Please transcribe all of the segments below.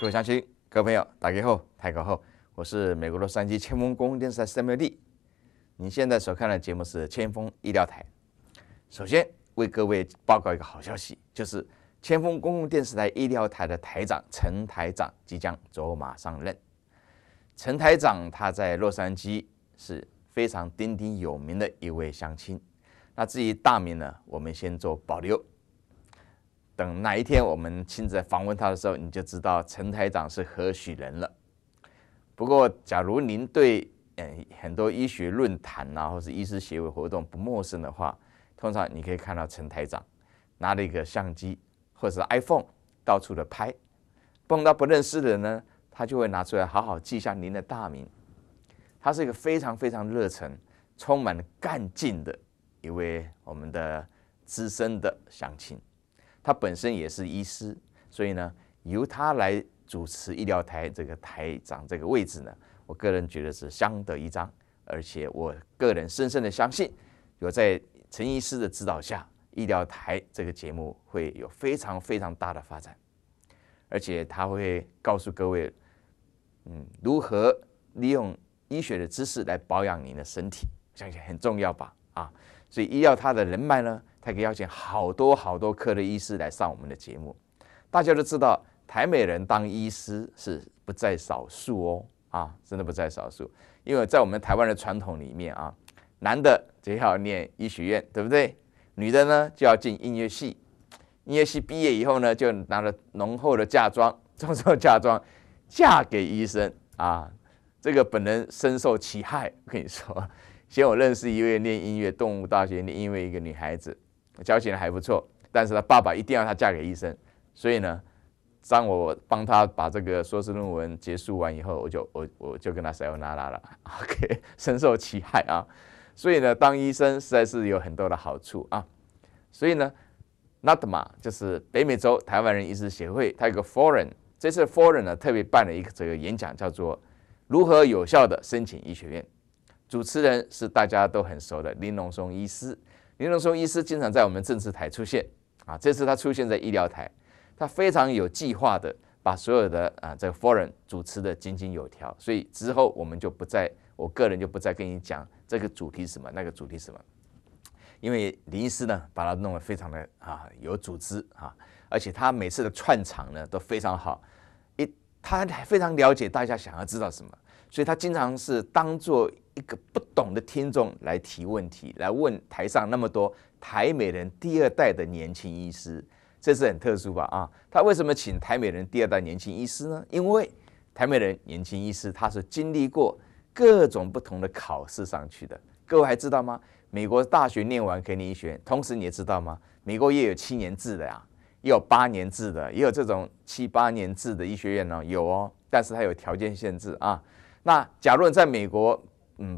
各位乡亲、各位朋友，大家好，大家好，我是美国洛杉矶千锋公共电视台三妹丽。您现在所看的节目是千锋医疗台。首先为各位报告一个好消息，就是千锋公共电视台医疗台的台长陈台长即将走马上任。陈台长他在洛杉矶是非常鼎鼎有名的一位乡亲。那至于大名呢，我们先做保留。等哪一天我们亲自访问他的时候，你就知道陈台长是何许人了。不过，假如您对很多医学论坛啊，或是医师协会活动不陌生的话，通常你可以看到陈台长拿了一个相机或者是 iPhone 到处的拍，碰到不认识的人呢，他就会拿出来好好记下您的大名。他是一个非常非常热忱、充满了干劲的一位我们的资深的乡亲。他本身也是医师，所以呢，由他来主持医疗台这个台长这个位置呢，我个人觉得是相得益彰，而且我个人深深的相信，有在陈医师的指导下，医疗台这个节目会有非常非常大的发展，而且他会告诉各位，如何利用医学的知识来保养您的身体，相信很重要吧？所以依照他的人脉呢，他可以邀请好多科的医师来上我们的节目。大家都知道，台美人当医师是不在少数哦，真的不在少数。因为在我们台湾的传统里面啊，男的就要念医学院，对不对？女的呢就要进音乐系，音乐系毕业以后呢，就拿了浓厚的嫁妆，重重嫁妆，嫁给医生啊。这个本人深受其害，我跟你说。先我认识一位念音乐，动物大学念音乐一个女孩子，交情还不错，但是她爸爸一定要她嫁给医生，所以呢，当我帮她把这个硕士论文结束完以后，我就跟她sayonara了 ，OK， 深受其害啊。所以呢，当医生实在是有很多的好处啊。所以呢 ，NATMA 就是北美洲台湾人医师协会，它有个 Forum， 这次 Forum 呢特别办了一个这个演讲，叫做如何有效的申请医学院。主持人是大家都很熟的林荣松医师。林荣松医师经常在我们政治台出现啊，这次他出现在医疗台，他非常有计划的把所有的这个 forum 主持的井井有条，所以之后我个人就不再跟你讲这个主题什么那个主题什么，因为林医师呢把它弄得非常的有组织而且他每次的串场呢都非常好，他非常了解大家想要知道什么，所以他经常是当作一个不懂的听众来提问题，来问台上那么多台美人第二代的年轻医师，这是很特殊吧？他为什么请台美人第二代年轻医师呢？因为台美人年轻医师他是经历过各种不同的考试上去的。各位还知道吗？美国大学念完可以念医学院，同时你也知道吗？美国也有7年制的呀，也有8年制的，也有这种7、8年制的医学院呢，有哦，但是它有条件限制啊。那假如在美国，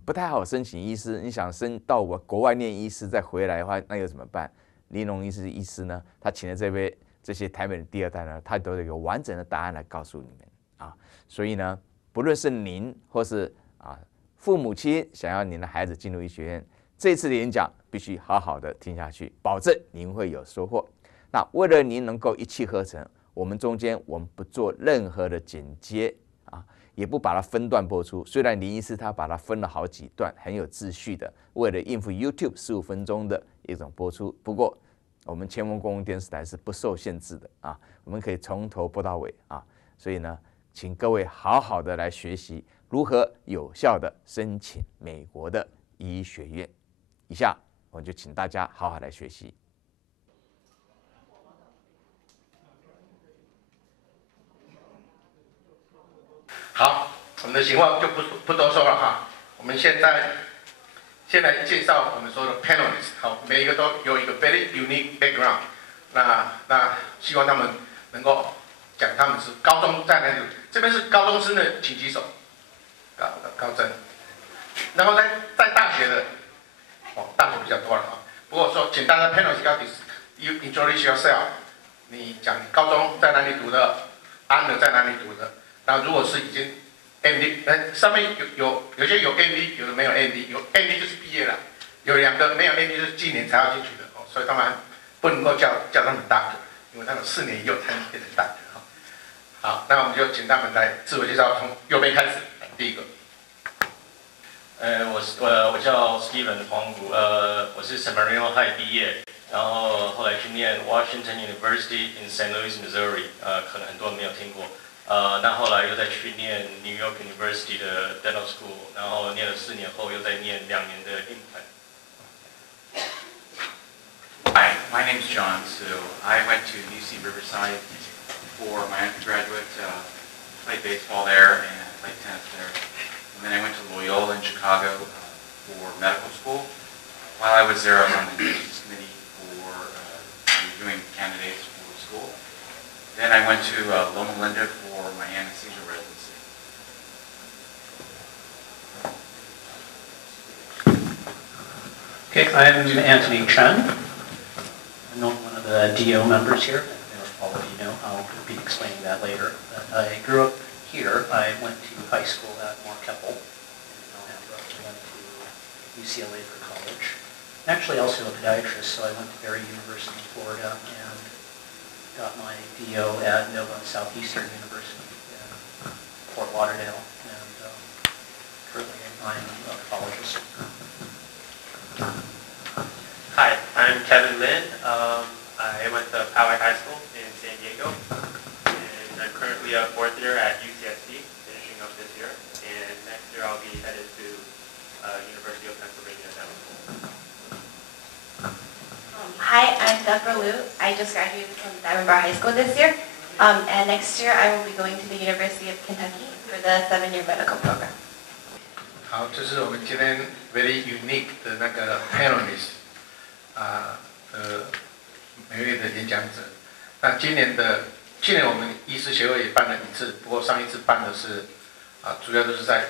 不太好申请医师，你想到国外念医师再回来的话，那又怎么办？林荣医师呢，他请的这些台美的第二代呢，他都有一个完整的答案来告诉你们啊。所以呢，不论是您或是父母亲想要您的孩子进入医学院，这次的演讲必须好好的听下去，保证您会有收获。那为了您能够一气呵成，我们不做任何的剪接也不把它分段播出。虽然林医师他把它分了好几段，很有秩序的，为了应付 YouTube 15分钟的一种播出。不过我们千锋公共电视台是不受限制的我们可以从头播到尾所以呢，请各位好好的来学习如何有效的申请美国的医学院。以下我们就请大家好好来学习。好，我们的情况就不多说了我们先来介绍我们所有的 panelists。好，每一个都有一个 very unique background。那希望他们能够讲他们是高中在哪里。这边是高中生的，请举手。高中，然后在大学的，大学比较多了不过说，请大家 panelists you introduce yourself。你讲高中在哪里读的 ，under 在哪里读的。那如果是已经 MD， 上面有些有 MD， 有的没有 MD， 有 MD 就是毕业了，有2个没有 MD 就是今年才要进去的所以当然不能够叫他们大的，因为他们4年以后才能变成大的好，那我们就请他们来自我介绍，从右边开始。第一个，我叫 Steven 黄谷，我是 San Marino High 毕业，然后后来去念 Washington University in St. Louis, Missouri， 可能很多人没有听过。那后来又再去念 New York University 的 Dental School， 然后念了4年后又再念2年的 implant。Hi, my name's John. So I went to UC Riverside for my undergraduate, played baseball there and played tennis there. And then I went to Loyola in Chicago for medical school. While I was there, I was on the admissions committee for reviewing candidates for school. Then I went to Loma Linda for my anesthesia residency. Okay, I'm Anthony Chen. I'm not one of the DO members here. All of you know, I'll be explaining that later. But I grew up here. I went to high school at Moore Keppel in Alhambra. I went to UCLA for college. I'm actually also a podiatrist, so I went to Berry University in Florida and got my DO at Nova Southeastern University in Fort Lauderdale. And currently I'm a pathologist. Hi, I'm Kevin Lin. I went to Poway High School in San Diego, and I'm currently a 4th year at UCSD, finishing up this year. And next year I'll be headed to University of Pennsylvania Dental School. Hi, I'm Deborah Liu. I just graduated from Diamond Bar High School this year, and next year I will be going to the University of Kentucky for the 7-year medical program. 好，这是我们今天 very unique 的那个 panelist 每位的演讲者。那去年我们医师协会也办了1次，不过上一次办的是主要都是在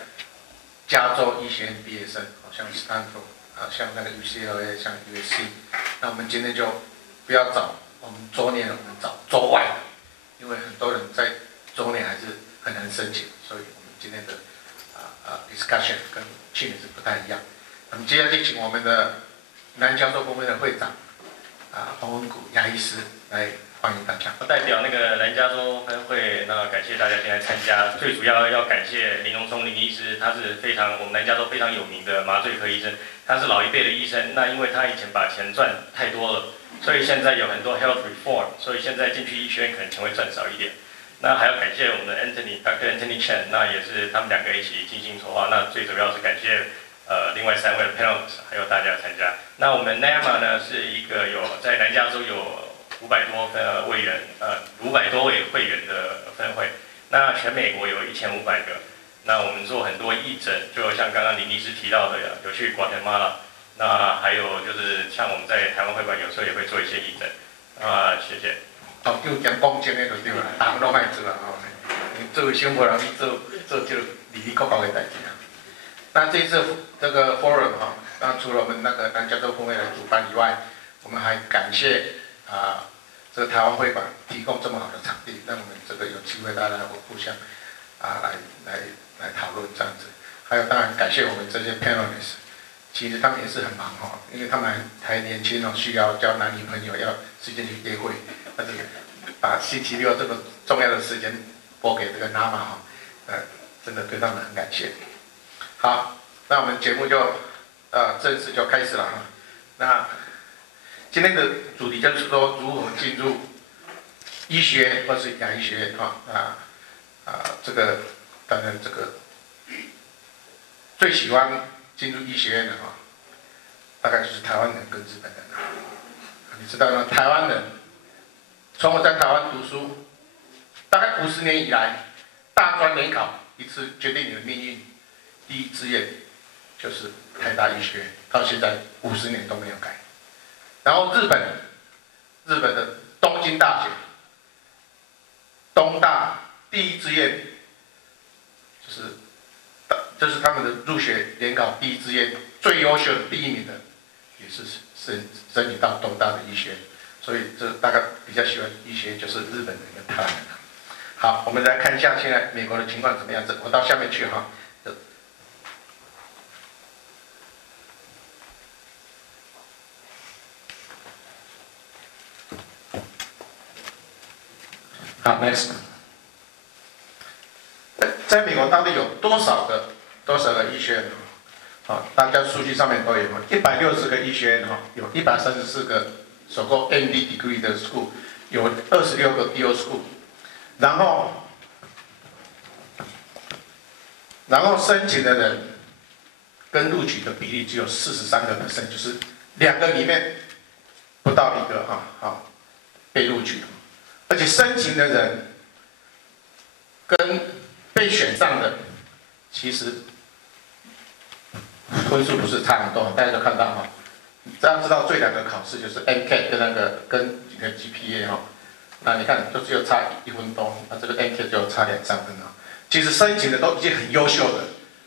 加州医学院毕业生，像 Stanford 像那个 UCLA， 像 USC。那我们今天就不要找我们州内的，我们找州外的，因为很多人在州内还是很难申请，所以我们今天的discussion 跟去年是不太一样。我们接下去请我们的南加州分会的会长黄文谷牙医师来欢迎大家。代表那个南加州分会，那感谢大家今天来参加。最主要要感谢林荣松林医师，他是我们南加州非常有名的麻醉科医生，他是老一辈的医生。那因为他以前把钱赚太多了，所以现在有很多 health reform， 所以现在进去医学院可能钱会赚少一点。那还要感谢我们的 Dr. Anthony Chen， 那也是他们2个一起精心筹划。那最主要是感谢另外3位的 panelists， 还有大家参加。那我们 NATMA 呢是一个在南加州有500多位会员的分会，那全美国有1500个。那我们做很多义诊，就像刚刚林医师提到的，有去瓜地马拉，那还有就是像我们在台湾会馆有时候也会做一些义诊。谢谢。就讲公正的就对啦，人拢爱做啦做卫生无人去做这个利益国家的代志啊。那这一次这个 forum 那除了我们那个南加州分会来主办以外，我们还感谢这个台湾会馆提供这么好的场地，让我们这个有机会大家互相来讨论这样子。还有当然感谢我们这些 panelists， 其实他们也是很忙因为他们还年轻需要交男女朋友，要时间去约会。但是把星期六这么重要的时间拨给这个 NATMA 真的对他们很感谢。好，那我们节目就正式就开始了那今天的主题就是说如何进入医学院或是牙医学院这个当然这个最喜欢进入医学院的大概就是台湾人跟日本人你知道吗？台湾人从我在台湾读书，大概50年以来，大专联考一次决定你的命运，第一志愿就是台大医学院，到现在50年都没有改。然后日本的东京大学，东大第一志愿就是他们的入学联考第一志愿最优秀的第1名的，也是申请到东大的医学院。所以这大概比较喜欢医学，就是日本人跟台湾人。好，我们来看一下现在美国的情况怎么样子。我到下面去好 ，next。在美国到底有多少个医学院？好，大家数据上面都有，160个医学院哈，有134个所谓 MD degree 的 school， 有26个 DO school， 然后申请的人跟录取的比例只有43%，就是2个里面不到1个被录取，而且申请的人跟被选上的其实分数不是差很多，大家都看到哈。大家知道最2个考试就是 MCAT 跟你的 GPA 哈，那你看都只有差1分多，那这个 MCAT 就差2-3分啊。其实申请的都已经很优秀的，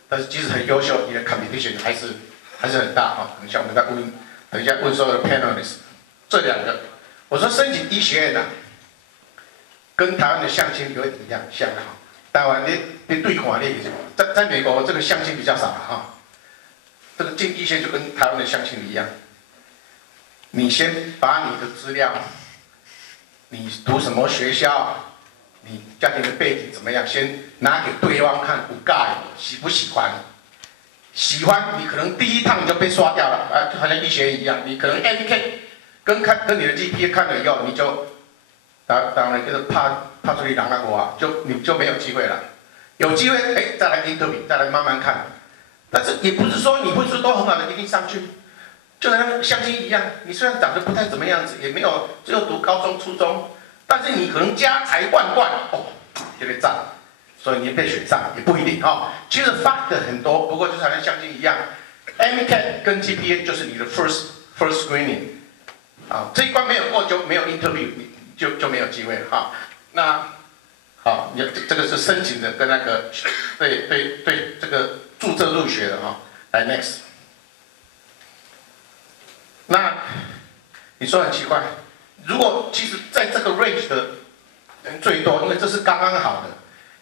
但是即使很优秀，你的 competition 还是很大哈。等一下我们等一下问所有的 panelists， 这2个，我说申请医学院啊，跟台湾的相亲有一点像哈。台湾你对看你，在美国这个相亲比较少哈。这个进医学院就跟台湾的相亲一样，你先把你的资料，你读什么学校，你家庭的背景怎么样，先拿给对方看，有介喜不喜欢？喜欢你可能第1趟你就被刷掉了啊，就好像医学院一样，你可能 MK 跟你的 GPA 看了以后，你就当然就是怕出去狼国啊，你就没有机会了。有机会再来 interview， 再来慢慢看。但是也不是说你分数都很好的一定上去，就像相亲一样，你虽然长得不太怎么样子，也没有只有读高中、初中，但是你可能家财万贯哦，特别赞，所以你被选上也不一定哦。其实 factor 很多，不过就好像相亲一样 ，MCAT 跟 GPA 就是你的 first screening， 啊，这一关没有过就没有 interview， 就没有机会了哈。那好，这个是申请的跟那个对这个。注册入学的哈，来 next。那你说很奇怪，如果其实在这个 range 的人最多，因为这是刚刚好的，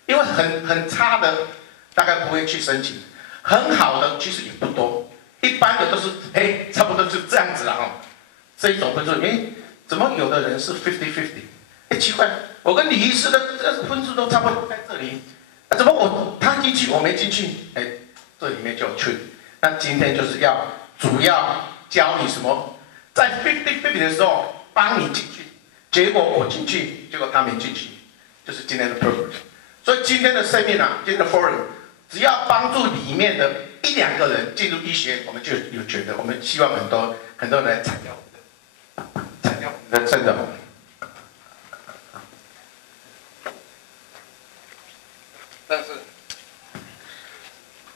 因为很差的大概不会去申请，很好的其实也不多，一般的都是差不多就这样子了哈。这一种分数，怎么有的人是 50-50？ 奇怪，我跟李医师的分数都差不多在这里，怎么他进去我没进去？这里面就有趣。那今天就是主要教你什么，在 50-50 的时候帮你进去，结果我进去，结果他没进去，就是今天的 purpose。所以今天的 seminar， 今天的 forum， 只要帮助里面的1-2个人进入医学院，我们就有觉得，我们希望很多人来参加我们的真的。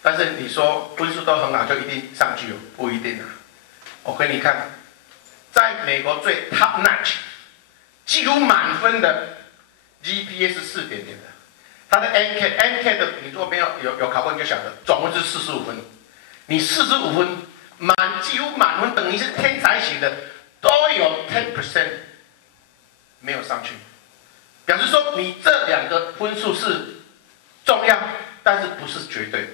但是你说分数都很好就一定上去不一定啊。我给你看，在美国最 top notch， 几乎满分的 GPA 是4.0的，他的 MCAT 的你如果没有考过你就晓得，总分是45分，你45分几乎满分，等于是天才型的都有 10% 没有上去，表示说你这2个分数是重要，但是不是绝对的。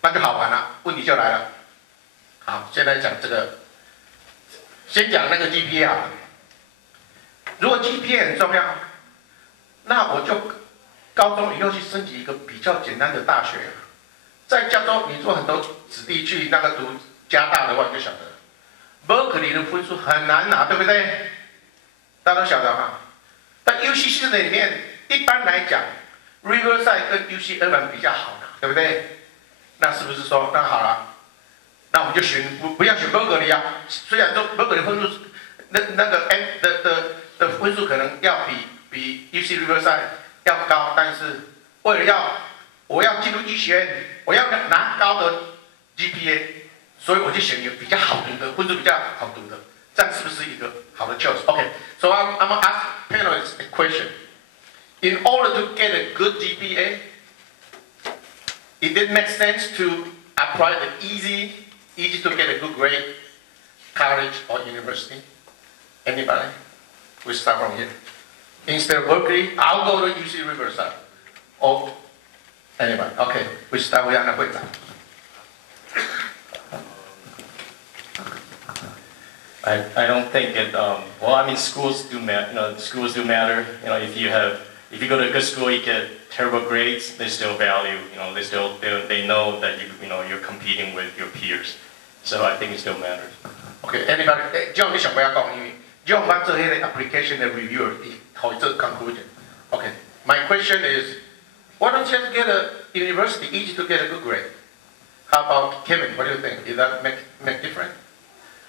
那就好玩了，问题就来了。好，现在讲这个，先讲那个 GPA 好了。如果 GPA 很重要，那我就高中以后去申请一个比较简单的大学。在加州，你做很多子弟去那个读加大的话，你就晓得 ，Berkeley 的分数很难拿，对不对？大家都晓得哈。但 UC 里面一般来讲 ，Riverside 跟 UC Irvine 比较好拿，对不对？那是不是说，那好了，那我们就不要选Berkeley啊？虽然说Berkeley分数那个 M 的分数可能要比 UC Riverside 要高，但是为了我要进入医学院，我要拿高的 GPA， 所以我就选一个比较好读的，分数比较好读的，这样是不是一个好的 choice？ OK， so I'm gonna ask panelists a question. In order to get a good GPA,It did make sense to apply the easy to get a good grade college or university. Anybody? We start from here. Instead of Berkeley, I'll go to UC Riverside. Or anybody? Okay, we start with Anna Huita. I don't think it. Well, I mean, schools do matter. Schools do matter. If if you go to a good school, you get terrible grades, they still value, they know that you're competing with your peers. So I think it still matters. Okay, anybody? 只要你想不要讲，因为只要我们做迄个 application 的 reviewer， 可以做 conclusion. Okay, my question is, why don't you just get a university easy to get a good grade? How about Kevin? What do you think? Does that make difference?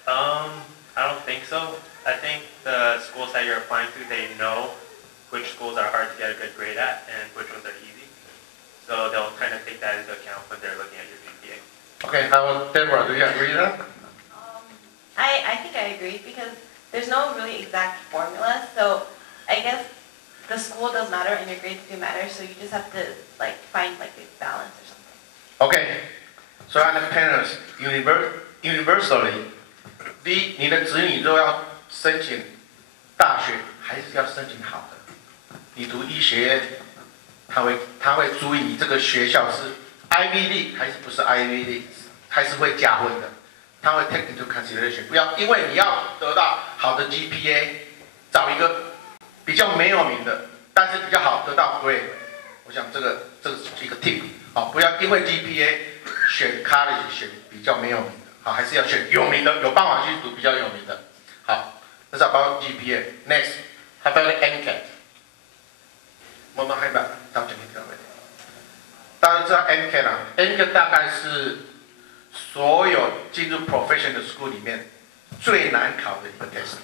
I don't think so. I think the schools that you're applying to, they know which schools are hard to get a good grade at and which ones are easy. So they'll kind of take that into account when they're looking at your GPA. Okay, how about Deborah? Do you agree with that? I think I agree because there's no really exact formula. So I guess the school does matter and your grades do matter. So you just have to find a balance or something. Okay, so as parents, universally, 第一，你的子女如果要申请大学，还是要申请好的。你读医学院，他会注意你这个学校是 Ivy League 还是不是 Ivy League， 还是会加分的。他会 take into consideration， 不要因为你要得到好的 GPA， 找一个比较没有名的，但是比较好得到 grade。我想这个是一个 tip， 好，不要因为 GPA 选 college 选比较没有名的。好，还是要选有名的，有办法去读比较有名的。好，这是 about GPA。Next， how about NCAT？ 我们还把到这里条问题。大家都知道 NCAT 啊 ，NCAT 大概是所有进入 professional school 里面最难考的一个 test。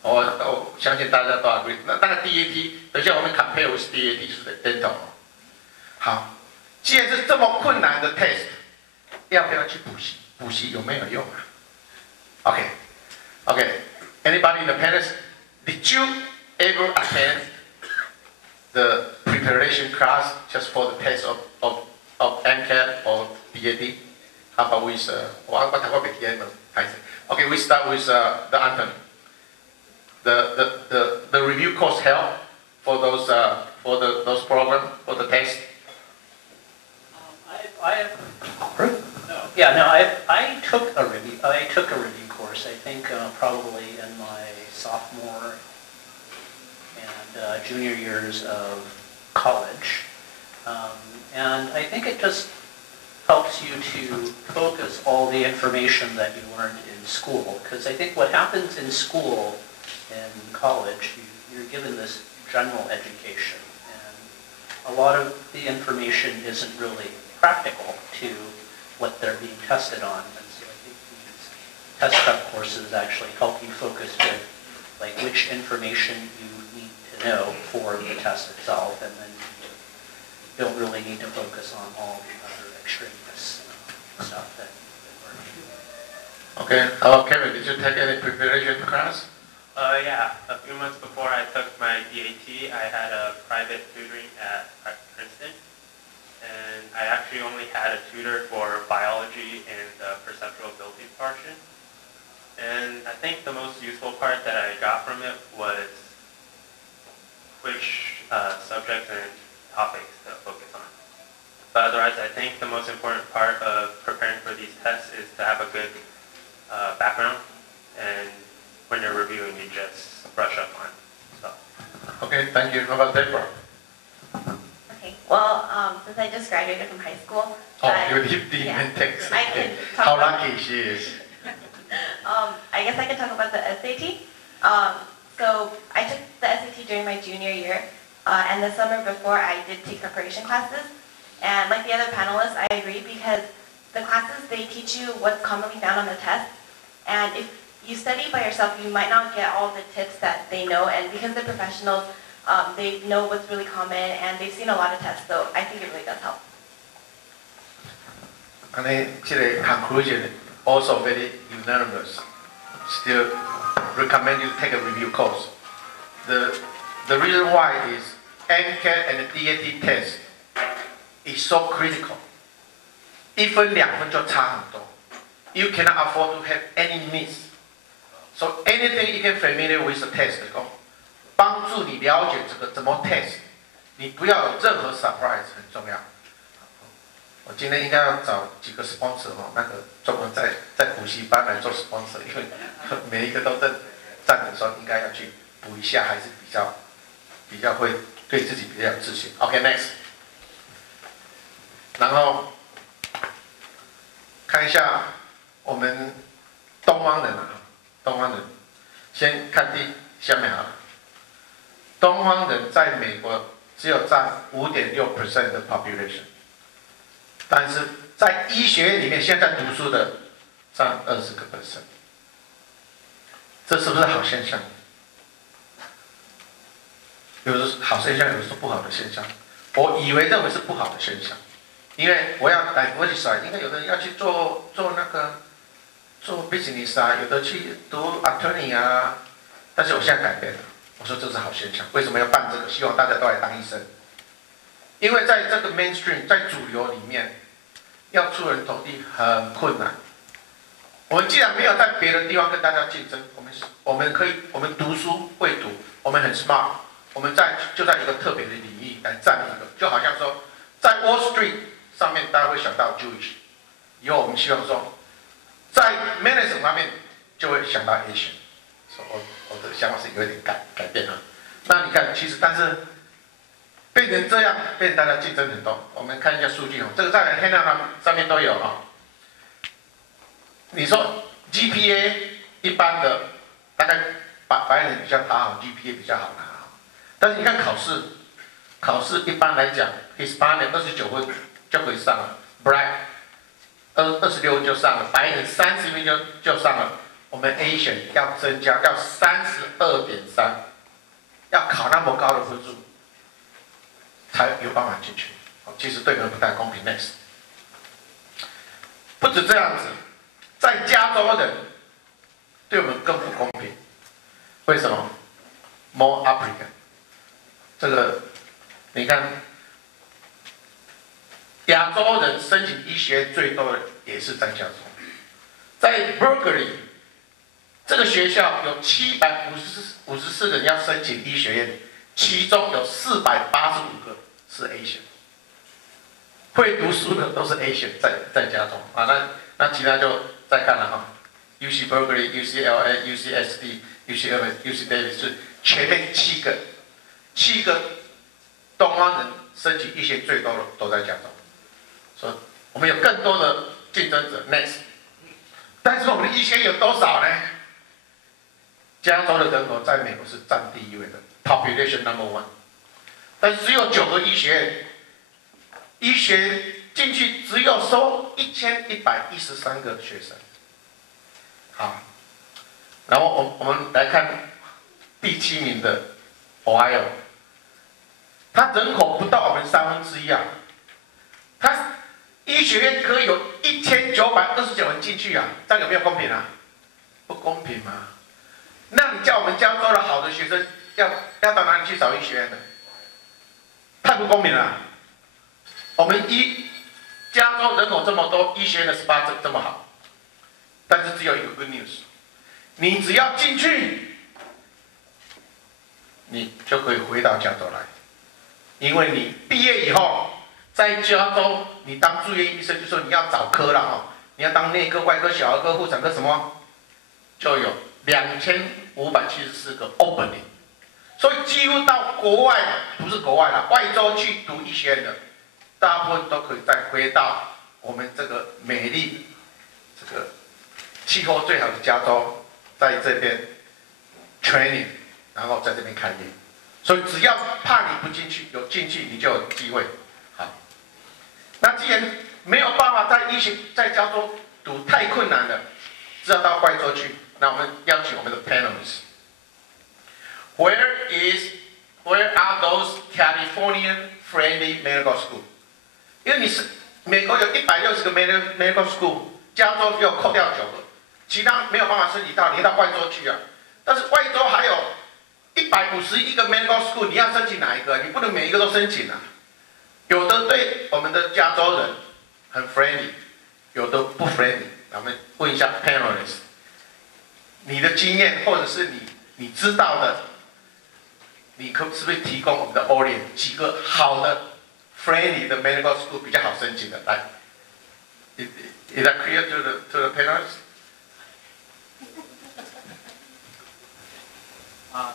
我相信大家都 agree。那当然 DAT， 等一下我们 compare with DAT 是 dental。好，既然是这么困难的 test， 要不要去补习？补习有没有用啊 ？Okay. Anybody in the parents? Did you ever attend the preparation class just for the test of NCAT or DAT? How about with Okay, we start with the Anthony. The review course help for those those program for the test. I took a review course. I think probably in my sophomore and junior years of college, and I think it just helps you to focus all the information that you learned in school. Because I think what happens in school, in college, you're given this general education, and a lot of the information isn't really practical to what they're being tested on. And so I think these test prep courses actually help you focus with which information you need to know for the test itself, and then you don't really need to focus on all the other extraneous stuff that we're doing. Okay. Hello, Kevin. Did you take any preparation class? Yeah. A few months before I took my DAT, I had a private tutoring at Princeton. And I actually only had a tutor for biology and the perceptual ability portion. And I think the most useful part that I got from it was which subjects and topics to focus on. But otherwise, I think the most important part of preparing for these tests is to have a good background. And when you're reviewing, you just brush up on stuff. Okay, thank you. How about Deborah? Okay. Well, since I just graduated from high school, you didn't even take it. I can talk How about, lucky she is. I guess I can talk about the SAT. So I took the SAT during my junior year, and the summer before I did take preparation classes. And like the other panelists, I agree because the classes, they teach you what's commonly found on the test. And if you study by yourself, you might not get all the tips that they know. And because they're professionals, they know what's really common, and they've seen a lot of tests, so I think it really does help. And then the conclusion also very unanimous. Still recommend you take a review course. The reason why is NCAT and the DAT test is so critical. 1分2分就差很多. You cannot afford to have any miss. So anything you get familiar with the test, 帮助你了解这个怎么 test， 你不要有任何 surprise 很重要。我今天应该要找几个 sponsor 那个专门在补习班来做 sponsor， 因为每一个都站着说应该要去补一下，还是比较会对自己比较有自信。OK，next，然后看一下我们东方人啊，东方人先看下面好了。东方人在美国只有占5.6% 的 population， 但是在医学院里面现在读书的占20%，这是不是好现象？有的是好现象，有的是不好的现象。我认为是不好的现象，因为我要diversify，因为有的人要去做business 啊，有的去读 attorney 啊，但是我现在改变了。我说这是好现象，为什么要办这个？希望大家都来当医生，因为在这个 mainstream 在主流里面，要出人头地很困难。我们既然没有在别的地方跟大家竞争，我们读书会读，我们很 smart， 我们就在一个特别的领域来占一个，就好像说在 Wall Street 上面大家会想到 Jewish， 以后我们希望说在 medicine 方面就会想到 Asian。我的想法是有点改变了。那你看，其实但是变成这样，变成大家竞争很多。我们看一下数据哦，这个在 handout 上面都有哦。你说 GPA 一般的，大概白人比较讨好 ，GPA 比较好拿。但是你看考试一般来讲 ，Hispanic 29分就可以上了 ，Black 26分就上了，白人30分就上了。我们 Asian 要增加，要32.3，要考那么高的分数，才有办法进去。其实对我们不太公平。Next， 不止这样子，在加州人对我们更不公平。为什么 ？More applicant， 这个你看，亚洲人申请医学院最多的也是在加州，在 Berkeley。这个学校有754人要申请医学院，其中有485个是 Asian， 会读书的都是 Asian， 在加州啊，那其他就再看了哈 ，UC Berkeley、UCLA、UCSD、UC Davis 是前面7个东方人申请医学最多的都在加州，所以我们有更多的竞争者。Next， 但是我们的医学院有多少呢？加州的人口在美国是占第1位的 ，population number 1， 但只有9个医学院，医学进去只有收1113个学生。好，然后我们来看第7名的 Ohio， 它人口不到我们1/3啊，它医学院可以有1929人进去啊，这样有没有公平啊？不公平嘛。那你叫我们加州的好的学生要到哪里去找医学院的？太不公平了。我们加州人口这么多，医学院的 spot 这么好，但是只有一个 good news， 你只要进去，你就可以回到加州来，因为你毕业以后在加州，你当住院医生就说你要找科了哈，你要当内科、外科、小儿科、妇产科什么，就有2574个 opening， 所以几乎到国外，不是国外了，外州去读医学院的，大部分都可以再回到我们这个美丽、这个气候最好的加州，在这边 training， 然后在这边开业。所以只要怕你不进去，有进去你就有机会。好，那既然没有办法在加州读太困难了，只要到外州去。那我们邀请我们的 panelists。Where are those Californian-friendly medical schools？ 因为美国有160个 medical school， 加州只有扣掉9个，其他没有办法申请到，你到外州去啊。但是外州还有151个 medical school， 你要申请哪一个？你不能每一个都申请啊。有的对我们的加州人很 friendly， 有的不 friendly。我们问一下 panelists。你的经验，或者是你知道的，你是不是提供我们的 audience 几个好的 friendly 的 medical school 比较好申请的？来 ，is that clear to the panelists?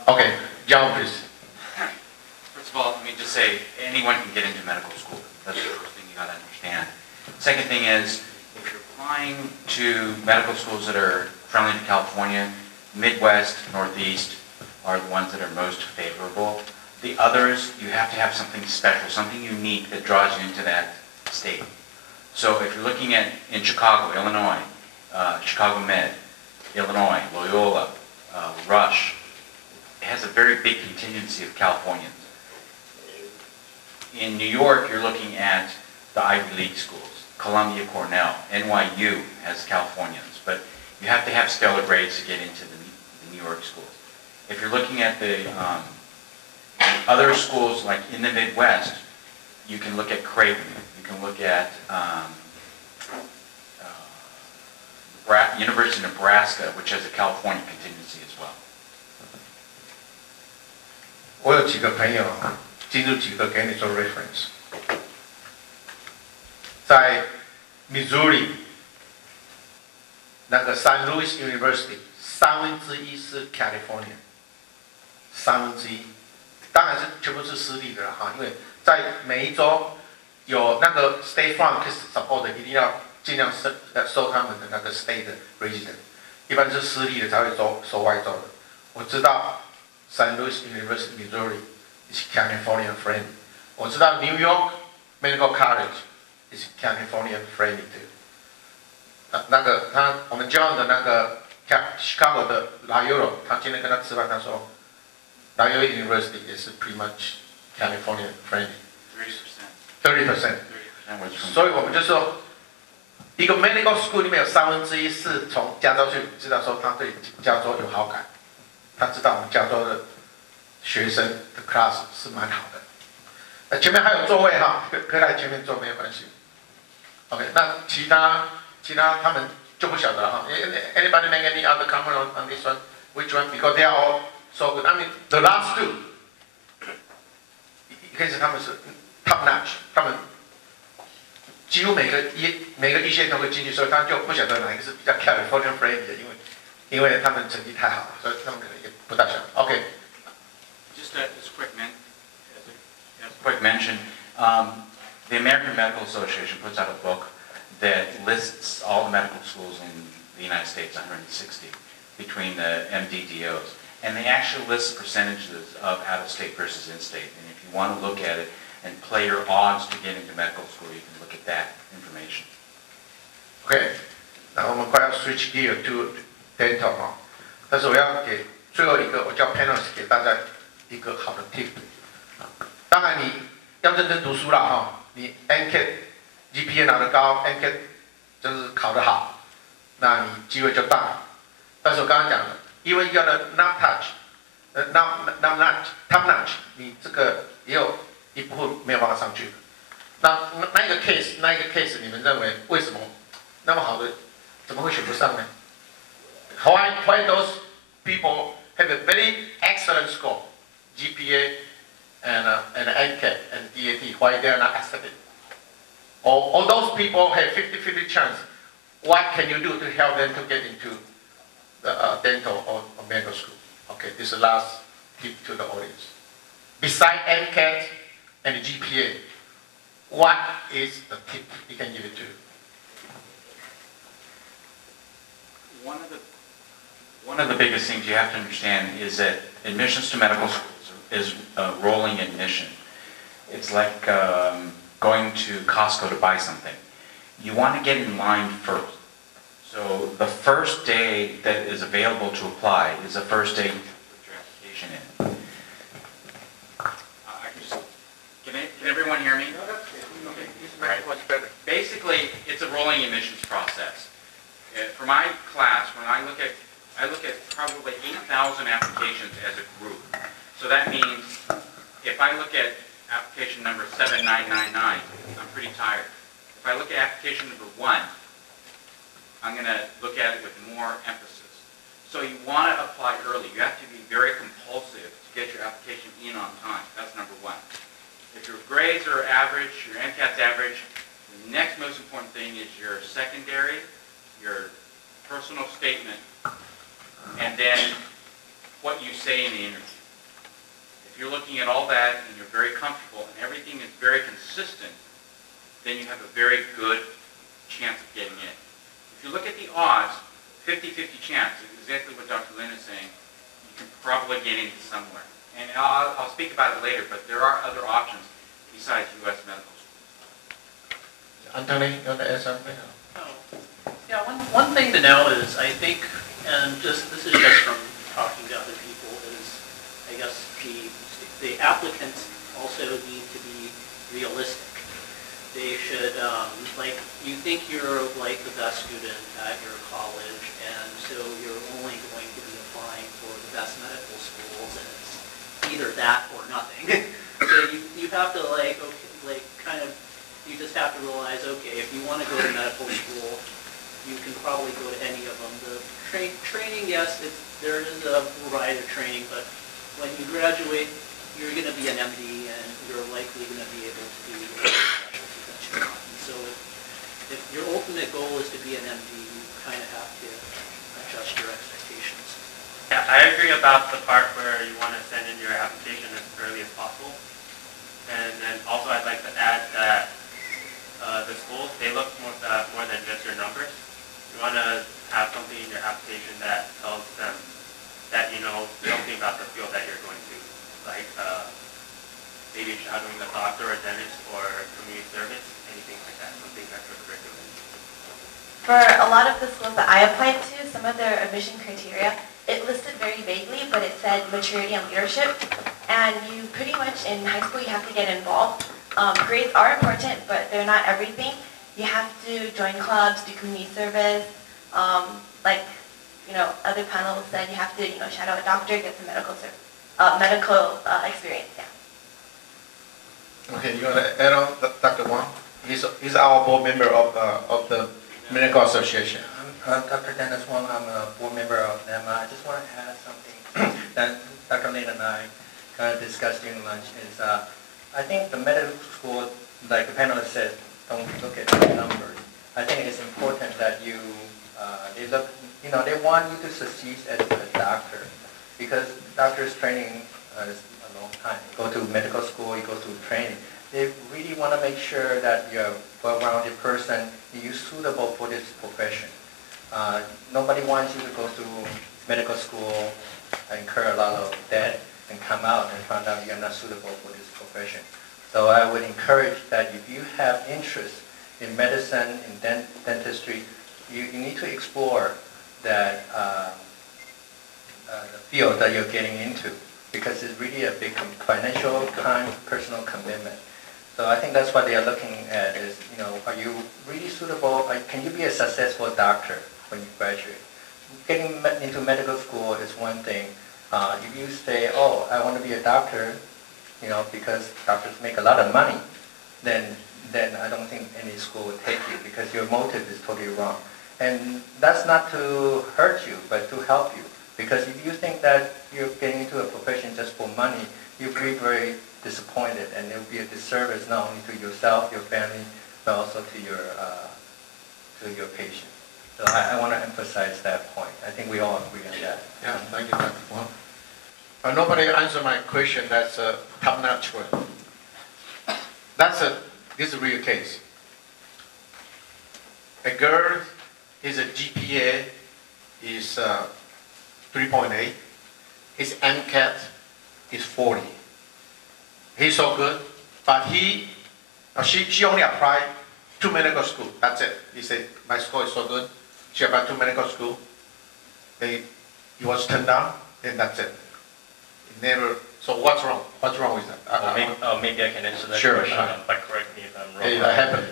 Okay, John, please. First of all, let me just say, anyone can get into medical school. That's the first thing you got to understand. Second thing is, if you're applying to medical schools that are friendly to California, Midwest, Northeast are the ones that are most favorable. The others, you have to have something special, something unique that draws you into that state. So if you're looking at, in Chicago, Illinois, Chicago Med, Illinois, Loyola, Rush, it has a very big contingency of Californians. In New York, you're looking at the Ivy League schools, Columbia, Cornell, NYU has Californians, but you have to have stellar grades to get into the New York schools. If you're looking at the other schools, like in the Midwest, you can look at Creighton, you can look at University of Nebraska, which has a California contingency as well. 我有几个朋友进入几个给你做 reference， 在 Missouri 那个 St. Louis University 1/3是 California， 1/3，当然是全部是私立的了哈，因为在每一州有那个 State Farm support 一定要尽量收他们的那个 State resident， 一般是私立的才会收外州的。我知道 St. Louis University Missouri is California friendly， 我知道 New York Medical College is California friendly too。那个我们教的那个 Chicago 的 Loyola， 他今天跟他吃饭，他说 Loyola University 也是 pretty much California friendly， 30%。所以我们就说，一个 medical school 里面有1/3是从加州去，知道说他对加州有好感，他知道我们加州的学生的 class 是蛮好的。前面还有座位哈，可以来前面坐没有关系。OK， 那其他他们就不晓得了哈。Anybody make any other comment on this one? Which one? Because they are all so good. I mean, the last two， 一开始他们是 top notch， 他们几乎每个医学院都会进去，所以他就不晓得哪一个是比较 California friendly 的，因为他们成绩太好了，所以他们可能也不大晓得。OK。Just a quick mention. The American Medical Association puts out a book that lists all the medical schools in the United States, 160, between the MDDOs. And they actually list percentages of out-of-state versus in-state. And if you want to look at it and play your odds to get into medical school, you can look at that information. OK， 那我们快要 switch gear to dental 哈，但是我要给最后一个，我叫 panelists 给大家一个好的 tip。当然你要认真读书了哈。你 NCAT、GPA 拿得高 ，NCAT 就是考得好，那你机会就大了。但是我刚刚讲了，因为要的 top notch， 你这个也有一部分没有办法上去的。那一个 case， 你们认为为什么那么好的，怎么会选不上呢 ？Why those people have a very excellent score, GPA and NCAT and DAT, why they are not accepted? Or those people have 50-50 chance. What can you do to help them to get into the dental or medical school? Okay, this is the last tip to the audience. Besides NCAT and the GPA, what is the tip you can give it to? One of the biggest things you have to understand is that admissions to medical schools is rolling admission. It's like going to Costco to buy something. You want to get in line first. So the first day that is available to apply is the first day you put your application in. Can everyone hear me? Okay. Right. Basically, it's a rolling admissions process. For my class, when I look at probably 8,000 applications as a group. So that means if I look at application number 7999, I'm pretty tired. If I look at application number 1, I'm going to look at it with more emphasis. So you want to apply early. You have to be very compulsive to get your application in on time. That's number 1. If your grades are average, your MCAT's average, the next most important thing is your secondary, your personal statement, and then what you say in the interview. If If you're looking at all that and you're very comfortable and everything is very consistent, then you have a very good chance of getting in. If you look at the odds, 50-50 chance, exactly what Dr. Lin is saying, you can probably get into somewhere. And I'll speak about it later, but there are other options besides U.S. medical school. Anthony, you want to add something? Yeah, one thing to know is, I think, and this is just from talking to other people, is I guess the applicants also need to be realistic. They should, like, you think you're like the best student at your college, and so you're only going to be applying for the best medical schools, and it's either that or nothing. So you have to like, okay, like kind of, you just have to realize, okay, if you want to go to medical school, you can probably go to any of them. The training, yes, there is a variety of training, but when you graduate, you're going to be an MD, and you're likely going to be able to do the specialty that you want. And so if your ultimate goal is to be an MD, you kind of have to adjust your expectations. Yeah, I agree about the part where you want to send in your application as early as possible. And then also I'd like to add that the schools, they look more than just your numbers. You want to have something in your application that tells them that you know something about the field that you're going to, like maybe shadowing a doctor or dentist or community service, anything like that, something extracurricular. For a lot of the schools that I applied to, some of their admission criteria, it listed very vaguely, but it said maturity and leadership. And you pretty much, in high school, you have to get involved. Grades are important, but they're not everything. You have to join clubs, do community service. Like, you know, other panels said you have to, you know, shadow a doctor, get some medical experience, yeah. Okay, you want to add on, Dr. Wang? He's our board member of the Medical Association. I'm Dr. Dennis Wang. I'm a board member of NATMA. I just want to add something that Dr. Lin and I kind of discussed during lunch is I think the medical school, like the panelist said, don't look at the numbers. I think it's important that they look, you know, they want you to succeed as a doctor because doctors training is a long time. You go to medical school, you go through training. They really want to make sure that you're a well-rounded person, you're suitable for this profession. Nobody wants you to go through medical school, incur a lot of debt, and come out and find out you're not suitable for this profession. So I would encourage that if you have interest in medicine, in dentistry, you need to explore that the field that you're getting into because it's really a big financial, time, personal commitment. So I think that's what they are looking at is, you know, are you really suitable? Can you be a successful doctor when you graduate? Getting into medical school is one thing. If you say, oh, I want to be a doctor, you know, because doctors make a lot of money, then I don't think any school would take you because your motive is totally wrong. And that's not to hurt you, but to help you. Because if you think that you're getting into a profession just for money, you'll be very disappointed, and it will be a disservice not only to yourself, your family, but also to your patient. So I want to emphasize that point. I think we all agree on that. Yeah, thank you, Dr. Wang. Nobody answered my question. That's a top-notch one. This is a real case. A girl, his GPA is 3.8. His MCAT is 40. He's so good, but she only applied to medical school. That's it. He said, my score is so good. She applied to medical school. He was turned down, and that's it. He never. So what's wrong? What's wrong with that? Maybe I can answer that Sure, question, sure. but correct me if I'm wrong. Hey, that happened.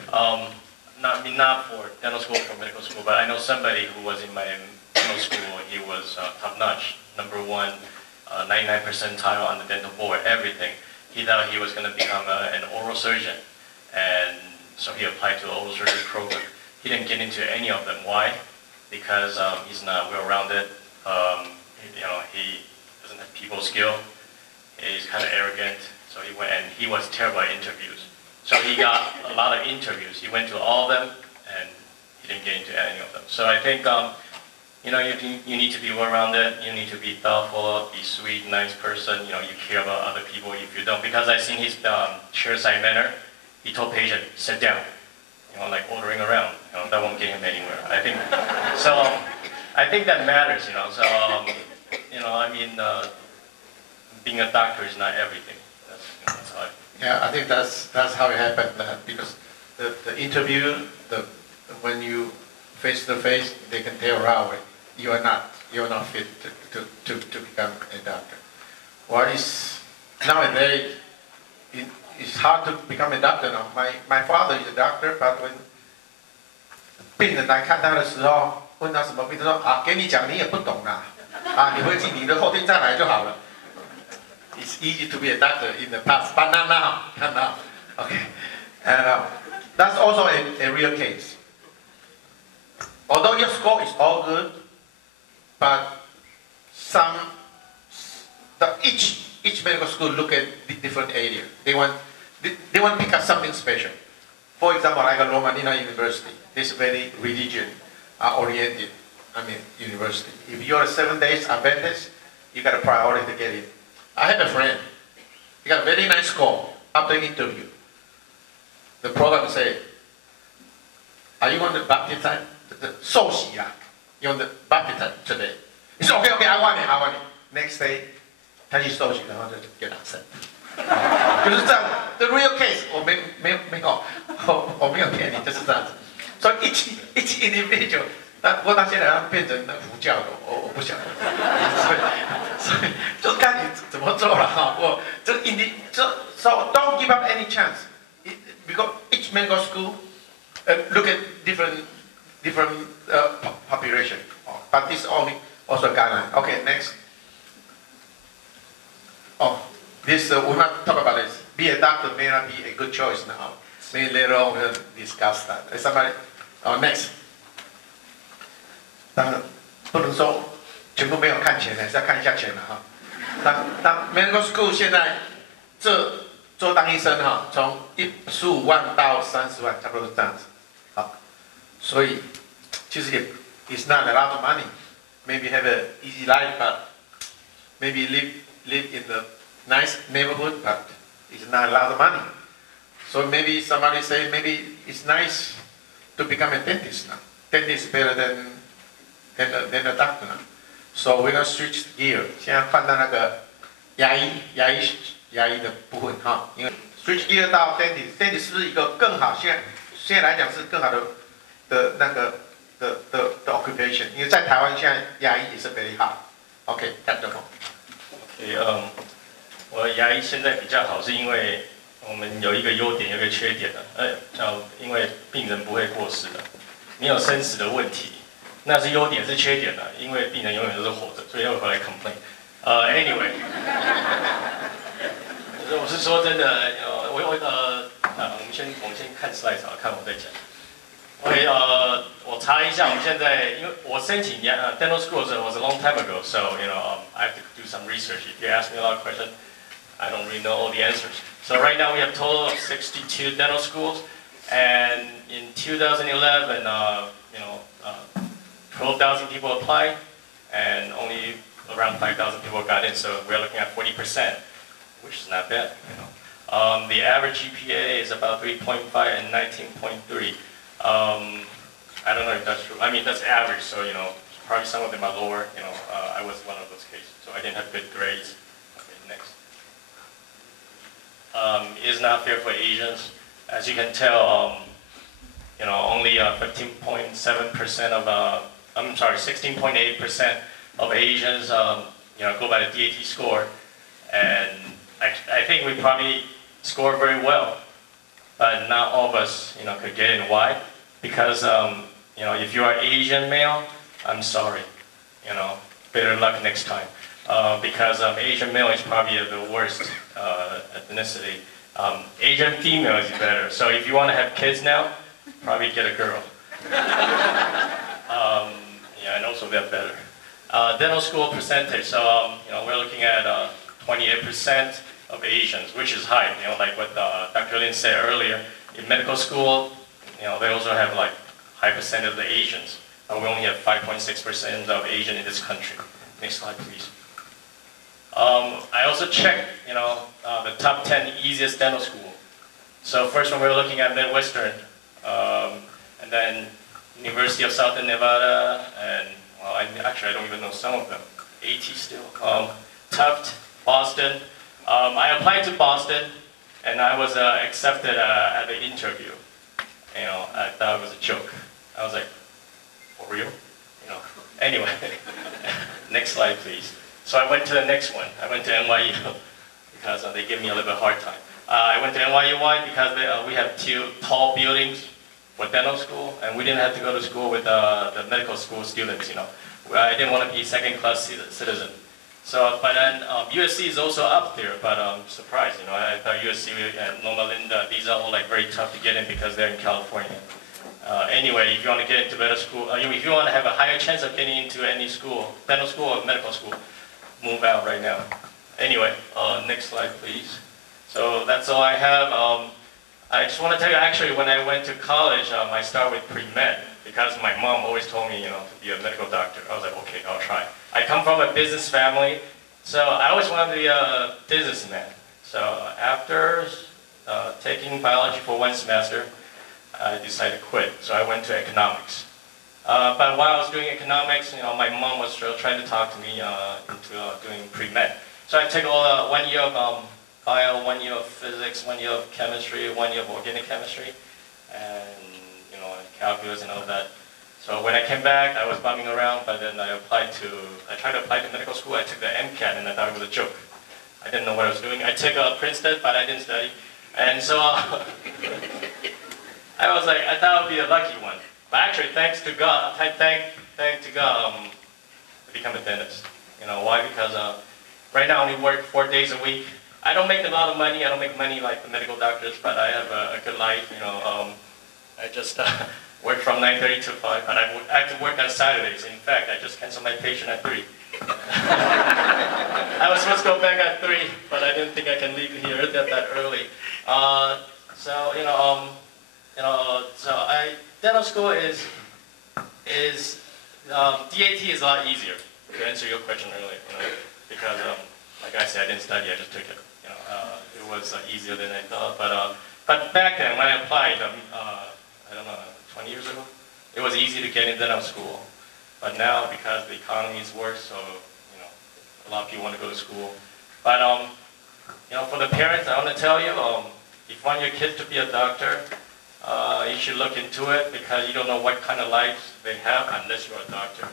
Not for dental school or medical school, but I know somebody who was in my dental school. He was top-notch, number one, 99 percentile on the dental board, everything. He thought he was going to become an oral surgeon, and so he applied to the oral surgery program. He didn't get into any of them. Why? Because he's not well-rounded. He doesn't have people skill. He's kind of arrogant. So he went, and he was terrible at interviews. So he got a lot of interviews. He went to all of them, and he didn't get into any of them. So I think, You know, you need to be well-rounded. You need to be thoughtful, be sweet, nice person. You know, you care about other people. If you don't, because I seen his chairside manner, he told patient, sit down. You know, like ordering around. You know, that won't get him anywhere. I think so. I think that matters. You know, so you know, I mean, being a doctor is not everything. That's how I feel. Yeah, I think that's how it happened. Because the interview, when you face to face, they can tell right away you are not fit to become a doctor. What is nowadays, it's hard to become a doctor now. My father is a doctor, but when 病人来看他的时候，问他什么病，他说啊，给你讲你也不懂啦，啊，你回去你的后天再来就好了。It's easy to be a doctor in the past, but not now. Not now. Okay, that's also a real case. Although your score is all good, but each medical school look at different area. They want to pick up something special. For example, like a Loma Linda University, this very religion oriented, university. If you're a 7 days Adventist, you got a priority to get in. I have a friend. He got a very nice score after the interview. The program say, "Are you on the baptism? The 受洗啊 you on the baptism today?" He said, "Okay, I want it. Next day, 他去受洗，然后就给他生。就是这样。The real case， 我没有骗你，就是这样子。所以each individual， 但不过他现在要变成佛教的，我不晓得。所以就看你怎么做了哈。So don't give up any chance because each medical school look at different population, but this only also guideline. Okay, next. Oh, this we'll not talk about this. Be a doctor may not be a good choice now. Maybe later on we'll discuss that. Somebody, next. 当然不能说全部没有看钱的，是要看一下钱的哈。当 medical school 现在做当医生哈，从15万到30万，差不多是这样子。好，所以其实也 it's not a lot of money. Maybe have an easy life, but maybe live in the nice neighborhood, but it's not a lot of money. So maybe somebody say maybe it's nice to become a dentist now. Dentist is better than a doctor now. So we're gonna switch gear. 现在换到那个牙医的部分哈，因为 switch gear 到 dentist 是不是一个更好？现在来讲是更好的那个的 occupation， 因为在台湾现在牙医也是 very hard。OK， 讲得好。OK， 我牙医现在比较好，是因为我们有一个优点，有一个缺点的，因为病人不会过世的，没有生死的问题，那是优点，是缺点的，因为病人永远都是活着，所以要回来 complain。Anyway， 我是说真的，我们先看 slide 好，看我在讲。OK， 我查一下，我们现在因为我申请dental school was a long time ago, so I have to do some research. If you ask me a lot of questions, I don't really know all the answers. So right now we have a total of 62 dental schools, and in 2011, 12,000 people applied, and only around 5,000 people got in. So we're looking at 40%, which is not bad. The average GPA is about 3.5 and 19.3. I don't know if that's true. I mean, that's average, so probably some of them are lower. I was one of those cases, so I didn't have good grades. Okay, next. It is not fair for Asians. As you can tell, only 15.7% of, 16.8% of Asians, go by the DAT score, and I think we probably score very well, but not all of us, could get in. Why? Because, if you are Asian male, I'm sorry, better luck next time. Because Asian male is probably the worst ethnicity. Asian female is better. So if you want to have kids now, probably get a girl. And also they're better. Dental school percentage. So we're looking at 28% of Asians, which is high. Like what Dr. Lin said earlier. In medical school, they also have like high percent of the Asians. We only have 5.6% of Asian in this country. Next slide, please. I also checked, the top 10 easiest dental school. So first one we were looking at Midwestern, and then University of Southern Nevada, and well, I don't even know some of them. AT still, Tufts, Boston. I applied to Boston, and I was accepted at the interview. I thought it was a joke. I was like, for real? Anyway, next slide, please. So I went to the next one. I went to NYU because they gave me a little bit hard time. I went to NYU because we have 2 tall buildings for dental school, and we didn't have to go to school with the medical school students. I didn't want to be second-class citizen. So, but then USC is also up there, but I'm surprised. I thought USC and Loma Linda, these are all like very tough to get in because they're in California. Anyway, if you want to get into better school, if you want to have a higher chance of getting into any school, dental school or medical school, move out right now. Anyway, next slide, please. So that's all I have. I just want to tell you, actually, when I went to college, I started with pre-med because my mom always told me, to be a medical doctor. I was like, okay, I'll try. I come from a business family, so I always wanted to be a businessman. So after taking biology for 1 semester, I decided to quit. So I went to economics. But while I was doing economics, my mom was still trying to talk to me into doing pre-med. So I took 1 year of bio, 1 year of physics, 1 year of chemistry, 1 year of organic chemistry, and calculus and all that. So when I came back, I was bumming around, but then I tried to apply to medical school. I took the MCAT, and I thought it was a joke. I didn't know what I was doing. I took Princeton, but I didn't study, and so I was like, I thought I would be a lucky one. But actually, thanks to God, I become a dentist. Why? Because right now I only work 4 days a week. I don't make a lot of money. I don't make money like the medical doctors, but I have a good life. I just work from 9:30 to 5, and I have to work on Saturdays. In fact, I just canceled my patient at 3. I was supposed to go back at 3, but I didn't think I can leave here that early. Dental school is DAT is a lot easier, to answer your question earlier, because like I said, I didn't study, I just took it. It was easier than I thought, but back then when I applied, I don't know, 20 years ago, it was easy to get in dental school. But now, because the economy is worse, so a lot of people want to go to school. But for the parents, I want to tell you, if you want your kids to be a doctor, you should look into it because you don't know what kind of lives they have unless you're a doctor.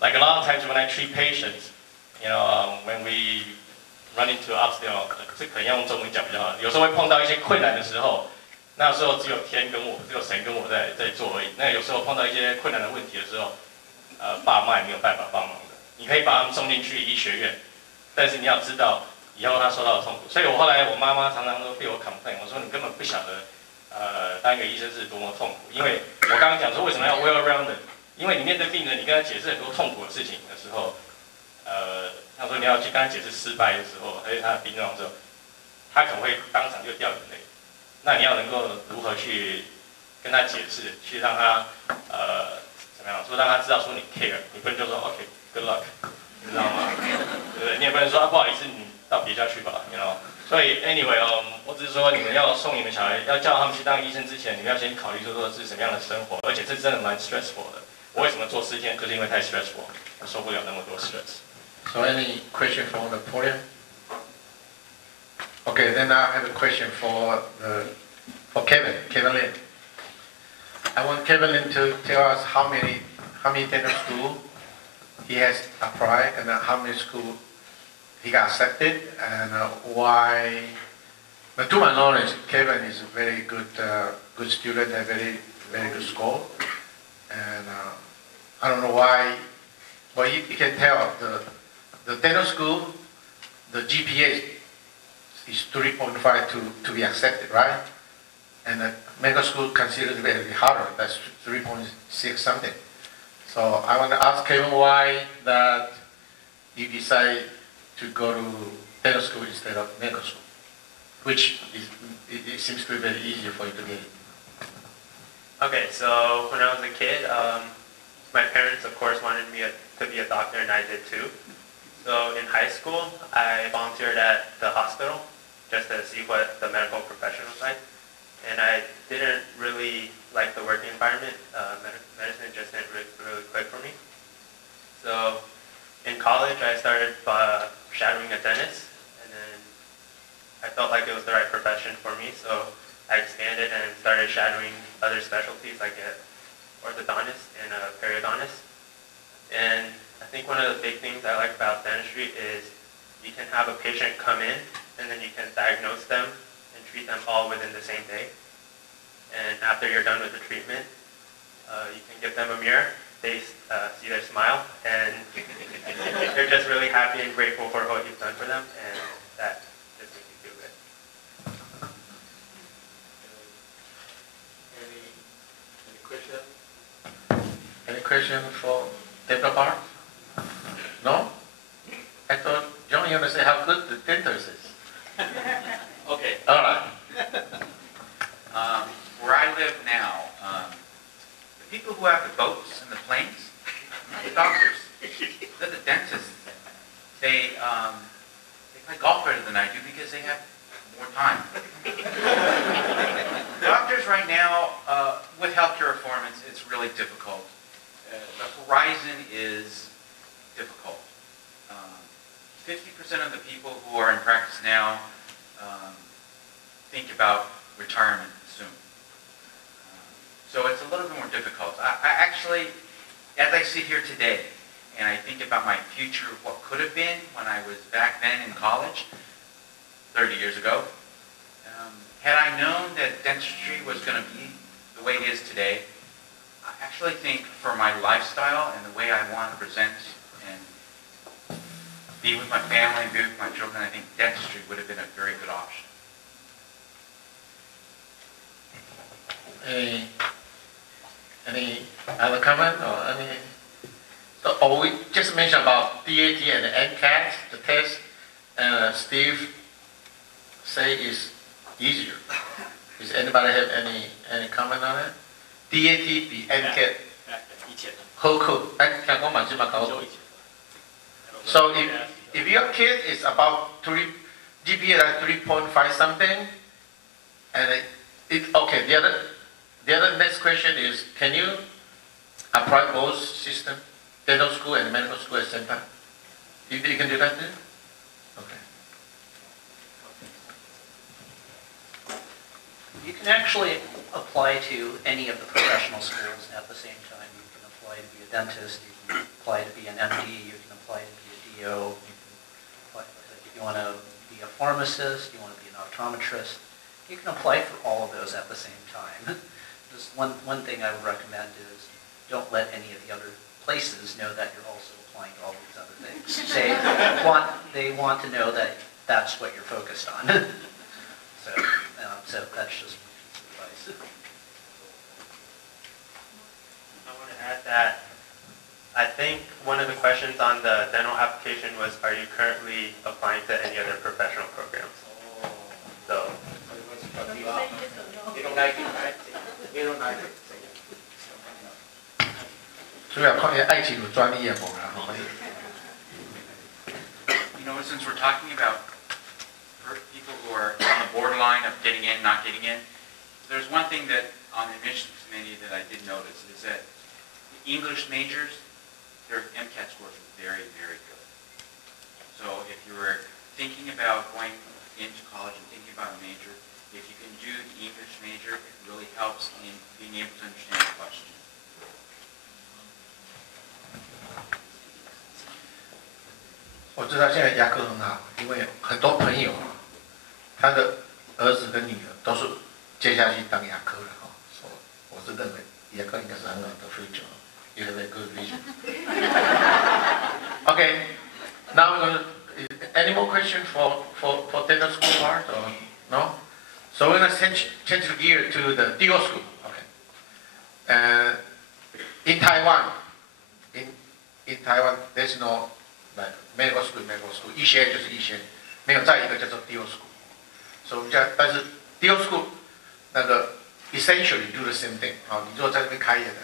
Like a lot of times when I treat patients, when we run into obstacles, 这可能要用中文讲比较好。有时候会碰到一些困难的时候，那时候只有天跟我，只有神跟我在做而已。那有时候碰到一些困难的问题的时候，爸妈也没有办法帮忙的。你可以把他们送进去医学院，但是你要知道以后他受到的痛苦。所以我后来我妈妈常常都被我 complain， 我说你根本不晓得，当一个医生是多么痛苦。因为我刚刚讲说为什么要 well rounded， 因为你面对病人，你跟他解释很多痛苦的事情的时候，他说你要去跟他解释失败的时候，而且他的病状之后，他可能会当场就掉眼泪。那你要能够如何去跟他解释，去让他怎么样说，让他知道说你 care， 你不能就说 OK good luck， 你知道吗？对不对？你也不能说不好意思，你到别家去吧，所以 anyway， 我只是说你们要送你们小孩，要叫他们去当医生之前，你们要先考虑说是什么样的生活，而且这真的蛮 stressful 的。我为什么做4天，就是因为太 stressful， 我受不了那么多 stress。 So any question from the podium? Okay, then I have a question for Kevin Lin. I want Kevin Lin to tell us how many dental school he has applied and how many school he got accepted and why. But to my knowledge, Kevin is a very good student, a very good score, and I don't know why. But you can tell the dental school, the GPA is 3.5 to be accepted, right? And the medical school considered very harder. That's 3.6 something. So I want to ask Kevin why that you decide to go to dental school instead of medical school, which it seems to be very easy for you to get. Okay, so when I was a kid, my parents, of course, wanted me to be a doctor, and I did too. So in high school, I volunteered at the hospital just to see what the medical profession was like. And I didn't really like the working environment. Medicine just didn't really click for me. So in college, I started shadowing a dentist, and then I felt like it was the right profession for me. So I expanded and started shadowing other specialties like an orthodontist and a periodontist. And I think one of the big things I like about dentistry is you can have a patient come in, and then you can diagnose them and treat them all within the same day. And after you're done with the treatment, you can give them a mirror, they see their smile, and they're just really happy and grateful for what you've done for them, and that just makes you feel good. Any question? Any question for dental part? No? I thought John, you want to say how good the dentist is. Okay. All right. Where I live now, the people who have the boats and the planes, not the doctors, they're the dentists. They play golf better than I do because they have more time. Doctors right now, with healthcare reform, it's really difficult. The horizon is difficult. 50% of the people who are in practice now think about retirement soon. So it's a little bit more difficult. I actually, as I sit here today, and I think about my future, what could have been when I was back then in college, 30 years ago, had I known that dentistry was going to be the way it is today, I actually think for my lifestyle and the way I want to present and be with my family, be with my children, I think dentistry would have been a very good option. Any other comment or any? So, we just mentioned about DAT and the NCAT, the test, and Steve say is easier. Does anybody have any comment on it? DAT 比 NCAT 好考，聽講嘛，只嘛搞。So if your kid is about GPA like 3.5 something, and okay, the other next question is, can you apply both system, dental school and medical school at the same time? You can do that too? Okay. You can actually apply to any of the professional schools at the same time. You can apply to be a dentist, you can apply to be an MD, you can apply to be a DO, you can apply, if you want to be a pharmacist, you want to be an optometrist, you can apply for all of those at the same time. Just one thing I would recommend is don't let any of the other places know that you're also applying to all these other things. They want to know that that's what you're focused on. So that's just one piece of advice. I want to add that I think one of the questions on the dental application was, are you currently applying to any other professional programs? So. You don't like it, right? You don't like it. 主要看愛情有專業無啦，吼。You know, since we're talking about people who are on the borderline of getting in, not getting in, there's one thing that on the admissions committee that I did notice is that the English majors, their MCAT scores are very, very good. So if you were thinking about going into college and thinking about a major, if you can do the English major, it really helps in being able to understand the question. 我知道现在牙科很好，因为很多朋友他的儿子跟女儿都是接下去当牙科了哈，所以我是认为牙科应该是很好的 future. You have a good vision. Okay, now we're gonna. Any more question for dental school part or no? So we're gonna change the gear to the DO school. Okay. In Taiwan, in Taiwan, there's no like medical school, 医学院就是医学院，没有再一个叫做 DO school。所以我们家，但是 DO school 那个 essential essentially do the same thing。好，你如果在这边开业的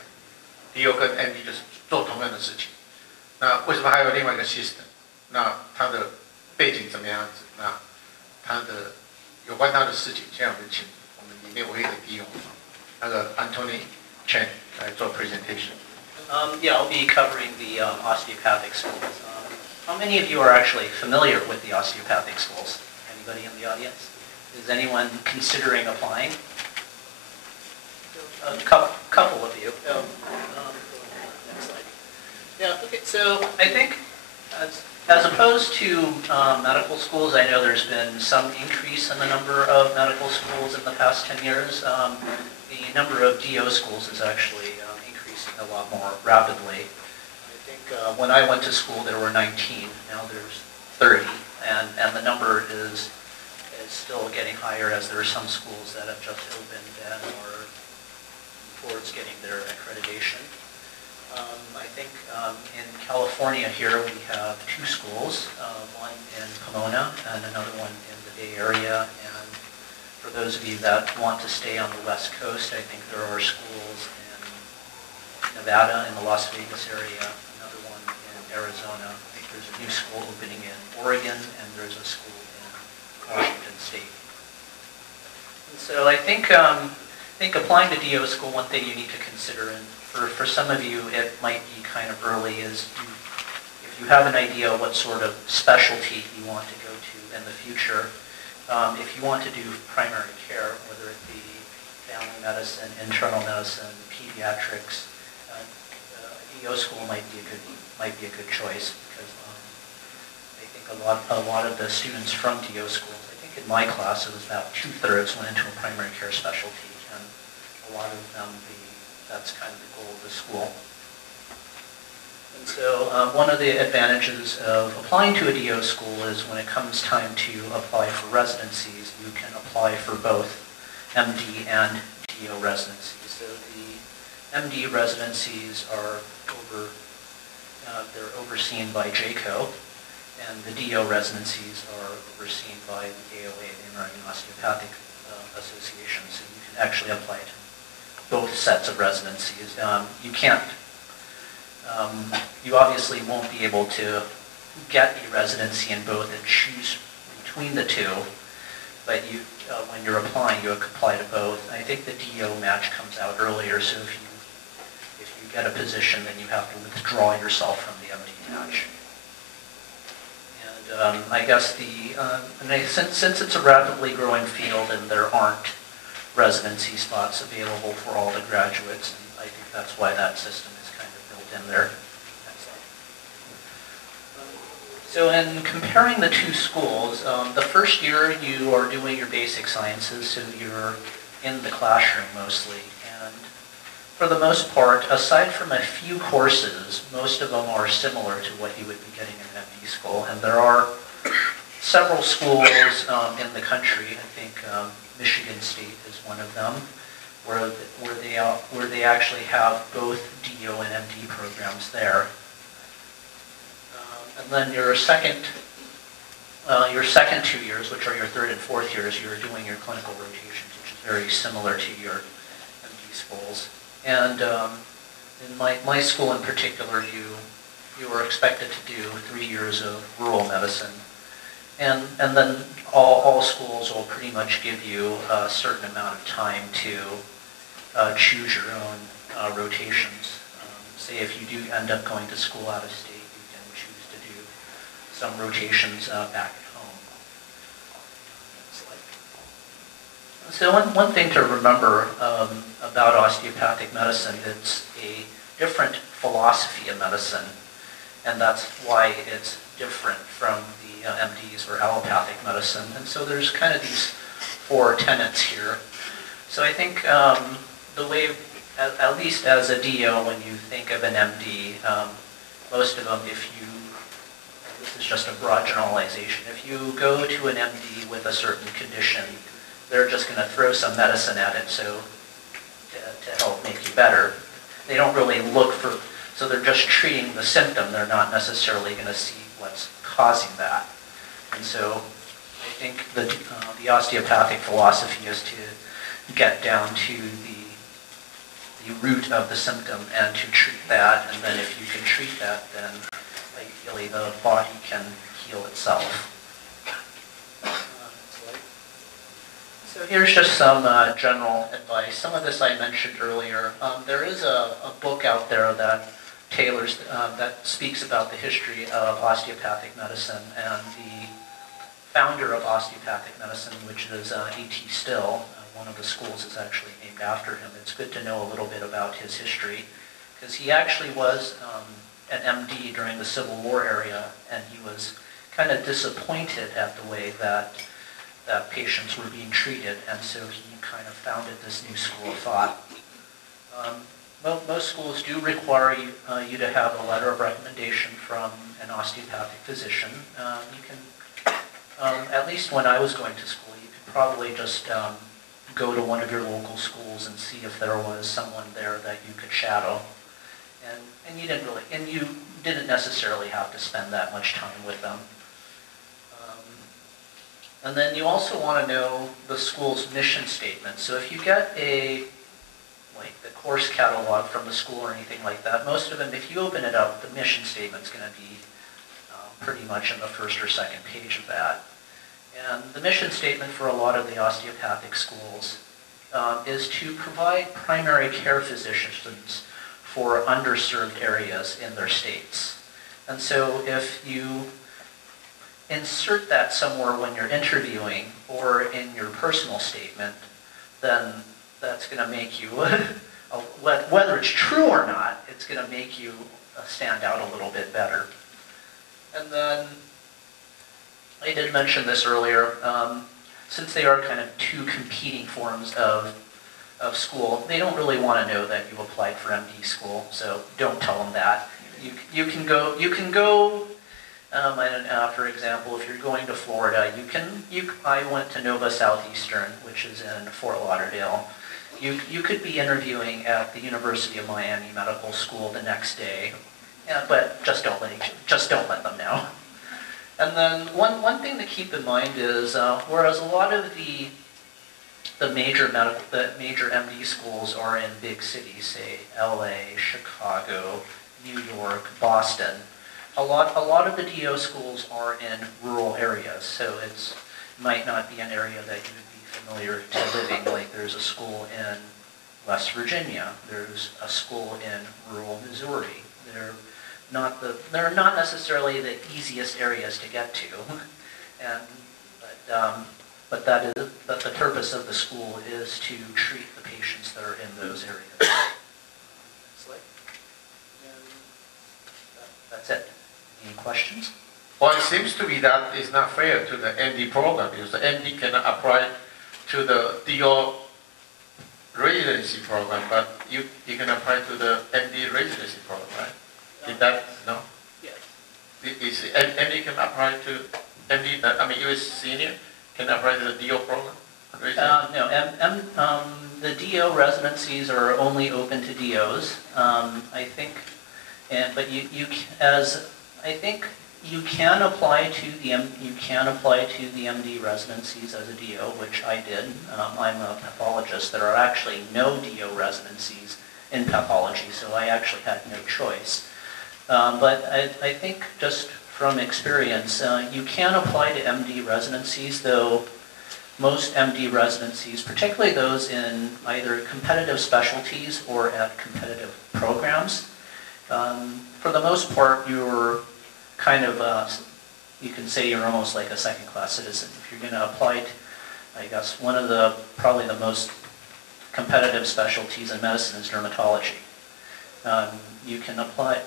，DO 跟 MD 就是做同样的事情。那为什么还有另外一个 system？ 那它的背景怎么样子？那它的有关它的事情，现在我们请我们里面唯一的 DO， 那个 Anthony Chen 来做 presentation。Yeah, I'll be covering the osteopathic schools. How many of you are actually familiar with the osteopathic schools? Anybody in the audience? Is anyone considering applying? A couple of you. Next slide. Yeah, okay, so I think as opposed to medical schools, I know there's been some increase in the number of medical schools in the past 10 years. The number of DO schools is actually increasing a lot more rapidly. I think when I went to school there were 19, now there's 30, and the number is still getting higher as there are some schools that have just opened and are towards getting their accreditation. I think in California here we have 2 schools, one in Pomona and another one in the Bay Area. And for those of you that want to stay on the West Coast, I think there are schools in Nevada, in the Las Vegas area, another one in Arizona. I think there's a new school opening in Oregon, and there's a school in Washington State. And so I think applying to DO school, one thing you need to consider, and for some of you it might be kind of early, is if you have an idea what sort of specialty you want to go to in the future. If you want to do primary care, whether it be family medicine, internal medicine, pediatrics, DO school might be a good choice, because I think a lot of the students from DO schools, I think in my class it was about 2/3 went into a primary care specialty, and a lot of them that's kind of the goal of the school. And so one of the advantages of applying to a DO school is when it comes time to apply for residencies, you can apply for both MD and DO residencies. So the MD residencies are they're overseen by JCO, and the DO residencies are overseen by the AOA, the American Osteopathic Association. So you can actually apply to both sets of residencies. You obviously won't be able to get a residency in both and choose between the two, but when you're applying, you apply to both. I think the DO match comes out earlier, so if you get a position, then you have to withdraw yourself from the MD match. And I guess since it's a rapidly growing field and there aren't residency spots available for all the graduates, and I think that's why that system is kind of built in there. So in comparing the 2 schools, the first year you are doing your basic sciences, so you're in the classroom mostly, and for the most part, aside from a few courses, most of them are similar to what you would be getting in an MD school, and there are several schools in the country. I think Michigan State is one of them, where they actually have both DO and MD programs there. And then your second 2 years, which are your 3rd and 4th years, you're doing your clinical rotations, which is very similar to your MD schools. And in my school in particular, you were expected to do 3 years of rural medicine. And then all schools will pretty much give you a certain amount of time to choose your own rotations. Say if you do end up going to school out of state, you can choose to do some rotations back at home. So one thing to remember about osteopathic medicine, it's a different philosophy of medicine, and that's why it's different from the MDs or allopathic medicine. And so there's kind of these 4 tenets here. So I think the way, at least as a DO, when you think of an MD, most of them, this is just a broad generalization, if you go to an MD with a certain condition, they're just going to throw some medicine at it to help make you better. They don't really look for, so they're just treating the symptom. They're not necessarily going to see what's causing that. And so I think the osteopathic philosophy is get down to the root of the symptom and to treat that, and then if you can treat that, then ideally the body can heal itself. So here's just some general advice. Some of this I mentioned earlier. There is a book out there that that speaks about the history of osteopathic medicine, and the founder of osteopathic medicine, which is A.T. Still, one of the schools is actually named after him. It's good to know a little bit about his history, because he actually was an MD during the Civil War era, and he was kind of disappointed at the way that patients were being treated, and so he kind of founded this new school of thought. Most schools do require you to have a letter of recommendation from an osteopathic physician. You can, at least when I was going to school, you could probably just go to one of your local schools and see if there was someone there that you could shadow. And you didn't necessarily have to spend that much time with them. And then you also want to know the school's mission statement. So if you get like the course catalog from the school or anything like that, most of them, if you open it up, the mission statement's going to be pretty much in the first or second page of that. And the mission statement for a lot of the osteopathic schools is to provide primary care physicians for underserved areas in their states. And so if you insert that somewhere when you're interviewing or in your personal statement, then that's going to make you, whether it's true or not, it's going to make you stand out a little bit better. And then, I did mention this earlier, since they are kind of two competing forms of school, they don't really want to know that you applied for MD school, so don't tell them that. You can go. For example, if you're going to Florida, I went to Nova Southeastern, which is in Fort Lauderdale. You could be interviewing at the University of Miami Medical School the next day, but just don't let them know. And then one thing to keep in mind is, whereas a lot of the major MD schools are in big cities, say LA, Chicago, New York, Boston, a lot of the DO schools are in rural areas, so it might not be an area that you would be familiar to living. Like there's a school in West Virginia, there's a school in rural Missouri. They're not necessarily the easiest areas to get to, but the purpose of the school is to treat the patients that are in those areas. That's it. Any questions? Well, it seems to me that it's not fair to the MD program, because the MD cannot apply to the DO residency program, but you can apply to the MD residency program, right? Is that, no? Yes. Is MD can apply to MD, US senior can apply to the DO program? No, the DO residencies are only open to DOs, I think, but I think you can apply to the MD residencies as a DO, which I did. I'm a pathologist. There are actually no DO residencies in pathology, so I actually had no choice. But I think just from experience, you can apply to MD residencies, though most MD residencies, particularly those in either competitive specialties or at competitive programs, for the most part, you're kind of, you can say you're almost like a second-class citizen. If you're going to apply to, I guess, one of the, probably the most competitive specialties in medicine is dermatology. You can apply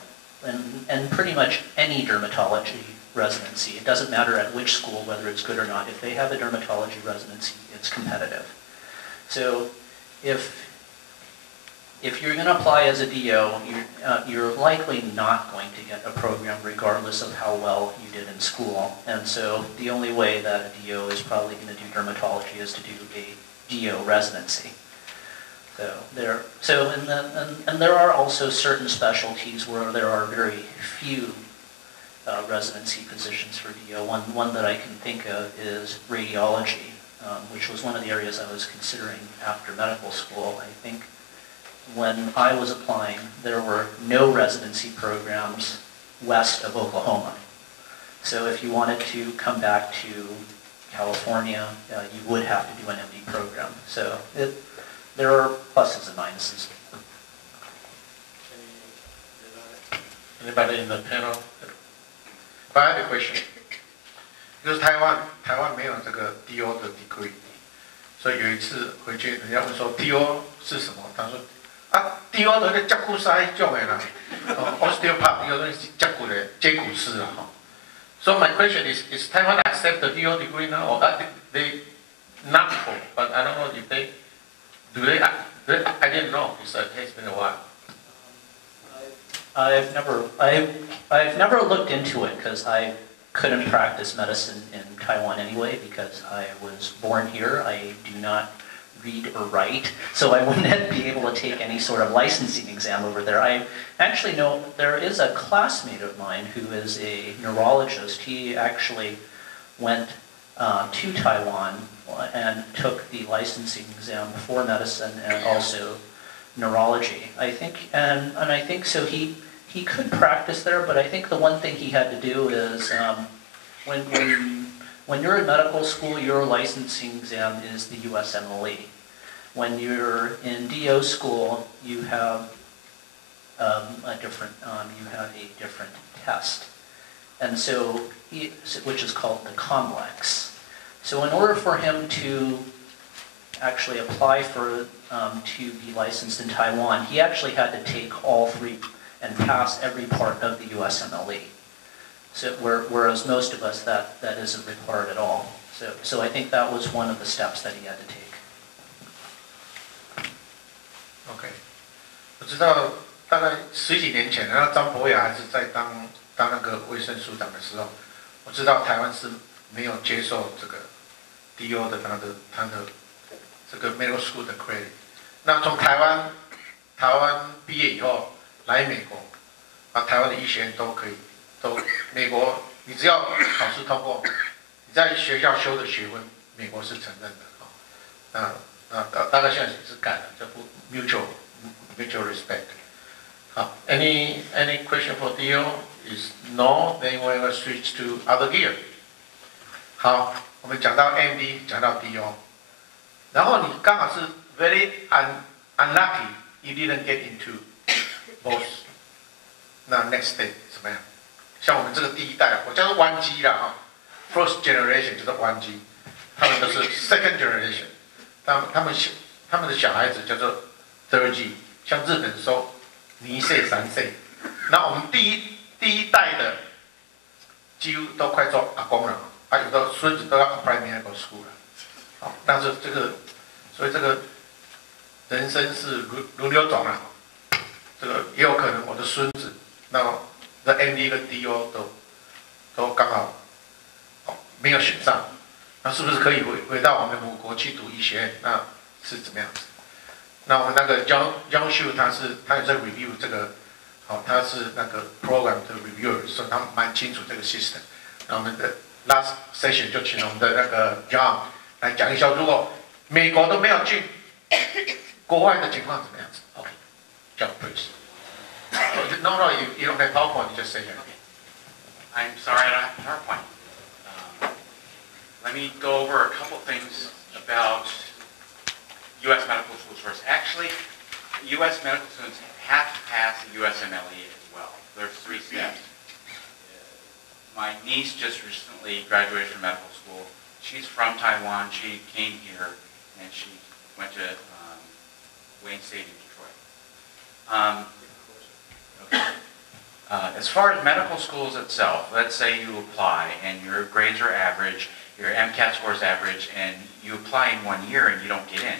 in pretty much any dermatology residency. It doesn't matter at which school, whether it's good or not. If they have a dermatology residency, it's competitive. So if you're going to apply as a DO, you're likely not going to get a program regardless of how well you did in school. And so the only way that a DO is probably going to do dermatology is to do a DO residency. And there are also certain specialties where there are very few residency positions for DO. One that I can think of is radiology. which was one of the areas I was considering after medical school. I think when I was applying, there were no residency programs west of Oklahoma. So if you wanted to come back to California, you would have to do an MD program. So there are pluses and minuses. Anybody in the panel? I have a question. 就是台湾没有这个 DO 的 degree， 所以有一次回去，人家问说 DO 是什么，他说啊 DO 都是接骨师迄种的啦，osteopath DO 都是接骨的接骨师啊。So my question is Taiwan accept the DO degree now, or they not for? But I don't know if they do they. I didn't know. It's been a while. I've never looked into it because I couldn't practice medicine in Taiwan anyway because I was born here. I do not read or write, so I wouldn't be able to take any sort of licensing exam over there. I actually know there is a classmate of mine who is a neurologist. He actually went to Taiwan and took the licensing exam for medicine and also neurology. I think, and I think so. He could practice there, but I think the one thing he had to do is when you're in medical school, your licensing exam is the USMLE. When you're in DO school, you have a different test, and so which is called the COMLEX. So in order for him to actually apply for to be licensed in Taiwan, he actually had to take all three and pass every part of the USMLE. So whereas most of us that isn't required at all. So I think that was one of the steps that he had to take. OK， 我知道大概10几年前，然后张博雅还是在当那个卫生署长的时候，我知道台湾是没有接受这个 DO 的他的这个 medical school 的 credit。那从台湾毕业以后来美国，台湾的医学院都可以，美国你只要考试通过，你在学校修的学分，美国是承认的。那大概现在是改了，叫 mutual respect。好 ，any question for DO is no, then we will switch to other gear。好，我们讲到 MD， 讲到 DO， 然后你刚好是 very unlucky, you didn't get into both。那 next step 怎么样？像我们这个第一代，我叫做弯机啦，first generation 就是弯机，他们都是 second generation。他们的小孩子叫做 third G， 像日本说2岁3岁，那我们第一代的几乎都快做阿公了，有的孙子都要 apply medical school 了。好，但是所以这个人生是轮流转了，这个也有可能我的孙子，那的 MD 跟 DO 都刚好没有选上。那是不是可以回到我们的母国去读医学院？那是怎么样子？那我们那个 John Shu 他有在 review 这个，他是那个 program 的 reviewer， 所以他蛮清楚这个 system。那我们的 last session 就请我们的那个 John 来讲一下，如果美国都没有进，国外的情况怎么样子 ？OK， John please。No, you don't have PowerPoint, you just say it. I'm sorry, I don't have PowerPoint. Let me go over a couple things about U.S. medical schools first. Actually, U.S. medical students have to pass the USMLE as well. There's 3 steps. My niece just recently graduated from medical school. She's from Taiwan. She came here and she went to Wayne State in Detroit. As far as medical schools itself, let's say you apply and your grades are average, your MCAT score is average, and you apply in 1 year and you don't get in.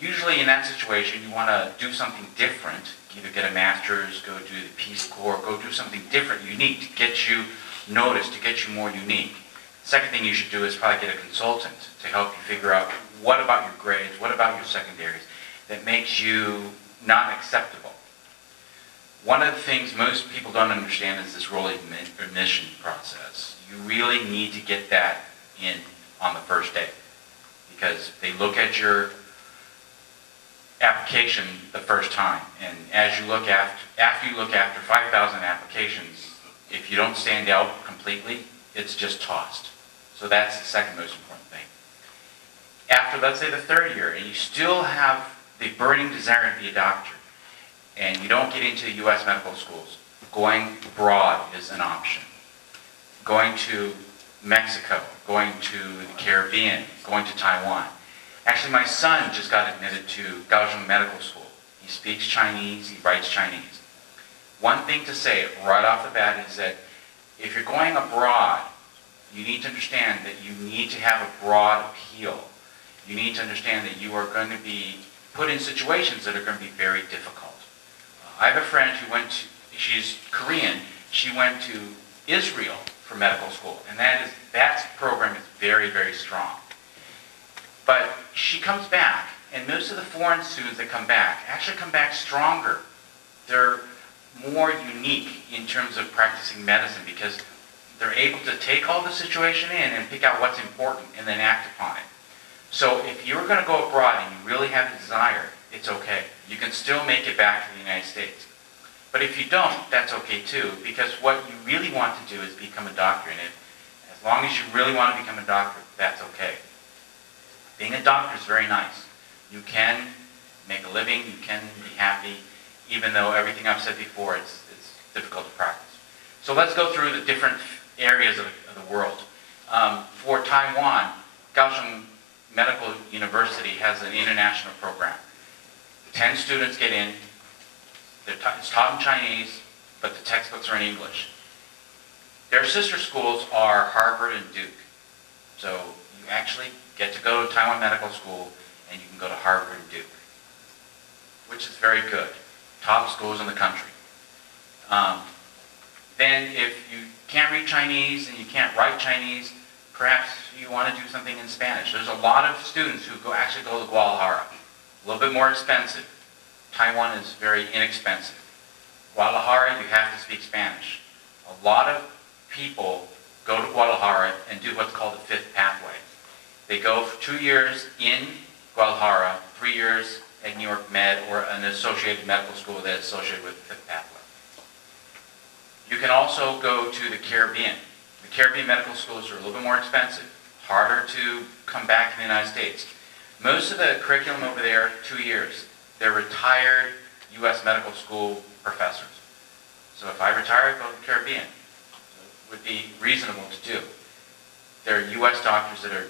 Usually in that situation, you want to do something different. Either get a master's, go do the Peace Corps, go do something different, unique, to get you noticed, to get you more unique. Second thing you should do is probably get a consultant to help you figure out what about your grades, what about your secondaries that makes you not acceptable. One of the things most people don't understand is this rolling admission process. You really need to get that in on the first day, because they look at your application the first time, and as you look after you look after 5,000 applications, if you don't stand out completely, it's just tossed. So that's the second most important thing. After, let's say, the third year, and you still have the burning desire to be a doctor, and you don't get into U.S. medical schools, going abroad is an option. Going to Mexico, going to the Caribbean, going to Taiwan. Actually, my son just got admitted to Kaohsiung Medical School. He speaks Chinese, he writes Chinese. One thing to say right off the bat is that if you're going abroad, you need to understand that you need to have a broad appeal. You need to understand that you are going to be put in situations that are going to be very difficult. I have a friend who went to, she's Korean, she went to Israel for medical school, and that program is very, very strong. But she comes back, and most of the foreign students that come back actually come back stronger. They're more unique in terms of practicing medicine because they're able to take all the situation in and pick out what's important and then act upon it. So if you're going to go abroad and you really have a desire, it's okay. You can still make it back to the United States. But if you don't, that's okay too, because what you really want to do is become a doctor. And as long as you really want to become a doctor, that's okay. Being a doctor is very nice. You can make a living, you can be happy, even though everything I've said before, it's difficult to practice. So let's go through the different areas of the world. For Taiwan, Kaohsiung Medical University has an international program. 10 students get in. It's taught in Chinese, but the textbooks are in English. Their sister schools are Harvard and Duke. So you actually get to go to Taiwan Medical School, and you can go to Harvard and Duke, which is very good. Top schools in the country. Then if you can't read Chinese and you can't write Chinese, perhaps you want to do something in Spanish. There's a lot of students who actually go to Guadalajara. A little bit more expensive. Taiwan is very inexpensive. Guadalajara, you have to speak Spanish. A lot of people go to Guadalajara and do what's called the fifth pathway. They go for 2 years in Guadalajara, 3 years at New York Med or an associated medical school that's associated with the fifth pathway. You can also go to the Caribbean. The Caribbean medical schools are a little bit more expensive, harder to come back to the United States. Most of the curriculum over there, 2 years. They're retired U.S. medical school professors. So if I retire, I go to the Caribbean. It would be reasonable to do. There are U.S. doctors that are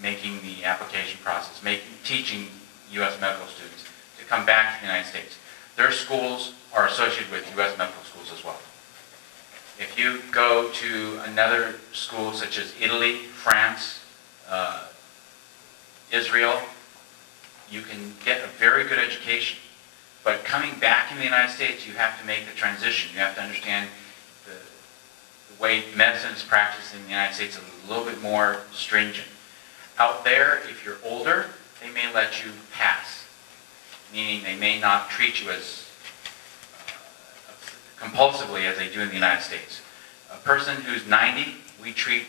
making the application process, teaching U.S. medical students to come back to the United States. Their schools are associated with U.S. medical schools as well. If you go to another school such as Italy, France, Israel, you can get a very good education. But coming back in the United States, you have to make the transition. You have to understand the way medicine is practiced in the United States is a little bit more stringent. Out there, if you're older, they may let you pass, meaning they may not treat you as compulsively as they do in the United States. A person who's 90, the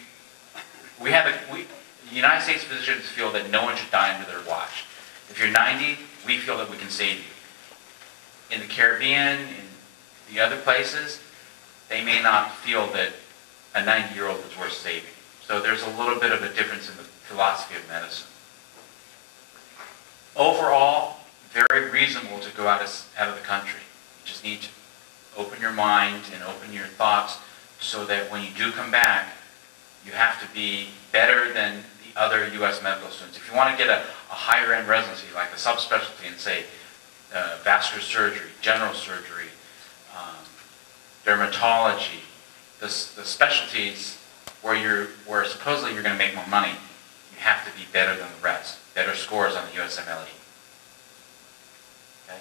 United States physicians feel that no one should die under their watch. If you're 90, we feel that we can save you. In the Caribbean, in the other places, they may not feel that a 90-year-old is worth saving. So there's a little bit of a difference in the philosophy of medicine. Overall, very reasonable to go out of the country. You just need to open your mind and open your thoughts so that when you do come back, you have to be better than the other U.S. medical students. If you want to get a higher end residency, like a subspecialty in, say, vascular surgery, general surgery, dermatology, the specialties where supposedly you're going to make more money, you have to be better than the rest, better scores on the USMLE. Okay?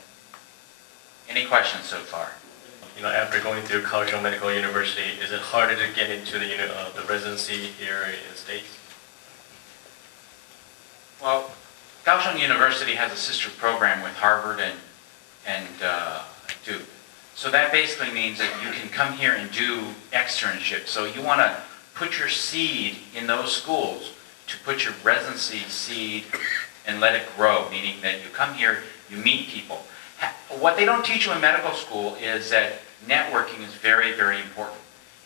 Any questions so far? You know, after going through Kaohsiung Medical University, is it harder to get into the residency here in the States? Well, Kaohsiung University has a sister program with Harvard and Duke. So that basically means that you can come here and do externships. So you want to put your seed in those schools to put your residency seed and let it grow, meaning that you come here, you meet people. What they don't teach you in medical school is that networking is very, very important.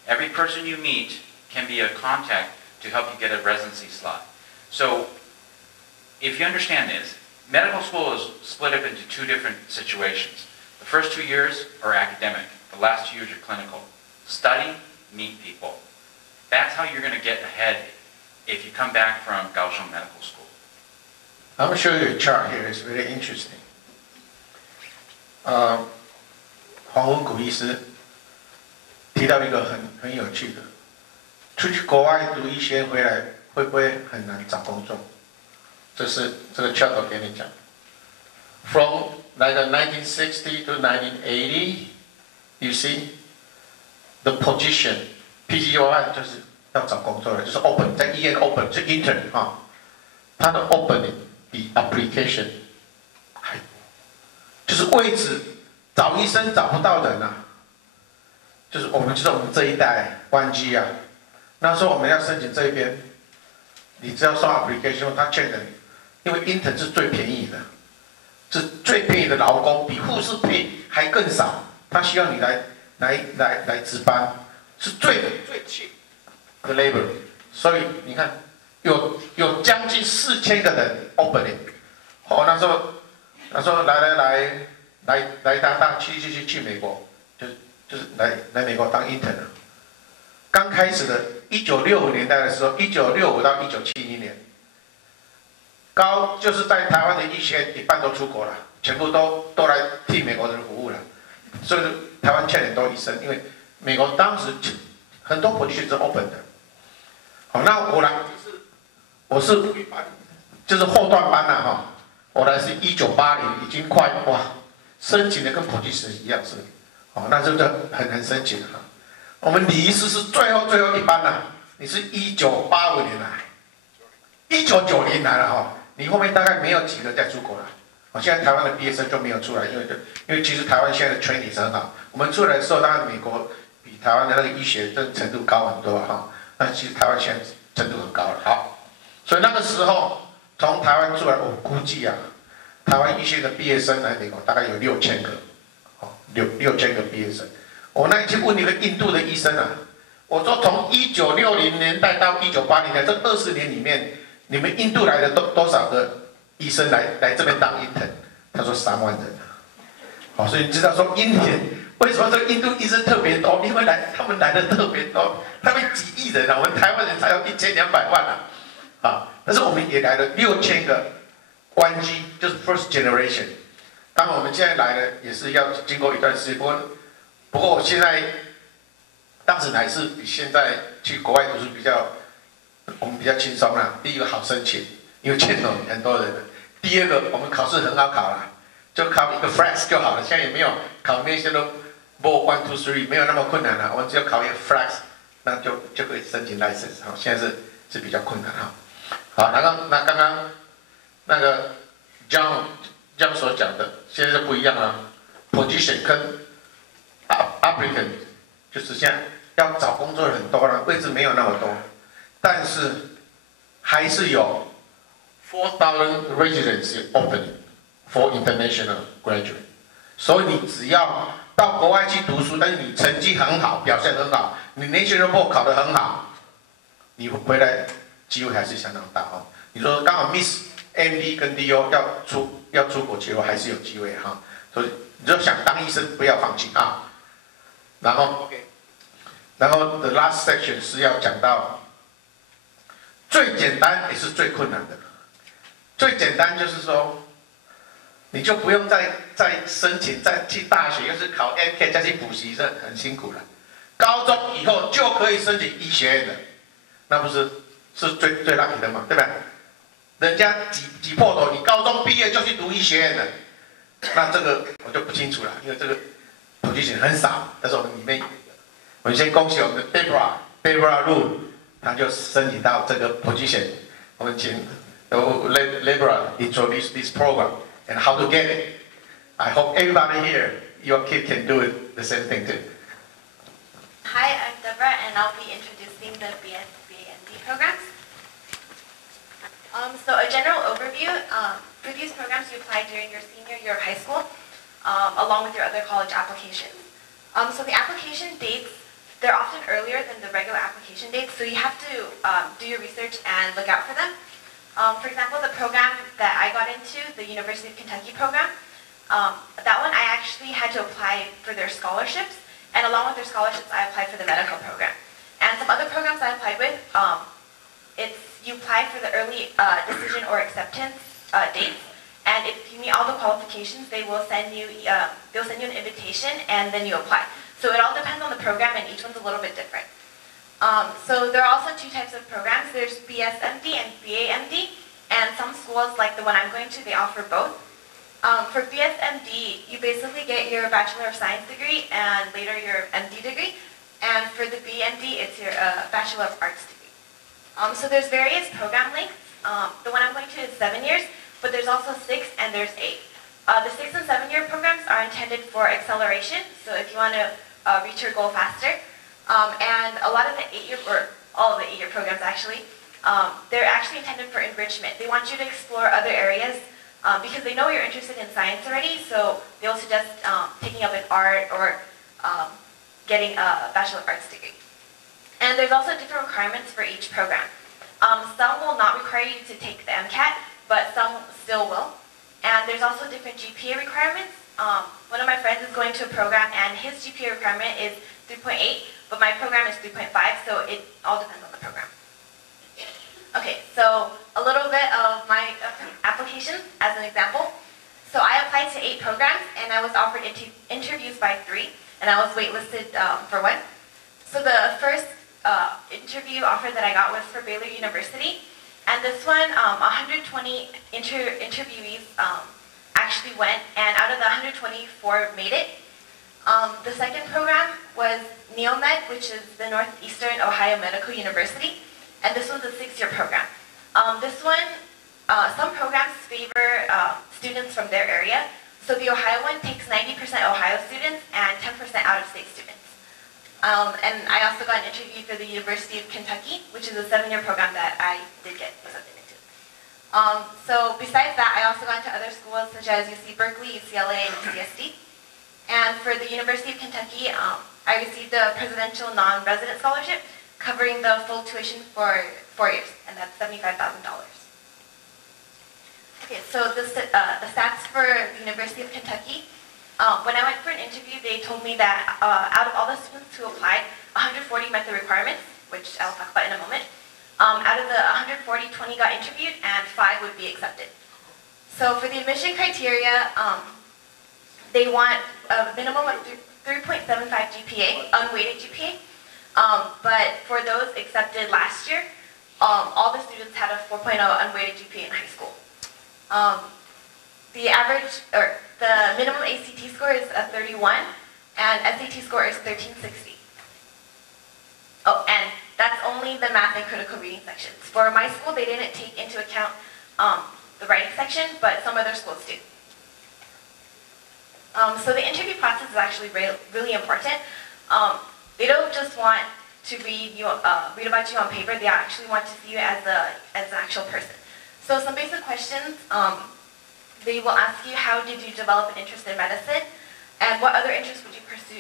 Every person you meet can be a contact to help you get a residency slot. So if you understand this, medical school is split up into two different situations. The first 2 years are academic. The last 2 years are clinical. Study, meet people. That's how you're going to get ahead if you come back from Kaohsiung Medical School. I'm going to show you a chart here. It's very interesting. 黄文谷医师提到一个很有趣的，出去国外读医学院回来会不会很难找工作？这是这个 chart 我给你讲。From like 1960 to 1980, you see the position PGY 就是要找工作的，就是 open 在医院 open 是 intern 啊，它的 opening 比 application 还多，就是位置找医生找不到人啊，就是我们这一代关机啊，那时候我们要申请这一边，你只要送 application， 他确认，因为 intern 是最便宜的，是最便宜的劳工，比护士配还更少，他需要你来值班，是最 cheap 的 labor， 所以你看有将近4000个人 opening， 哦，那时候来当去美国，就是来美国当 intern 啊。刚开始的1965年代的时候，1965到1971年，就是在台湾的医学院一半都出国了，全部都来替美国人服务了，所以台湾欠很多医生，因为美国当时很多 position 是 open 的。好，那我是就是后段班了哈，我来是1980，已经快哇，申请的跟 position 一样是，哦，那就很难申请哈。我们李医师是最后一班了，你是1985年来，1990来了哈，你后面大概没有几个再出国了。哦，现在台湾的毕业生就没有出来，因为其实台湾现在的 training 是很好，我们出来的时候，当然美国比台湾的那个医学的程度高很多哈，但其实台湾现在程度很高了。好，所以那个时候从台湾出来，我估计啊，台湾医学的毕业生来美国大概有6000个，哦，6000个毕业生。我那天问一个印度的医生啊，我说从1960年代到1980年这20年里面，你们印度来的多少个医生来这边当 intern？ 他说3万人啊。好，所以你知道说印度为什么这个印度医生特别多？因为他们来的特别多，他们几亿人啊，我们台湾人才有1200万啊。啊，但是我们也来了6000个关机，就是 first generation。当然我们现在来了也是要经过一段时间，不过我现在当时来是比现在去国外读书我们比较轻松啦。第一个好申请，因为欠了很多人。第二个我们考试很好考啦，就考一个 flex 就好了。现在也没有考那些都 ball 1 2 3， 没有那么困难了。我只要考一个 flex， 那就可以申请 license。好，现在是比较困难哈。好，那刚刚那个 John 所讲的，现在是不一样了 ，position 跟applicant 就是现在要找工作很多了，位置没有那么多，但是还是有4,000 residency opening for international graduate。所以你只要到国外去读书，但是你成绩很好，表现很好，你 national board 考得很好，你回来机会还是相当大哦。你说刚好 miss MD 跟 DO 要出国去，还是有机会哈。所以你就想当医生，不要放弃啊。然后 the last section 是要讲到最简单也是最困难的。最简单就是说，你就不用再申请，再去大学，又是考 MK 再去补习，这很辛苦了。高中以后就可以申请医学院的，那不是最 lucky 的嘛，对不对？人家挤破头，你高中毕业就去读医学院的，那这个我就不清楚了，因为这个 position 很少。但是我们里面，我们先恭喜我们的 Deborah Lu， 他就申请到这个 position。我们请 Deborah introduce this program and how to get it. I hope everybody here, your kid can do it the same thing too. Hi, I'm Deborah, and I'll be introducing the BSc and D programs. So a general overview, for these programs you apply during your senior year of high school, along with your other college applications. So the application dates, they're often earlier than the regular application dates, so you have to do your research and look out for them. For example, the program that I got into, the University of Kentucky program, that one I actually had to apply for their scholarships, and along with their scholarships, I applied for the medical program. And some other programs I applied with, you apply for the early decision or acceptance dates, and if you meet all the qualifications, they will send you an invitation, and then you apply. So it all depends on the program, and each one's a little bit different. So there are also two types of programs. There's BSMD and BAMD, and some schools, like the one I'm going to, they offer both. For BSMD, you basically get your Bachelor of Science degree and later your MD degree. And for the BMD, it's your Bachelor of Arts degree. So there's various program lengths. The one I'm going to is 7 years, but there's also 6 and there's 8. The 6 and 7 year programs are intended for acceleration, so if you want to reach your goal faster. And a lot of the 8 year, or all of the 8 year programs actually, they're actually intended for enrichment. They want you to explore other areas because they know you're interested in science already, so they'll suggest taking up an art or getting a Bachelor of Arts degree. And there's also different requirements for each program. Some will not require you to take the MCAT, but some still will. And there's also different GPA requirements. One of my friends is going to a program and his GPA requirement is 3.8, but my program is 3.5, so it all depends on the program. Okay, so a little bit of my application as an example. So I applied to 8 programs and I was offered interviews by 3, and I was waitlisted for 1. So the first interview offer that I got was for Baylor University, and this one, 120 interviewees actually went, and out of the 124 made it. The second program was NeoMed, which is the Northeastern Ohio Medical University, and this one's a 6-year program. This one, some programs favor students from their area, so the Ohio one takes 90% Ohio students and 10% out-of-state students. And I also got an interview for the University of Kentucky, which is a 7-year program that I did get accepted into. So besides that, I also got into other schools such as UC Berkeley, UCLA, and UCSD. And for the University of Kentucky, I received a presidential non-resident scholarship covering the full tuition for 4 years, and that's $75,000. Okay, so the stats for the University of Kentucky. When I went for an interview, they told me that out of all the students who applied, 140 met the requirements, which I'll talk about in a moment. Out of the 140, 20 got interviewed, and 5 would be accepted. So for the admission criteria, they want a minimum of 3.75 GPA, unweighted GPA. But for those accepted last year, all the students had a 4.0 unweighted GPA in high school. The average, or the minimum ACT score is a 31, and SAT score is 1360. Oh, and that's only the math and critical reading sections. For my school, they didn't take into account the writing section, but some other schools do. So the interview process is actually really important. They don't just want to read about you on paper, they actually want to see you as an actual person. So some basic questions. They will ask you, how did you develop an interest in medicine, and what other interests would you pursue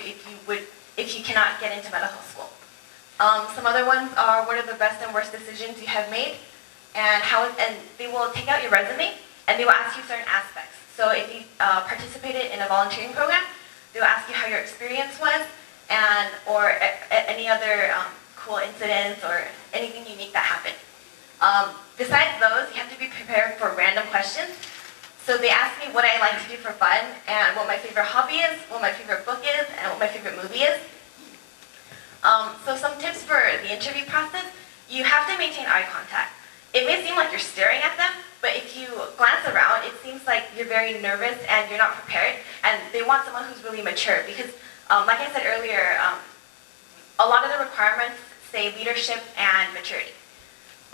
if you cannot get into medical school? Some other ones are, what are the best and worst decisions you have made, and they will take out your resume and they will ask you certain aspects. So if you participated in a volunteering program, they will ask you how your experience was, or any other cool incidents or anything unique that happened. Besides those, you have to be prepared for random questions. So they asked me what I like to do for fun, and what my favorite hobby is, what my favorite book is, and what my favorite movie is. So some tips for the interview process: you have to maintain eye contact. It may seem like you're staring at them, but if you glance around, it seems like you're very nervous and you're not prepared, and they want someone who's really mature because, like I said earlier, a lot of the requirements say leadership and maturity.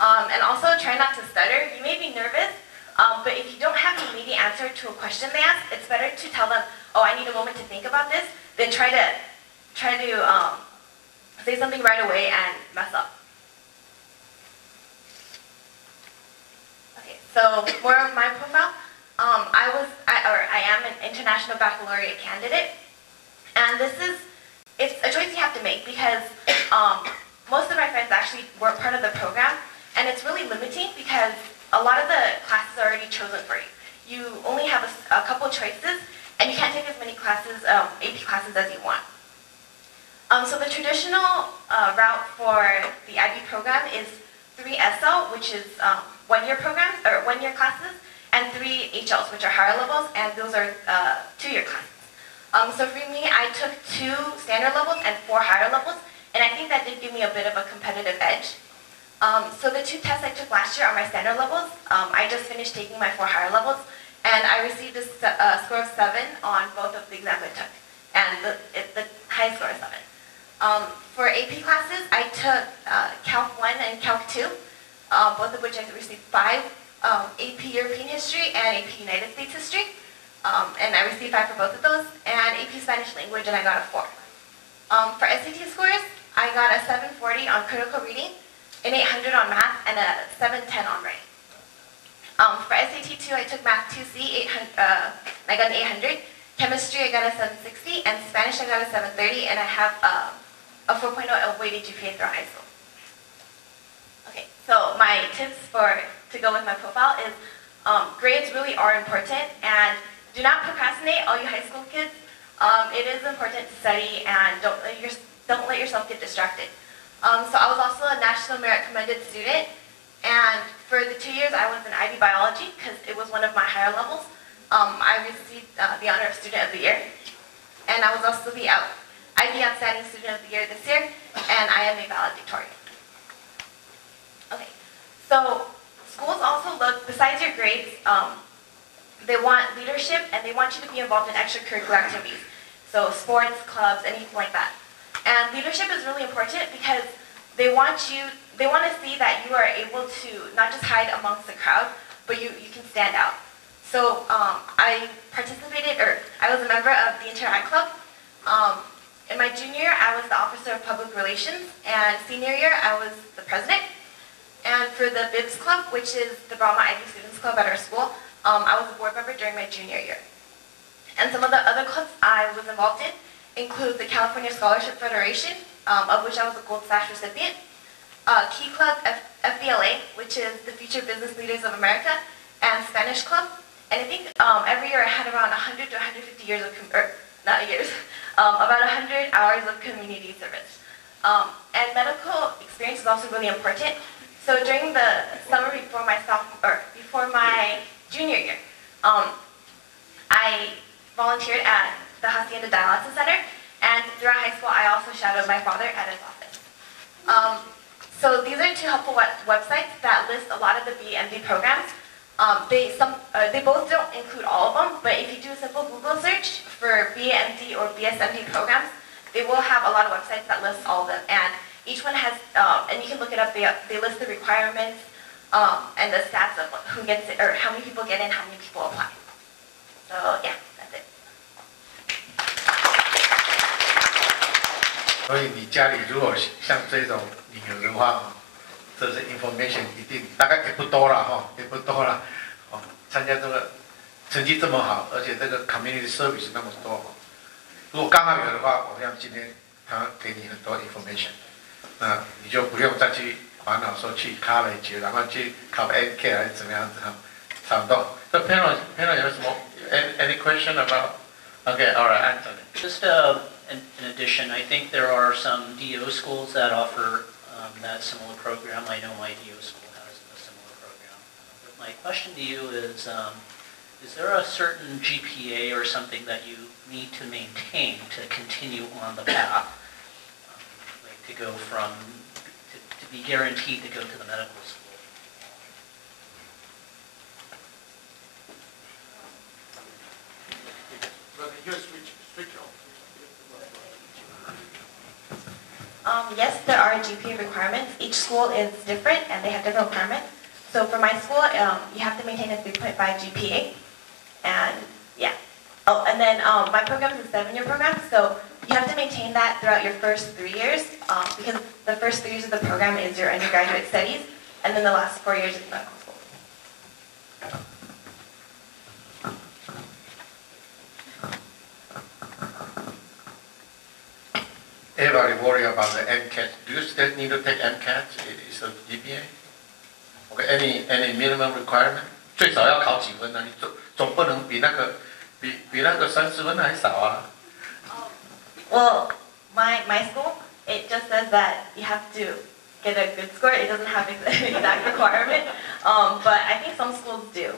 And also try not to stutter. You may be nervous, but if you don't have an immediate answer to a question they ask, it's better to tell them, oh, I need a moment to think about this, than try to say something right away and mess up. So more of my profile. I am an international baccalaureate candidate, and it's a choice you have to make because most of my friends actually weren't part of the program, and it's really limiting because a lot of the classes are already chosen for you. You only have a couple choices, and you can't take as many classes, AP classes as you want. So the traditional route for the IB program is 3 SL, which is one-year programs or one-year classes, and 3 HLs, which are higher levels, and those are 2-year classes. So for me, I took 2 standard levels and 4 higher levels, and I think that did give me a bit of a competitive edge. So the 2 tests I took last year are my standard levels. I just finished taking my 4 higher levels, and I received a score of 7 on both of the exams I took, and the highest score is 7. For AP classes, I took Calc 1 and Calc 2, both of which I received 5, AP European History and AP United States History, and I received 5 for both of those, and AP Spanish Language, and I got a 4. For SAT scores, I got a 740 on critical reading, an 800 on math, and a 710 on writing. For SAT 2, I took Math 2C, I got an 800. Chemistry, I got a 760, and Spanish, I got a 730, and I have a 4.0 weighted GPA throughout high school. Okay, so my tips to go with my profile is grades really are important, and do not procrastinate, all you high school kids. It is important to study, and don't let yourself get distracted. So I was also a National Merit Commended student, and for the 2 years I was in IB Biology because it was one of my higher levels. I received the honor of Student of the Year, and I was also the IB Outstanding Student of the Year this year, and I am a valedictorian. Okay, so schools also look, besides your grades, they want leadership, and they want you to be involved in extracurricular activities. So sports, clubs, anything like that. And leadership is really important because they want to see that you are able to not just hide amongst the crowd, but you can stand out. So I was a member of the Interact Club. In my junior year, I was the Officer of Public Relations, and senior year, I was the president. And for the BIBS Club, which is the Brahma IB Students Club at our school, I was a board member during my junior year. And some of the other clubs I was involved in include the California Scholarship Federation, of which I was a Gold Sash recipient, Key Club FBLA, which is the Future Business Leaders of America, and Spanish Club. And I think every year I had around 100 to 150 years of, about 100 hours of community service. And medical experience is also really important. So during the summer before my junior year, I volunteered at the Hacienda Dialysis Center, and throughout high school I also shadowed my father at his office. So these are 2 helpful websites that list a lot of the BMD programs. They both don't include all of them, but if you do a simple Google search for BMD or BSMD programs, they will have a lot of websites that list all of them. And each one has, and you can look it up, they list the requirements and the stats of who gets it, or how many people get in, how many people apply. So yeah, that's it. 所以你家里如果像这种女儿的话，这些 information 一定大概也不多了哈，也不多了。哦，参加这个成绩这么好，而且这个 community service 那么多，如果刚好有的话，我想今天他给你很多 information， 那你就不用再去烦恼说去 college， 然后去考 NK 还是怎么样子哈，差不多。这 panel 有什么 any question about? Okay, all right, Anthony. Just in addition, I think there are some DO schools that offer that similar program. I know my DO school has a similar program. But my question to you is there a certain GPA or something that you need to maintain to continue on the path, like to go from, to be guaranteed to go to the medical school? Yes, there are GPA requirements. Each school is different and they have different requirements. So for my school, you have to maintain a 3.5 GPA. And yeah. Oh, and then my program is a 7-year program, so you have to maintain that throughout your first 3 years, because the first 3 years of the program is your undergraduate studies, and then the last 4 years is medical school. everybody worry about the MCAT. Do you still need to take MCAT? It's a GPA. Okay, any minimum requirement? 最少要考几分呢？你总不能比那个30分还少啊。Well, my school, it just says that you have to get a good score. It doesn't have an exact requirement, but I think some schools do.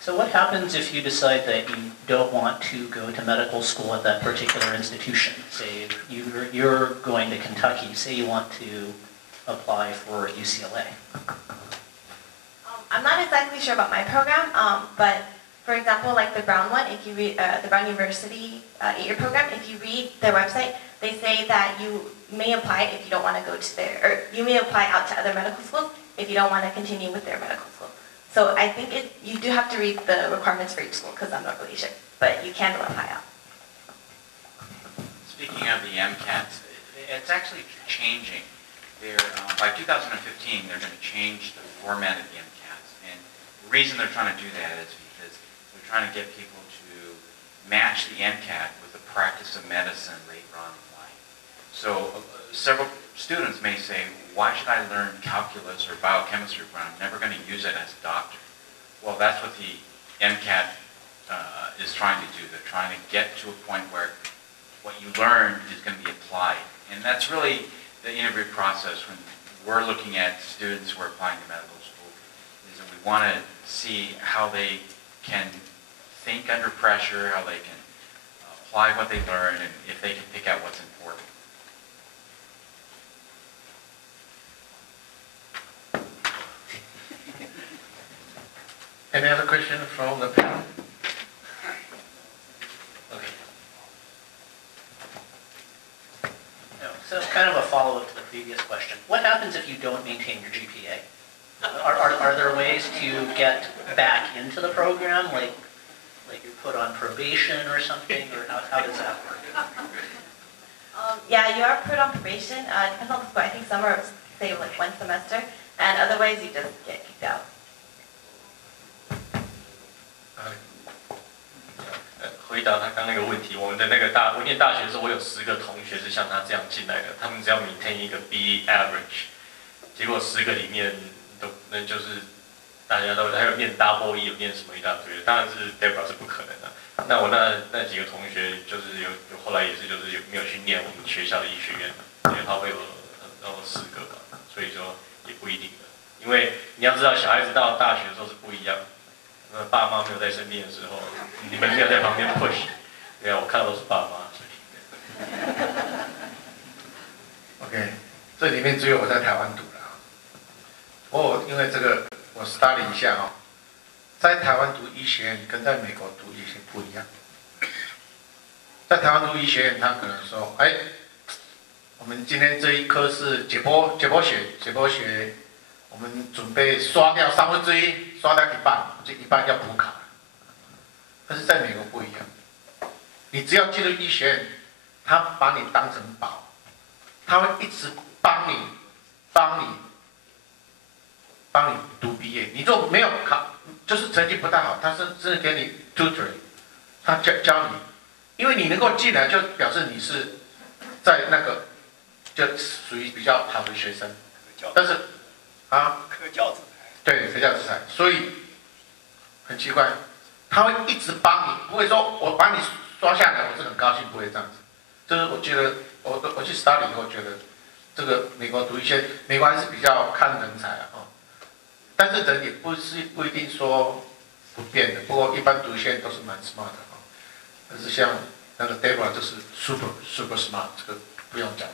So what happens if you decide that you don't want to go to medical school at that particular institution? Say you're going to Kentucky, say you want to apply for UCLA. I'm not exactly sure about my program, but for example, like the Brown one, if you read the Brown University 8-year program, if you read their website, they say that you may apply if you don't want to go to their, or you may apply out to other medical schools if you don't want to continue with their medical school. So I think you do have to read the requirements for each school because I'm not really sure, but you can apply out. Speaking of the MCATs, it's actually changing. By 2015, they're going to change the format of the MCATs. And the reason they're trying to do that is because they're trying to get people to match the MCAT with the practice of medicine later on in life. So several students may say, why should I learn calculus or biochemistry when I'm never going to use it as a doctor? Well, that's what the MCAT is trying to do. They're trying to get to a point where what you learn is going to be applied. And that's really the interview process when we're looking at students who are applying to medical school, is that we want to see how they can think under pressure, how they can apply what they learn, and if they can pick out what's important. Any other question from the panel? So kind of a follow-up to the previous question. What happens if you don't maintain your GPA? Are there ways to get back into the program, like you're put on probation or something, or how does that work? Yeah, you are put on probation. Depends on the school. I think some are, say, like 1 semester, and otherwise you just get kicked out. 回答他刚那个问题，我念大学的时候，我有10个同学是像他这样进来的，他们只要maintain一个 B average， 结果10个里面那就是大家都还有念 double E， 有念什么一大堆的，当然是 Debra 是不可能的。那我那几个同学就是有后来也是就是没有去念我们学校的医学院，因为他会有10个吧，所以说也不一定的，因为你要知道小孩子到大学的时候是不一样的。 爸妈没有在身边的时候，你们没有在旁边 push， 对啊，我看的都是爸妈。OK， 这里面只有我在台湾读了啊。我因为这个我 study 一下哈，在台湾读医学院跟在美国读医学院不一样。在台湾读医学院，他可能说，哎，我们今天这一科是解剖学。 我们准备刷掉1/3，刷掉1半，这1半要补考。但是在美国不一样，你只要进入医学院，他把你当成宝，他会一直帮你读毕业。你如果没有考，就是成绩不太好，他是给你 tutoring， 他教你，因为你能够进来，就表示你是在那个就属于比较好的学生，但是。 科教制裁，对，科教制裁，所以很奇怪，他会一直帮你，不会说我把你刷下来，我是很高兴，不会这样子。就是我觉得我去 study 以后，觉得这个美国读一些，美国还是比较看人才啊，但是人也不一定说不变的，不过一般读一些都是蛮 smart 的啊。但是像那个 Debra 就是 super smart， 这个不用讲，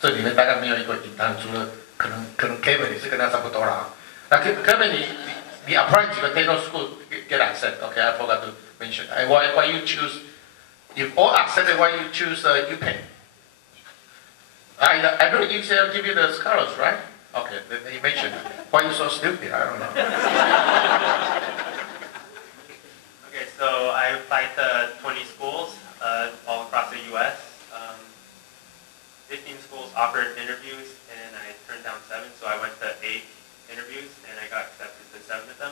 这里面大概没有一个隐单，除了。 可能 Kevin 也是跟他差不多啦。那 Kevin 你 apply 几个 dental school get accepted? Okay, I forgot to mention. And why you choose? If all accepted, why you choose UPenn? I know UCL give you the scholars, right? Okay, then you mentioned. Why you so stupid? I don't know. Okay, so I applied to 20 schools all across the U.S. 15 schools offered interviews, and I turned down 7, so I went to 8 interviews, and I got accepted to 7 of them.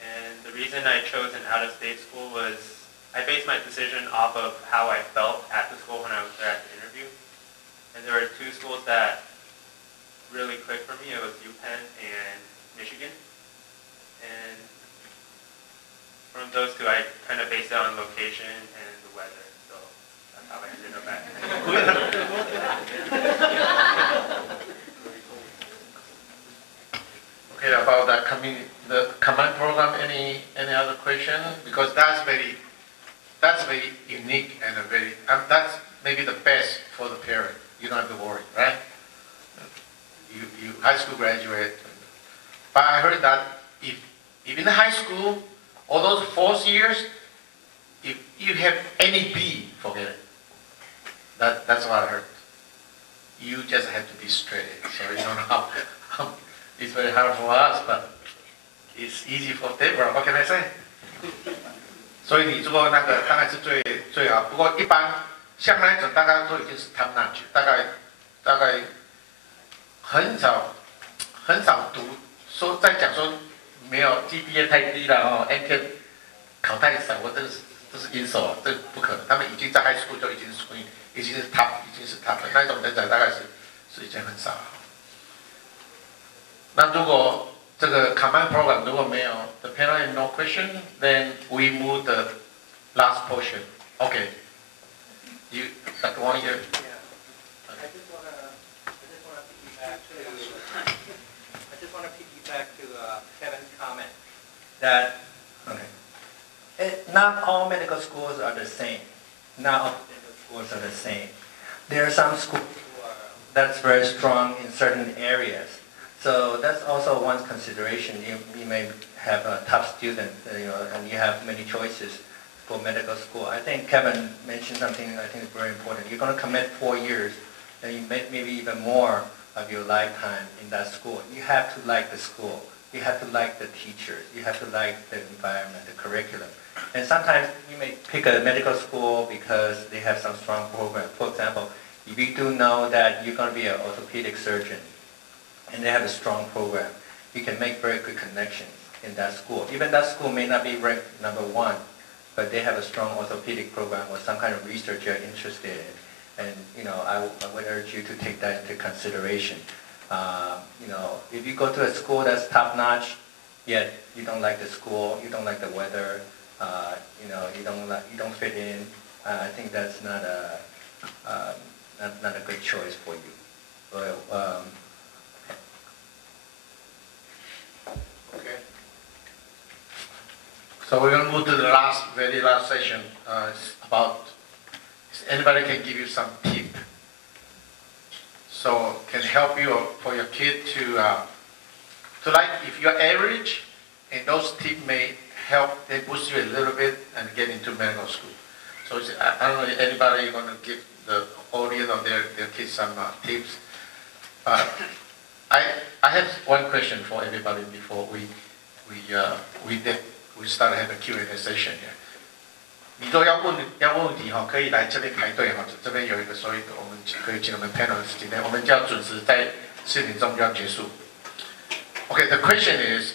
And the reason I chose an out-of state school was, I based my decision off of how I felt at the school when I was there at the interview. And there were two schools that really clicked for me. It was UPenn and Michigan. And from those two, I kind of based it on location and the weather. So that's how I ended up at. Okay, about the command program, any other question? Because that's very unique and that's maybe the best for the parent. You don't have to worry, right? You high school graduate, but I heard that if in the high school, all those 4 years, if you have any B, forget it. That's what I heard. You just have to be straight. So you don't know how it's very hard for us, but it's easy for Deborah. What can I say? 所以你做那个当然是最好，不过一般像那一种大概都已经是 top notch， 大概很少读说在讲说没有 GPA 太低了哦 ，NT 考太少，这是因手啊，这不可能。他们已经在 high school 就已经是 top， 已经是 top 了，那一种人才大概是已经很少了。那如果这个 command program 如果没有 the parent no question, then we move the last portion. Okay. You Dr. Wang, you. I just want to piggyback to Kevin's comment that not all medical schools are the same. Not all medical schools are the same. There are some schools that's very strong in certain areas. So that's also one consideration. You may have a top student, and you have many choices for medical school. I think Kevin mentioned something I think is very important. You're going to commit 4 years, and you maybe even more of your lifetime in that school. You have to like the school. You have to like the teachers. You have to like the environment, the curriculum. And sometimes you may pick a medical school because they have some strong program. For example, if you do know that you're going to be an orthopedic surgeon, and they have a strong program, you can make very good connections in that school. Even that school may not be ranked #1, but they have a strong orthopedic program or some kind of research you're interested in. And I would urge you to take that into consideration. If you go to a school that's top-notch, yet you don't like the school, you don't like the weather, you don't fit in, I think that's not a good choice for you. Okay. So we're going to move to the very last session. It's about, anybody can give you some tip. So can help you for your kid to like, if you're average, and those tips may help, they boost you a little bit and get into medical school. So I don't know if anybody going to give the audience or their kids some tips. I have one question for everybody before we start having a Q&A session here. 你如果要问问题哈，可以来这边排队哈，这边有一个所以我们可以请我们 panelists 今天我们就要准时在4点钟就要结束。Okay, the question is,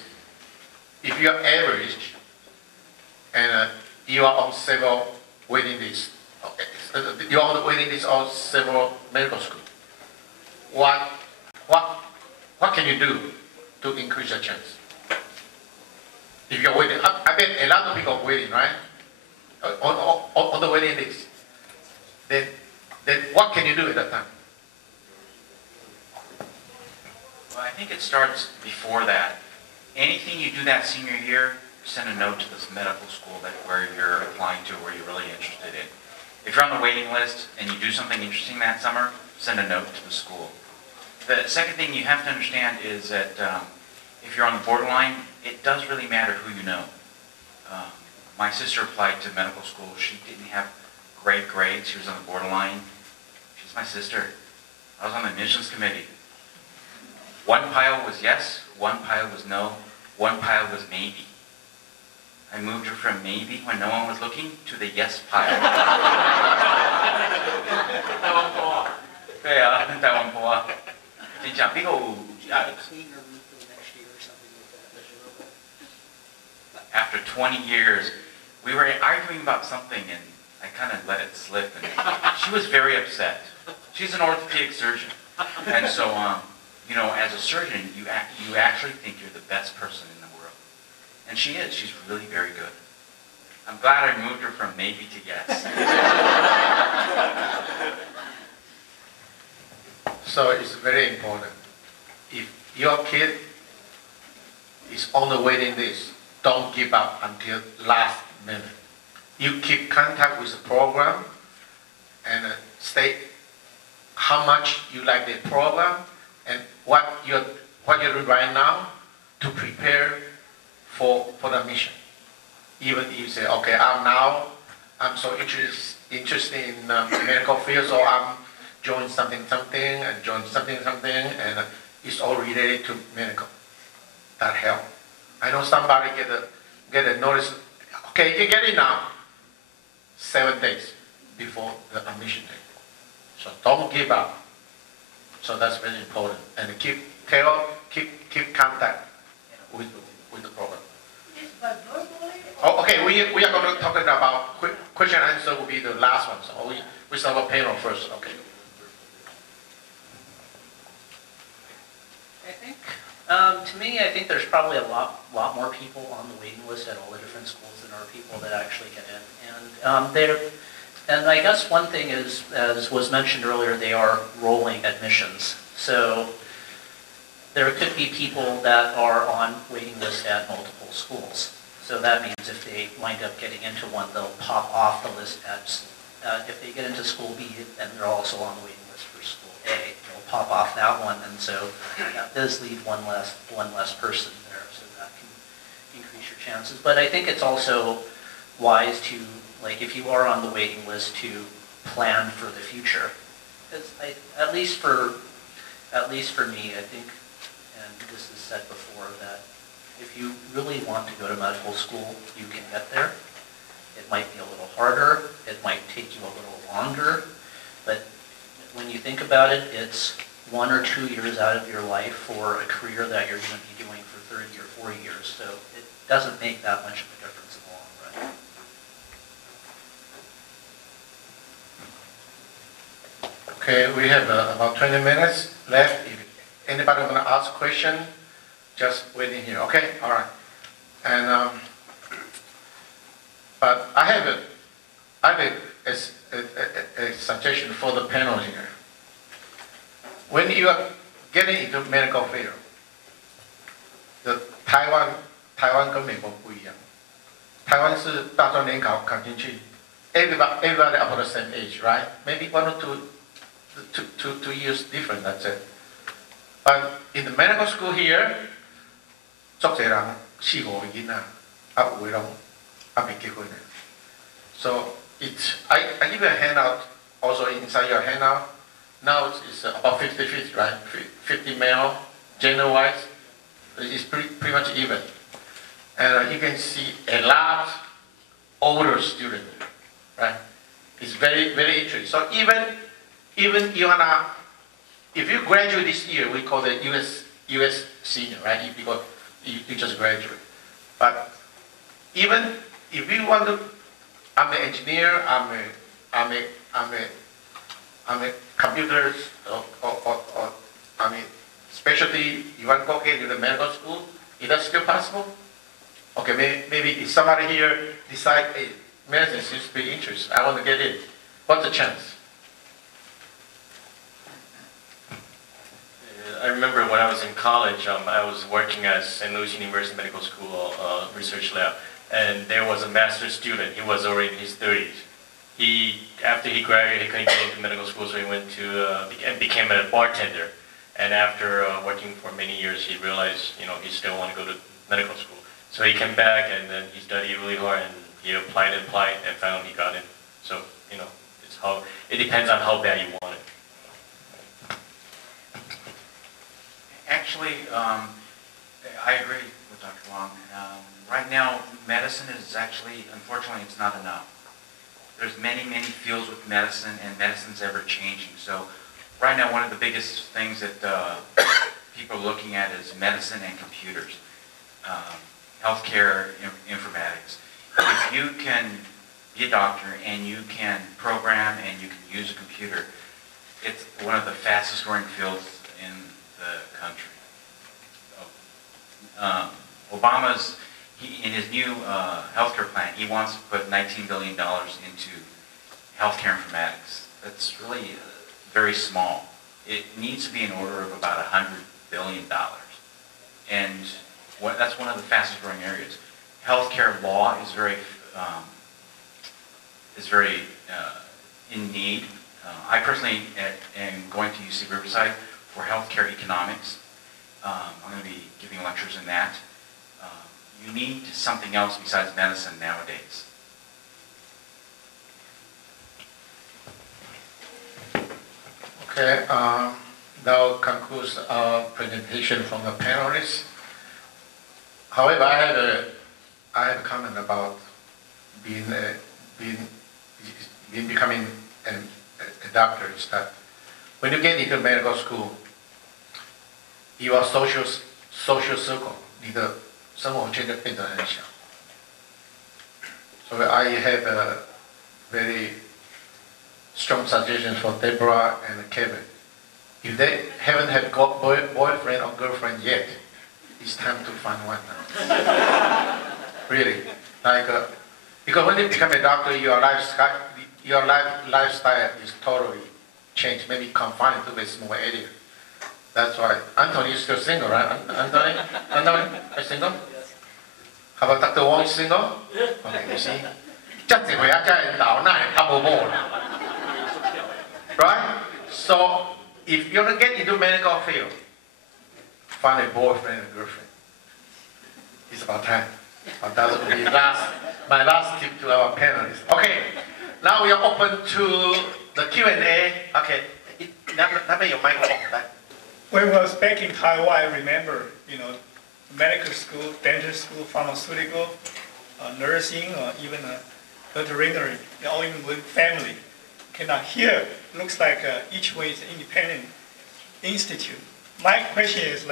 if you are average and you are on several waiting lists, you are on the waiting list of several medical schools, what can you do to increase your chance? If you're waiting, I bet a lot of people are waiting, right? On the waiting list. Then what can you do at that time? Well, I think it starts before that. Anything you do that senior year, send a note to this medical school where you're applying to, where you're really interested in. If you're on the waiting list and you do something interesting that summer, send a note to the school. The second thing you have to understand is that if you're on the borderline, it does really matter who you know. My sister applied to medical school. She didn't have great grades. She was on the borderline. She's my sister. I was on the admissions committee. One pile was yes, one pile was no, one pile was maybe. I moved her from maybe when no one was looking to the yes pile. 台湾坡啊。对啊，台湾坡啊。真正比較 After 20 years, we were arguing about something, and I kind of let it slip, and she was very upset. She's an orthopedic surgeon, and so you know, as a surgeon, you actually think you're the best person in the world, and she is. She's really very good. I'm glad I moved her from maybe to yes. So it's very important. If your kid is on the waiting list, don't give up until last minute. You keep contact with the program and state how much you like the program and what you're doing right now to prepare for the mission. Even if you say, okay, I'm so interested in the medical field, so I'm join something, and join something, and it's all related to medical. That help. I know somebody get a notice, okay, you get it now, 7 days before the admission day. So don't give up. So that's very important. And keep contact with the program. Oh, okay, we are going to talk about question and answer will be the last one. So we start with panel first. Okay. To me, I think there's probably a lot more people on the waiting list at all the different schools than are people that actually get in. And I guess one thing is, as was mentioned earlier, they are rolling admissions. So there could be people that are on waiting lists at multiple schools. So that means if they wind up getting into one, they'll pop off the list if they get into school B and they're also on the waiting list for school A, they'll pop off that one, and so that does leave one less person there, so that can increase your chances. But I think it's also wise to, like, if you are on the waiting list, to plan for the future. Because at least for me, I think, and this is said before, that if you really want to go to medical school, you can get there. It might be a little harder, it might take you a little longer, but when you think about it, it's 1 or 2 years out of your life for a career that you're going to be doing for 30 or 40 years. So it doesn't make that much of a difference in the long run. Okay, we have about 20 minutes left. If anybody want to ask a question, just waiting here. Okay, all right. And but I have a suggestion for the panel here. When you are getting into medical field, the 台湾跟美国不一样。台湾是大专联考考进去 ，everybody about the same age, right? Maybe 1 or 2 years different. That's it. But in the medical school here, 足侪人4、5个囡仔，有的拢未结婚的。So I give you a handout also inside your handout. Now it's about 50-50, right? 50 male, gender-wise, it's pretty much even. And you can see a lot older student, right? It's very, very interesting. So even if you graduate this year, we call it US senior, right? Because you just graduate. But even if you want to, I'm an engineer, I'm a computer or I mean specialty. You want to go get to the medical school? Is that still possible? Okay, maybe if somebody here decide, hey, medicine seems to be interesting, I want to get in. What's the chance? I remember when I was in college, I was working at St. Louis University Medical School research lab, and there was a master's student. He was already in his 30s. After he graduated, he couldn't get into medical school, so he went to and became a bartender. And after working for many years, he realized, he still wanted to go to medical school. So he came back, and then he studied really hard, and he applied, and found he got in. So, it depends on how bad you want it. Actually, I agree with Dr. Wong. Right now, medicine is actually, unfortunately, it's not enough. There's many, many fields with medicine, and medicine's ever changing. So right now, one of the biggest things that people are looking at is medicine and computers, healthcare, informatics. if you can be a doctor and you can program and you can use a computer, it's one of the fastest growing fields in the country. Obama's, in his new healthcare plan, he wants to put $19 billion into healthcare informatics. That's really very small. It needs to be in order of about $100 billion. And that's one of the fastest growing areas. Healthcare law is very in need. I personally am going to UC Riverside for healthcare economics. I'm going to be giving lectures in that. You need something else besides medicine nowadays. Okay, now concludes our presentation from the panelists. However, I have a comment about becoming a doctor. Is that when you get into medical school, your social circle, 你的生活圈就变得很小。So I have a very strong suggestion for Deborah and Kevin. If they haven't had boyfriend or girlfriend yet, it's time to find one now. Really, because when you become a doctor, your lifestyle is totally changed. Maybe confined to a small area. That's why Anthony is still single, right? Anthony, are you single? How about Dr. Wong is single? Okay, you see. Right? So, if you want to get into medical field, find a boyfriend and girlfriend. It's about time. That will be my last tip to our panelists. Okay, now we are open to the Q&A. Okay, your mic open. When I was back in Taiwan, I remember, medical school, dental school, pharmaceutical, nursing, or even veterinary, all in one family. Okay, now here, looks like each one is an independent institute. My question is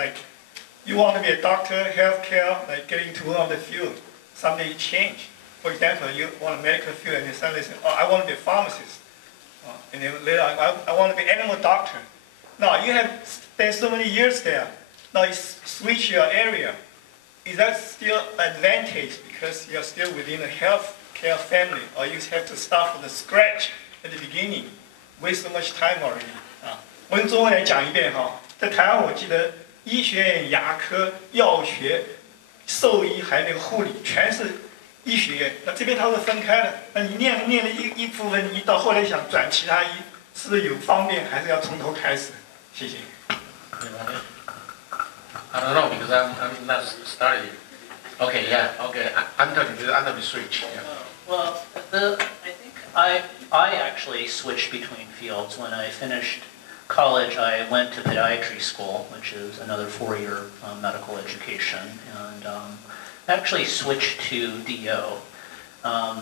you want to be a doctor, healthcare, get into one of the field, someday you change. For example, you want a medical field and you suddenly say, oh, I want to be a pharmacist. And then later, I want to be an animal doctor. Now, you have spent so many years there. Now you switch your area. Is that still an advantage because you're still within a healthcare family, or you have to start from the scratch at the beginning? Waste so much time already. 我用中文来讲一遍哈，在台湾我记得医学院、牙科、药学、兽医还有那个护理，全是医学院。那这边它会分开的。那你念了一部分，你到后来想转其他医，是不是有方便，还是要从头开始？谢谢。I don't know because I'm not studying. Okay, yeah, okay. Anthony switch. Yeah. Well, I think I actually switched between fields. When I finished college, I went to podiatry school, which is another 4-year medical education, and actually switched to DO.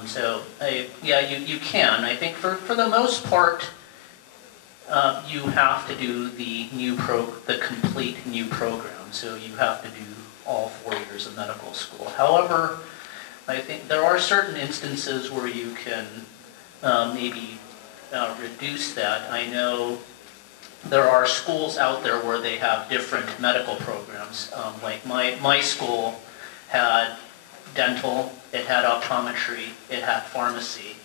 So you can. I think for the most part, you have to do the complete new program. So you have to do all 4 years of medical school. However, I think there are certain instances where you can maybe reduce that. I know there are schools out there where they have different medical programs. Like my school had dental, it had optometry, it had pharmacy.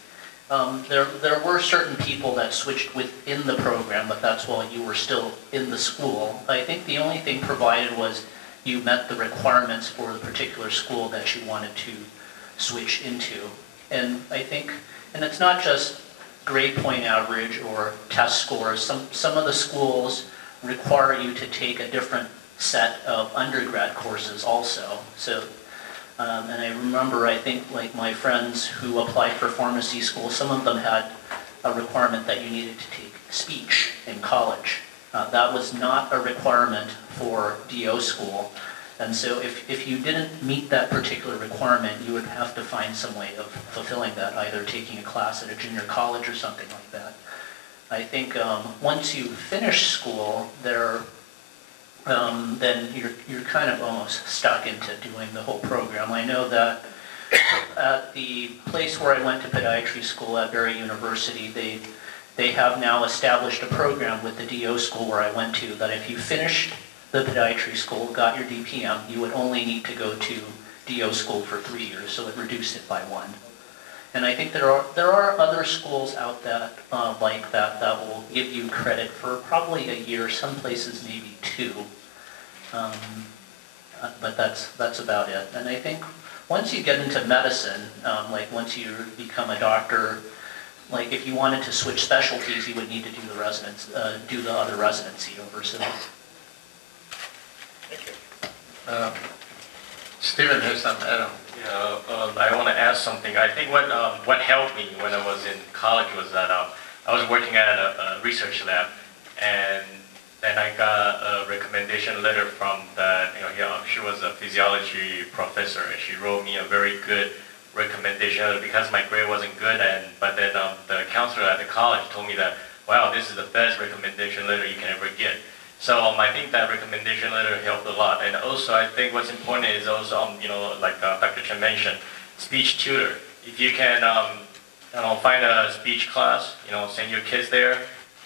There were certain people that switched within the program, but that's while you were still in the school. I think the only thing provided was you met the requirements for the particular school that you wanted to switch into. And I think, and it's not just grade point average or test scores. Some of the schools require you to take a different set of undergrad courses also. So. And I remember, I think, like my friends who applied for pharmacy school, some of them had a requirement that you needed to take speech in college. That was not a requirement for DO school. And so if you didn't meet that particular requirement, you would have to find some way of fulfilling that, either taking a class at a junior college or something like that. I think once you finish school, then you're kind of almost stuck into doing the whole program. I know that At the place where I went to podiatry school at Barry University, they have now established a program with the DO school where I went to that if you finished the podiatry school, got your DPM, you would only need to go to DO school for 3 years, so it reduced it by 1. And I think there are other schools out that like that will give you credit for probably a year, some places maybe 2. But that's about it. And I think once you get into medicine, like once you become a doctor, like if you wanted to switch specialties, you would need to do the other residency over. So. Stephen has some add-on. Yeah, I want to ask something. I think what helped me when I was in college was that I was working at a research lab, and then I got a recommendation letter from that. She was a physiology professor, and she wrote me a very good recommendation letter because my grade wasn't good. But then the counselor at the college told me that, wow, this is the best recommendation letter you can ever get. So I think that recommendation letter helped a lot. And also, I think what's important is also, like Dr. Chen mentioned, speech tutor. If you can, find a speech class, send your kids there,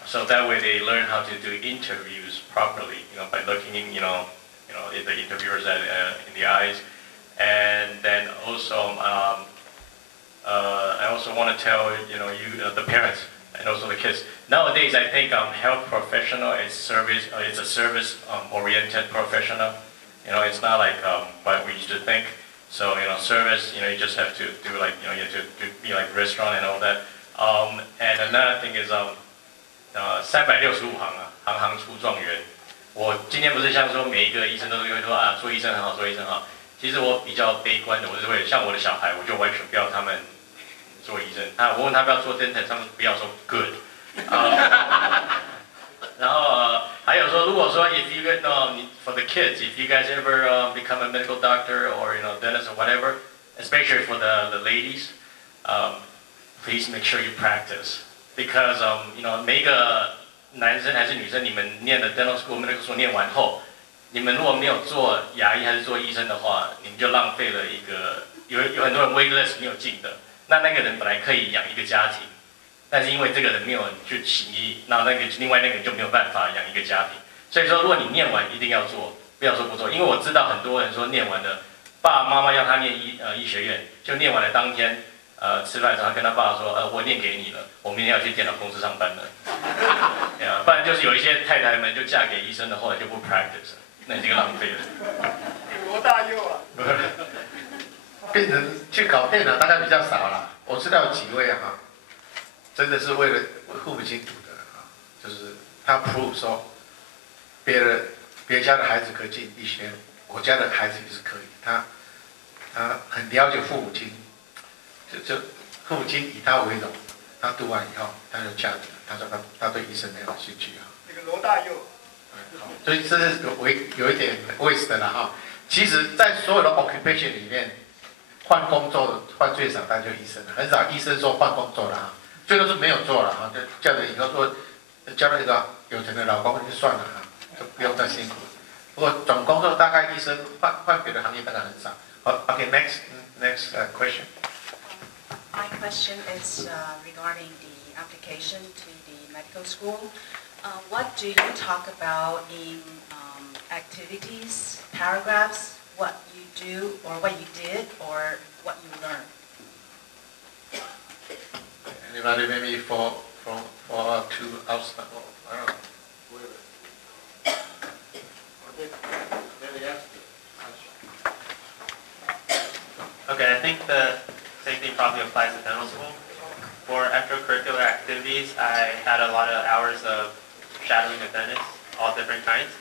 so that way they learn how to do interviews properly, by looking in, the interviewers in the eyes. And then also, I also want to tell the parents and also the kids. Nowadays, I think health professional is it's a service-oriented professional. It's not like what we used to think. So service, you just have to do like you have to be like restaurant and all that. And another thing is 365行啊，行行出状元。我今天不是像说每一个医生都会说啊，做医生很好，做医生很好。其实我比较悲观的，我是会像我的小孩，我就完全不要他们做医生。我问他不要做 dental， 他们不要说 good。然后还有说，如果说 if you for the kids, if you guys ever become a medical doctor or dentist or whatever, especially for the ladies, please make sure you practice because 每一个男生还是女生，你们念的 dental school medical school 念完后，你们如果没有做牙医还是做医生的话，你们就浪费了一个有很多人 wait list 没有进的，那个人本来可以养一个家庭。但是因为这个人没有去行医，那另外那个人就没有办法养一个家庭。所以说，如果你念完一定要做，不要说不做。因为我知道很多人说念完了，爸爸妈妈要他念医学院，就念完了当天吃饭的时候，他跟他爸爸说，我念给你了，我明天要去电脑公司上班了。不然就是有一些太太们就嫁给医生了，后来就不 practice， 那这个浪费了。罗大佑啊，变成去搞电脑大概比较少了。我知道有几位啊。真的是为了父母亲读的啊，就是他 prove 说，别家的孩子可以进医学院，我家的孩子也是可以。他很了解父母亲，就父母亲以他为荣。他读完以后，他就嫁人了。他说他对医生很有兴趣啊。那个罗大佑。所以这是有一点 waste 的啦哈。其实，在所有的 occupation 里面，换工作换最少，大概就医生了，很少医生说换工作了哈。最多是没有做了哈，就叫人以后说交了一个有钱的老公就算了哈，就不用再辛苦了。不过总工作大概医生换别的行业大概很少。Okay, next question. My question is regarding the application to the medical school. What do you talk about in activities, paragraphs, what you do or what you did or what you learned? Anybody maybe for two outside? I don't know. Okay, I think the same thing probably applies to dental school. For extracurricular activities, I had a lot of hours of shadowing the dentists, all different kinds.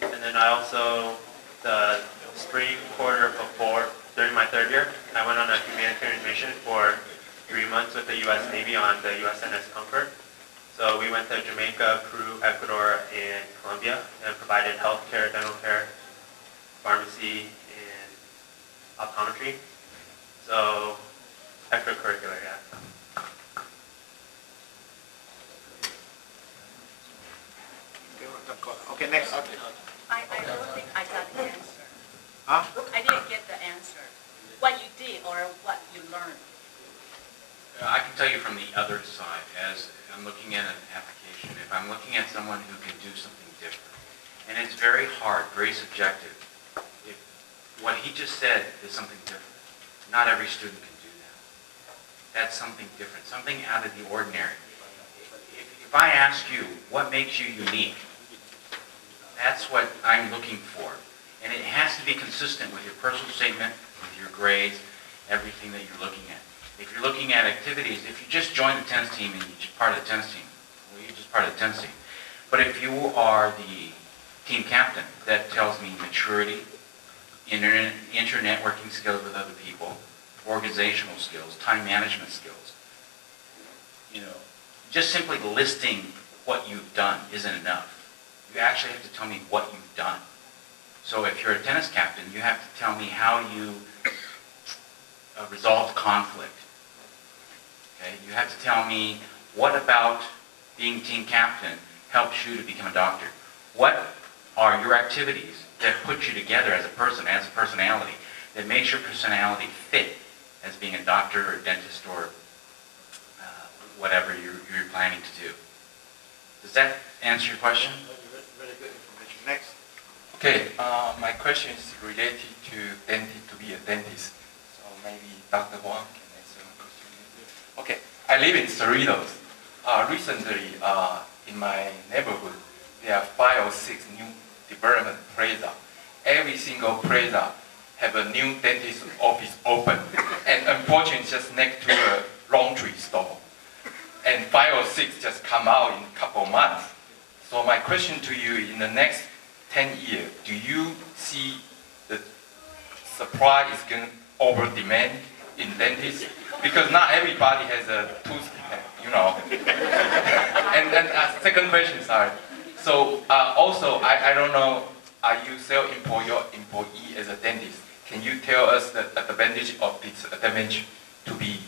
And then I also, the spring quarter before, during my 3rd year, I went on a humanitarian mission for 3 months with the U.S. Navy on the USNS Comfort. So we went to Jamaica, Peru, Ecuador, and Colombia and provided healthcare, dental care, pharmacy, and optometry. So extracurricular, yeah. Okay, next. I don't think I got the answer. Huh? I didn't get the answer. What you did or tell you from the other side, as I'm looking at an application, if I'm looking at someone who can do something different, and it's very hard, very subjective. If what he just said is something different, not every student can do that. That's something different, something out of the ordinary. If I ask you, what makes you unique? That's what I'm looking for. And it has to be consistent with your personal statement, with your grades, everything that you're looking at. If you're looking at activities, if you just join the tennis team and you're just part of the tennis team, well, you're just part of the tennis team. But if you are the team captain, that tells me maturity, inter-networking skills with other people, organizational skills, time management skills. You know, just simply listing what you've done isn't enough. You actually have to tell me what you've done. So if you're a tennis captain, you have to tell me how you resolved conflict. Okay? You have to tell me what about being team captain helps you to become a doctor. What are your activities that put you together as a person, as a personality, that makes your personality fit as being a doctor or a dentist or whatever you're planning to do. Does that answer your question? Very good information. Next. Okay, my question is related to to be a dentist. So maybe Dr. Huang can answer my question. Okay, I live in Cerritos. Recently, in my neighborhood, there are 5 or 6 new development plaza. Every single plaza have a new dentist office open, and unfortunately, just next to a laundry store. And 5 or 6 just come out in a couple months. So my question to you, in the next 10 years, do you see the supply is going to over demand in dentists? Because not everybody has a tooth, you know. and second question, sorry. So also, I don't know, are you self-employed or employee as a dentist? Can you tell us the advantage of this advantage to be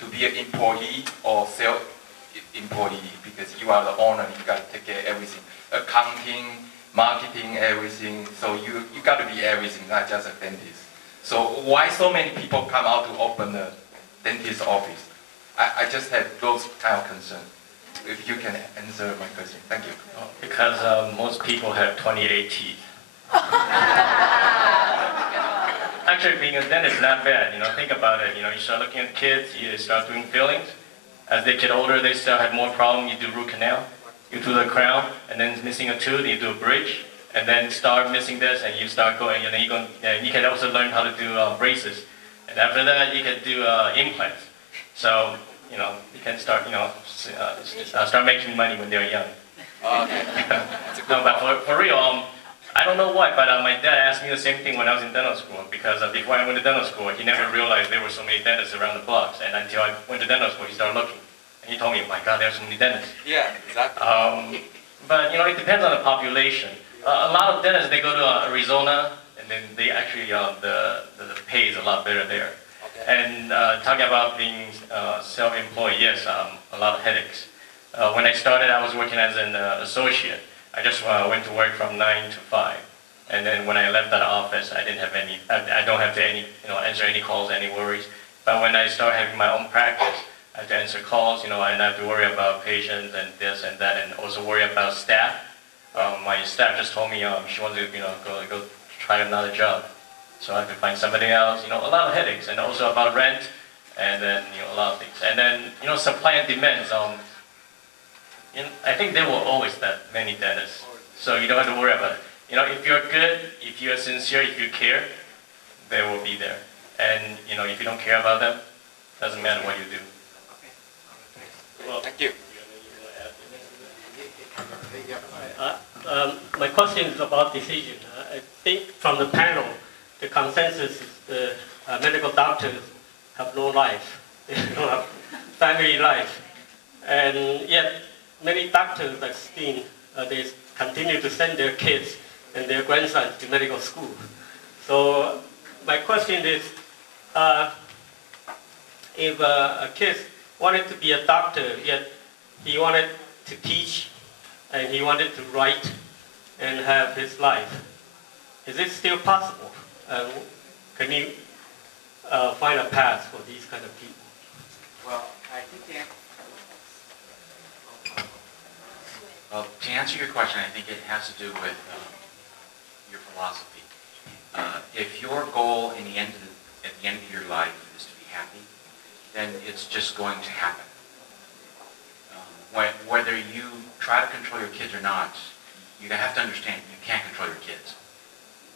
an employee or self-employee? Because you are the owner, you got to take care of everything. Accounting, marketing, everything. So you got to be everything, not just a dentist. So why so many people come out to open a dentist office? I just have those kind of concerns. If you can answer my question. Thank you. Because most people have 28 teeth. Actually, being a dentist is not bad. You know, think about it. You know, you start looking at kids, you start doing fillings. As they get older, they still have more problems. You do root canal, you do the crown, and then missing a tooth, you do a bridge, and then start missing this, and you start going. And then you can also learn how to do braces, and after that, you can do implants. So, you know, you can start, you know, start making money when they're young. No, but for real, I don't know why, but my dad asked me the same thing when I was in dental school, because before I went to dental school, he never realized there were so many dentists around the blocks, and until I went to dental school, he started looking, and he told me, oh my God, there's so many dentists. Yeah, exactly. But, you know, it depends on the population. A lot of dentists, they go to Arizona, and then they actually, the pay is a lot better there. Okay. And talking about being self-employed, yes, a lot of headaches. When I started, I was working as an associate. I just went to work from 9 to 5, and then when I left that office, I didn't have any. I don't have to answer any calls, any worries. But when I started having my own practice, I have to answer calls, and I have to worry about patients and this and that, and also worry about staff. My staff just told me she wants to go try another job, so I have to find somebody else. A lot of headaches, and also about rent, and then a lot of things, and then supply and demand. I think there will always that many dentists, so you don't have to worry about it. If you're good, if you're sincere, if you care, they will be there. And if you don't care about them, doesn't matter what you do. Well, thank you. My question is about decision. I think from the panel, the consensus is the medical doctors have no life. They don't have family life, and yet many doctors I've seen, they continue to send their kids and their grandsons to medical school. So my question is, if a kid wanted to be a doctor, yet he wanted to teach and he wanted to write and have his life, is it still possible? Can you find a path for these kind of people? Well, I think well, to answer your question, I think it has to do with your philosophy. If your goal at the end of your life is to be happy, then it's just going to happen. Whether you try to control your kids or not, you have to understand you can't control your kids.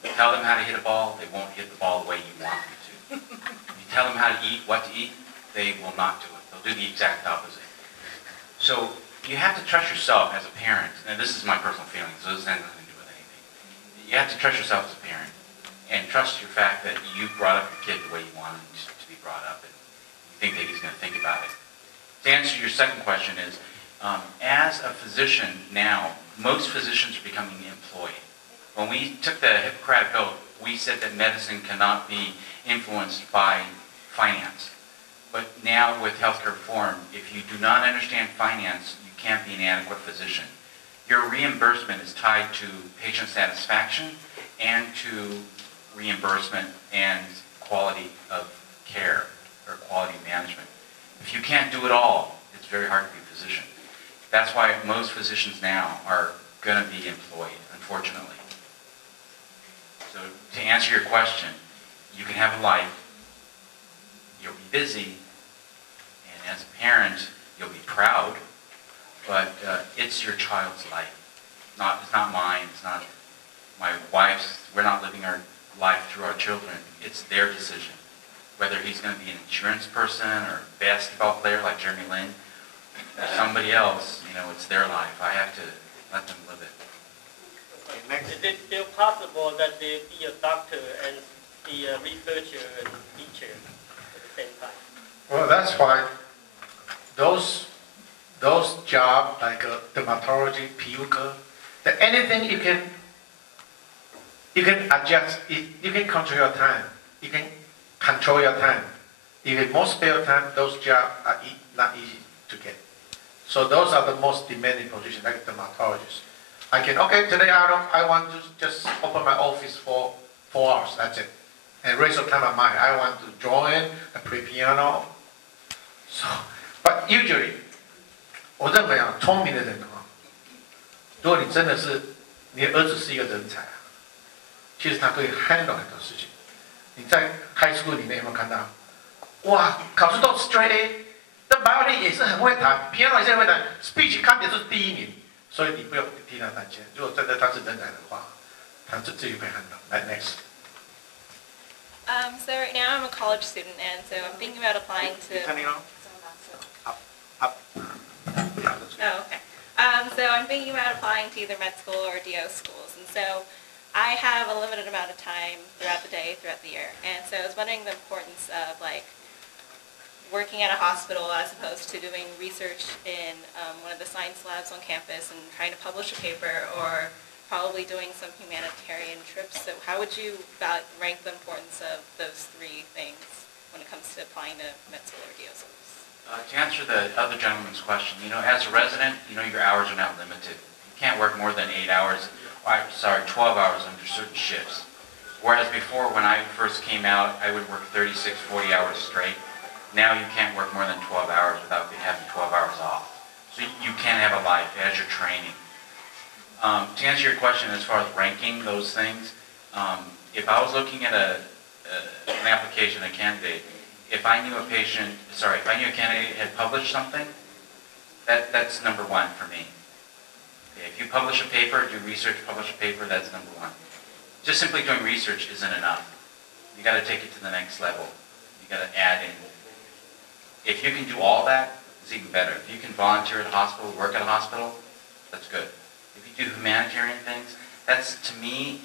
You tell them how to hit a ball, they won't hit the ball the way you want them to. You tell them how to eat, what to eat, they will not do it. They'll do the exact opposite. So you have to trust yourself as a parent, and this is my personal feelings, so this has nothing to do with anything. You have to trust yourself as a parent, and trust your fact that you brought up your kid the way you want him to be brought up, and you think that he's going to think about it. To answer your second question is, as a physician now, most physicians are becoming employed. When we took the Hippocratic Oath, we said that medicine cannot be influenced by finance. But now with healthcare reform, if you do not understand finance, you can't be an adequate physician. Your reimbursement is tied to patient satisfaction and to reimbursement and quality of care or quality management. If you can't do it all, it's very hard to be a physician. That's why most physicians now are going to be employed, unfortunately. So to answer your question, you can have a life, you'll be busy, and as a parent, you'll be proud, but it's your child's life. It's not mine, it's not my wife's. We're not living our life through our children. It's their decision. Whether he's going to be an insurance person or a basketball player like Jeremy Lin, or somebody else, it's their life. I have to let them live it. Is it still possible that they be a doctor and be a researcher and teacher at the same time? Well, that's why those jobs like dermatology, PUCA, that anything you can adjust, you can control your time. You can control your time. If you have more spare time, those jobs are not easy to get. So those are the most demanding positions, like dermatologists. Today I want to just open my office for 4 hours, that's it. And rest of the time of mine, I want to draw in, play piano. So, but usually, 我认为聪明的人如果你真的是你的儿子是一个人才其实他可以 handle 很多事情。你在 high school 里面有没有看到？哇，考试都 straight A， 那 violin 也是很会弹 ，piano 也是很会弹 ，speech 看起来是第1名，所以你不要替他担心。如果真的他是人才的话，他自己可以 handle。来 next。 So right now I'm a college student, and so I'm thinking about applying to. Turning on. Up. Oh, okay. So I'm thinking about applying to either med school or DO schools, and so I have a limited amount of time throughout the day, throughout the year, and so I was wondering the importance of working at a hospital as opposed to doing research in one of the science labs on campus and trying to publish a paper, or probably doing some humanitarian trips. So how would you rank the importance of those 3 things when it comes to applying to med school or DO schools? To answer the other gentleman's question, as a resident, your hours are now limited. You can't work more than 12 hours under certain shifts. Whereas before, when I first came out, I would work 36, 40 hours straight. Now you can't work more than 12 hours without having 12 hours off. So you can have a life as you're training. To answer your question as far as ranking those things, if I was looking at an application, a candidate, if I knew a candidate had published something, that's number 1 for me. Okay, if you publish a paper, do research, publish a paper, that's number 1. Just simply doing research isn't enough. You got to take it to the next level. You got to add in. If you can do all that, it's even better. If you can volunteer at a hospital, work at a hospital, that's good. If you do humanitarian things, that's, to me,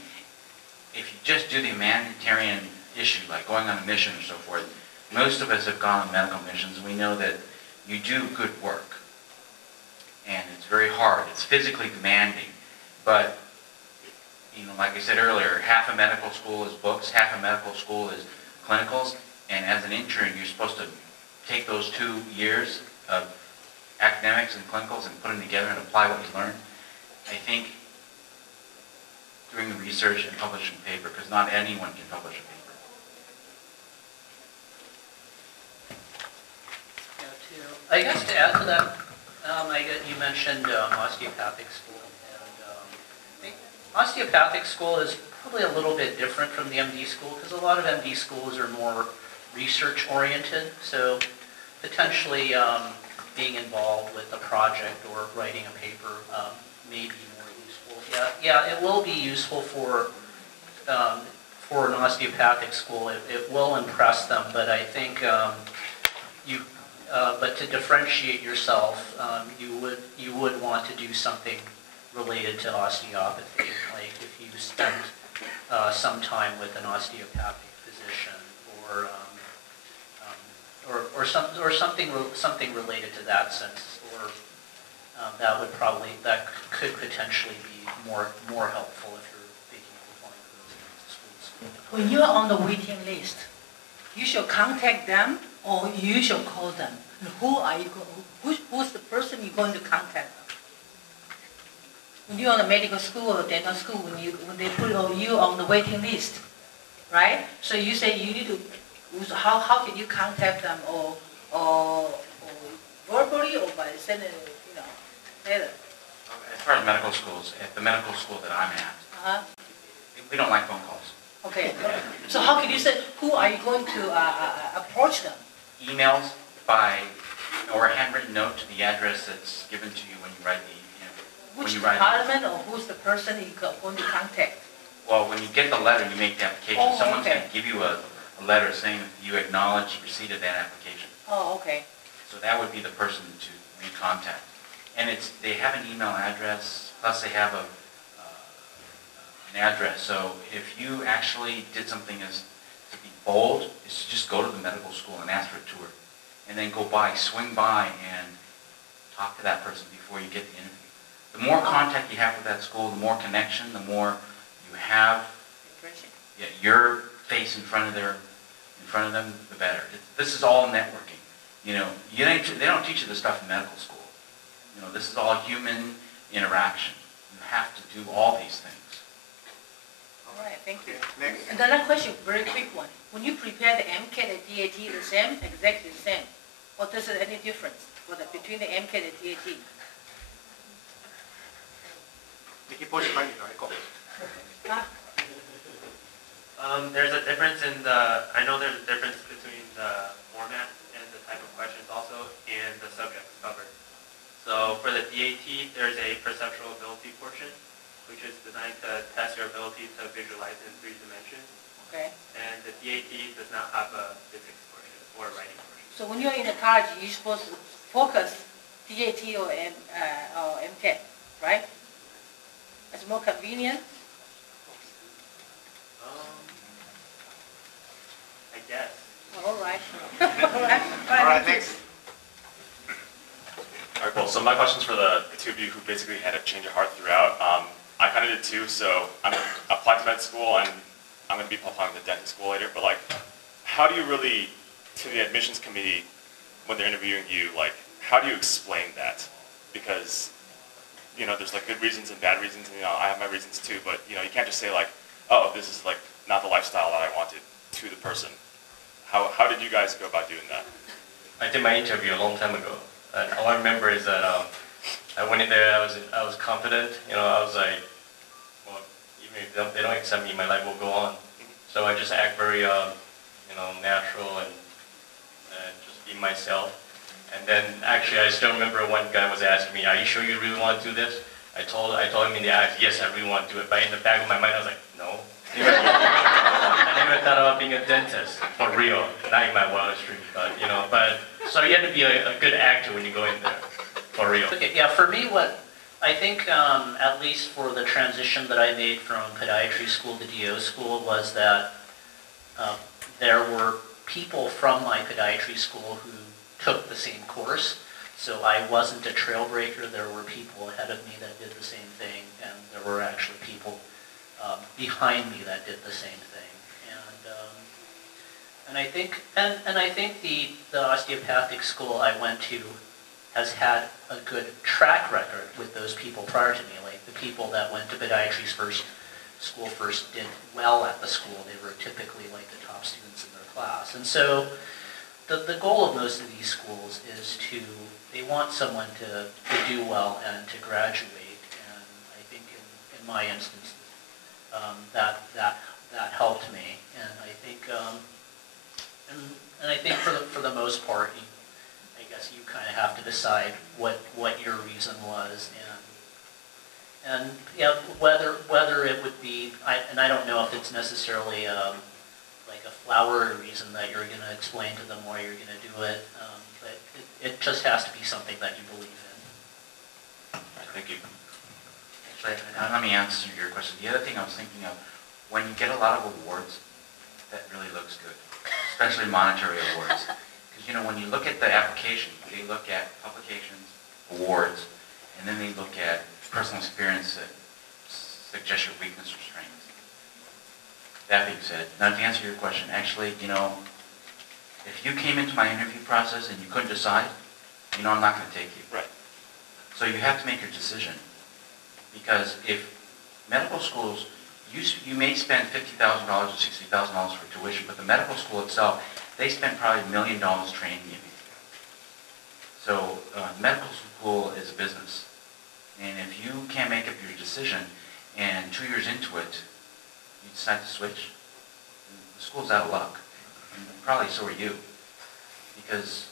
if you just do the humanitarian issue, like going on a mission or so forth, most of us have gone on medical missions, and we know that you do good work. And it's very hard. It's physically demanding. But, like I said earlier, half a medical school is books, half a medical school is clinicals, and as an intern, you're supposed to take those 2 years of academics and clinicals and put them together and apply what you learned. I think doing the research and publishing a paper, because not anyone can publish a paper. I guess to add to that, you mentioned osteopathic school. And, osteopathic school is probably a little bit different from the MD school because a lot of MD schools are more research oriented. So potentially being involved with a project or writing a paper may be more useful. Yeah, it will be useful for an osteopathic school. It will impress them, but I think but to differentiate yourself, you would want to do something related to osteopathy, like if you spend some time with an osteopathic physician, or something related to that sense, or that could potentially be more helpful if you're thinking of applying to those kinds of schools. When you're on the waiting list, you should contact them or you should call them. Who are you? Who's the person you're going to contact? When you're on the medical school or dental school, when they put you on the waiting list, right? So you say you need to. How can you contact them or verbally or by sending letter? As far as medical schools, at the medical school that I'm at, we don't like phone calls. Okay. So how can you say who are you going to approach them? Emails or a handwritten note to the address that's given to you when you write the. Which department or who's the person you're going to contact? Well, when you get the letter, you make the application. Someone's going to give you a letter saying that you acknowledge receipt of that application. Oh, okay. So that would be the person to recontact. And they have an email address, plus they have an address. So if you actually did something as to be bold, is to just go to the medical school and ask for a tour. And then swing by and talk to that person before you get the interview. The more contact you have with that school, the more connection, the more you have your face in front of them, the better. This is all networking. They don't teach you this stuff in medical school. This is all human interaction. You have to do all these things. All right, thank you. Next. Another question, very quick one. When you prepare the MCAT and DAT, the same, exactly the same, or does it any difference between the MCAT and DAT? There's a difference I know there's a difference between the format and the type of questions also, and the subjects covered. So for the DAT, there's a perceptual ability portion, which is designed to test your ability to visualize in 3 dimensions. Okay. And the DAT does not have a physics portion or a writing portion. So when you're in the college, you're supposed to focus DAT or MCAT, right? It's more convenient. I guess. All right. All right, next. All right, cool. So my question's for the two of you who basically had a change of heart throughout. I kind of did too, so I'm applied to med school and I'm going to be applying to dental school later, but how do you really, to the admissions committee, when they're interviewing you, how do you explain that? Because, there's good reasons and bad reasons, and I have my reasons too, but you can't just say oh, this is not the lifestyle that I wanted to the person. How did you guys go about doing that? I did my interview a long time ago. And all I remember is that I went in there, I was confident, I was like, well, even if they don't accept me, my life will go on. So I just act very, natural and just be myself. And then actually I still remember one guy was asking me, are you sure you really want to do this? I told him in the eyes, yes, I really want to do it. But in the back of my mind, I was like, no. I never thought about being a dentist, for real. Not in my wildest dreams, but, so you have to be a good actor when you go in there, for real. Okay, yeah, for me, I think, at least for the transition that I made from podiatry school to DO school, was that there were people from my podiatry school who took the same course. So I wasn't a trailbreaker. There were people ahead of me that did the same thing, and there were actually people behind me that did the same thing. And I think the osteopathic school I went to has had a good track record with those people prior to me. Like the people that went to podiatry first did well at the school. They were typically the top students in their class. And so the goal of most of these schools is they want someone to do well and to graduate, and I think in my instance, that helped me, and I think and I think for the most part, I guess you kind of have to decide what your reason was, and yeah, whether it would be, and I don't know if it's necessarily like a flowery reason that you're going to explain to them why you're going to do it, but it just has to be something that you believe in. Thank you. Actually, let me answer your question. The other thing I was thinking of, when you get a lot of awards, that really looks good, especially monetary awards. Because, you know, when you look at the application, they look at publications, awards, and then they look at personal experience that suggest your weakness or strengths. That being said, now to answer your question, actually, you know, if you came into my interview process and you couldn't decide, you know, I'm not going to take you. Right. So you have to make your decision. Because if medical schools, you may spend $50,000 or $60,000 for tuition, but the medical school itself, they spend probably $1 million training you. So medical school is a business. And if you can't make up your decision and 2 years into it, you decide to switch, the school's out of luck. And probably so are you. Because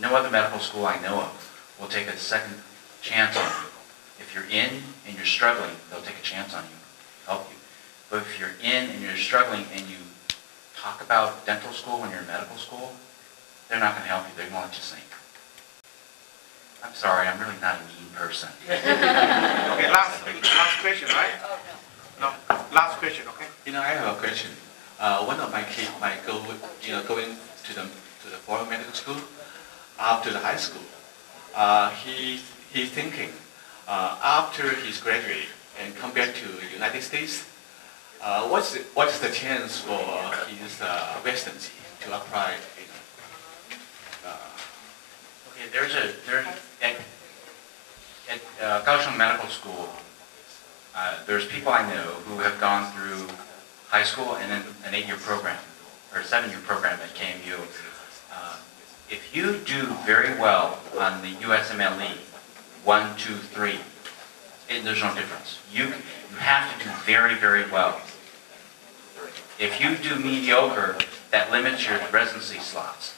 no other medical school I know of will take a second chance on you. If you're in and you're struggling, they'll take a chance on you, help you. But if you're in and you're struggling and you talk about dental school when you're in medical school, they're not going to help you. They're going to let you sink. I'm sorry, I'm really not a mean person. Okay, last question, right? No, last question, okay? You know, I have a question. One of my kids might go, going to the foreign medical school after the high school. He's thinking after he's graduated and come back to the United States, what's the chance for his residency to apply? Okay, at Kaohsiung Medical School, there's people I know who have gone through high school and then an 8-year program, or a 7-year program at KMU. If you do very well on the USMLE, 1, 2, 3, there's no difference. You have to do very, very well. If you do mediocre, that limits your residency slots,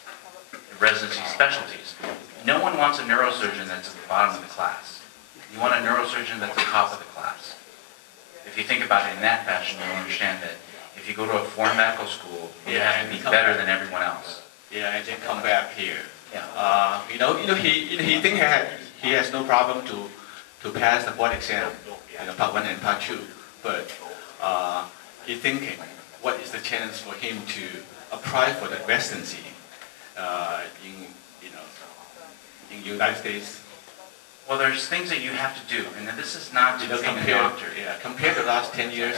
residency specialties. No one wants a neurosurgeon that's at the bottom of the class. You want a neurosurgeon that's at the top of the class. If you think about it in that fashion, you'll understand that if you go to a foreign medical school, you have to be better than everyone else. Yeah, and then come back here. Yeah. He think he has no problem to pass the board exam, part 1 and part 2, but he's thinking, what is the chance for him to apply for the residency in the United States? Well, there's things that you have to do, and this is not to become a doctor. Yeah, compared to the last 10 years,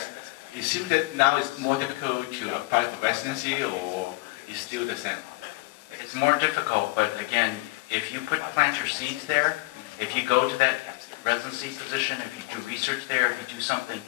it seems that now it's more difficult to apply for residency, or it's still the same? It's more difficult, but again, if you plant your seeds there, if you go to that residency position, if you do research there, if you do something,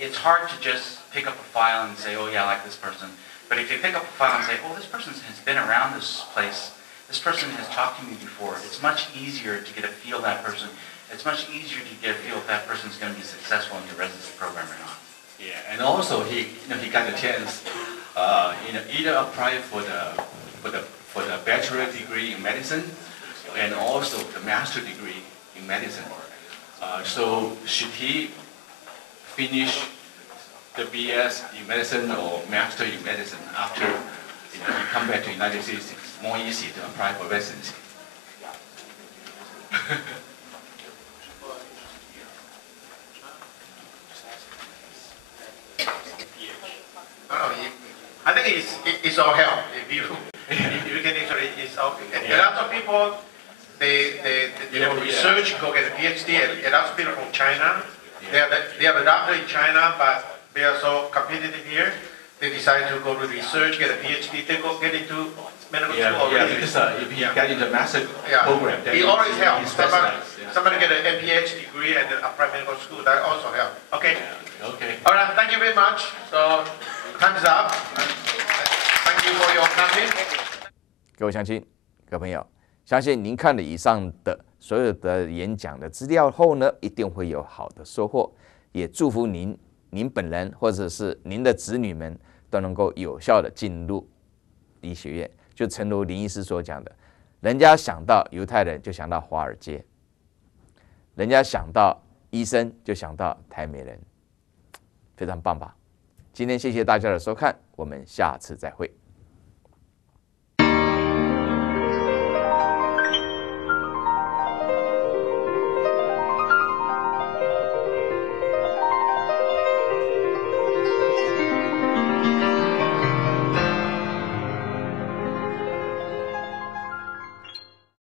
it's hard to just pick up a file and say, oh yeah, I like this person. But if you pick up a file and say, oh, this person has been around this place, this person has talked to me before, it's much easier to get a feel of that person. It's much easier to get a feel if that person's going to be successful in your residency program or not. Yeah, and also he got a chance, either apply for the bachelor degree in medicine, and also the master degree in medicine. So should he finish the BS in medicine or master in medicine after he come back to the United States? It's more easy to apply for residency. I think it's all help. If you can actually, it's all. A lot of people, they research, go get a PhD. A lot of people from China, they are a doctor in China, but they are so competitive here. They decide to go to research, get a PhD. They go get into medical school already. Because if you get into master program, it always helps. Somebody get an MPH degree and then apply medical school. That also helps. Okay. Okay. All right. Thank you very much. So time's up. Thank you for your coming. 各位乡亲、各位朋友，相信您看了以上的所有的演讲的资料后呢，一定会有好的收获。也祝福您本人或者是您的子女们都能够有效的进入医学院。就诚如林医师所讲的，人家想到犹太人就想到华尔街，人家想到医生就想到台美人，非常棒吧？今天谢谢大家的收看，我们下次再会。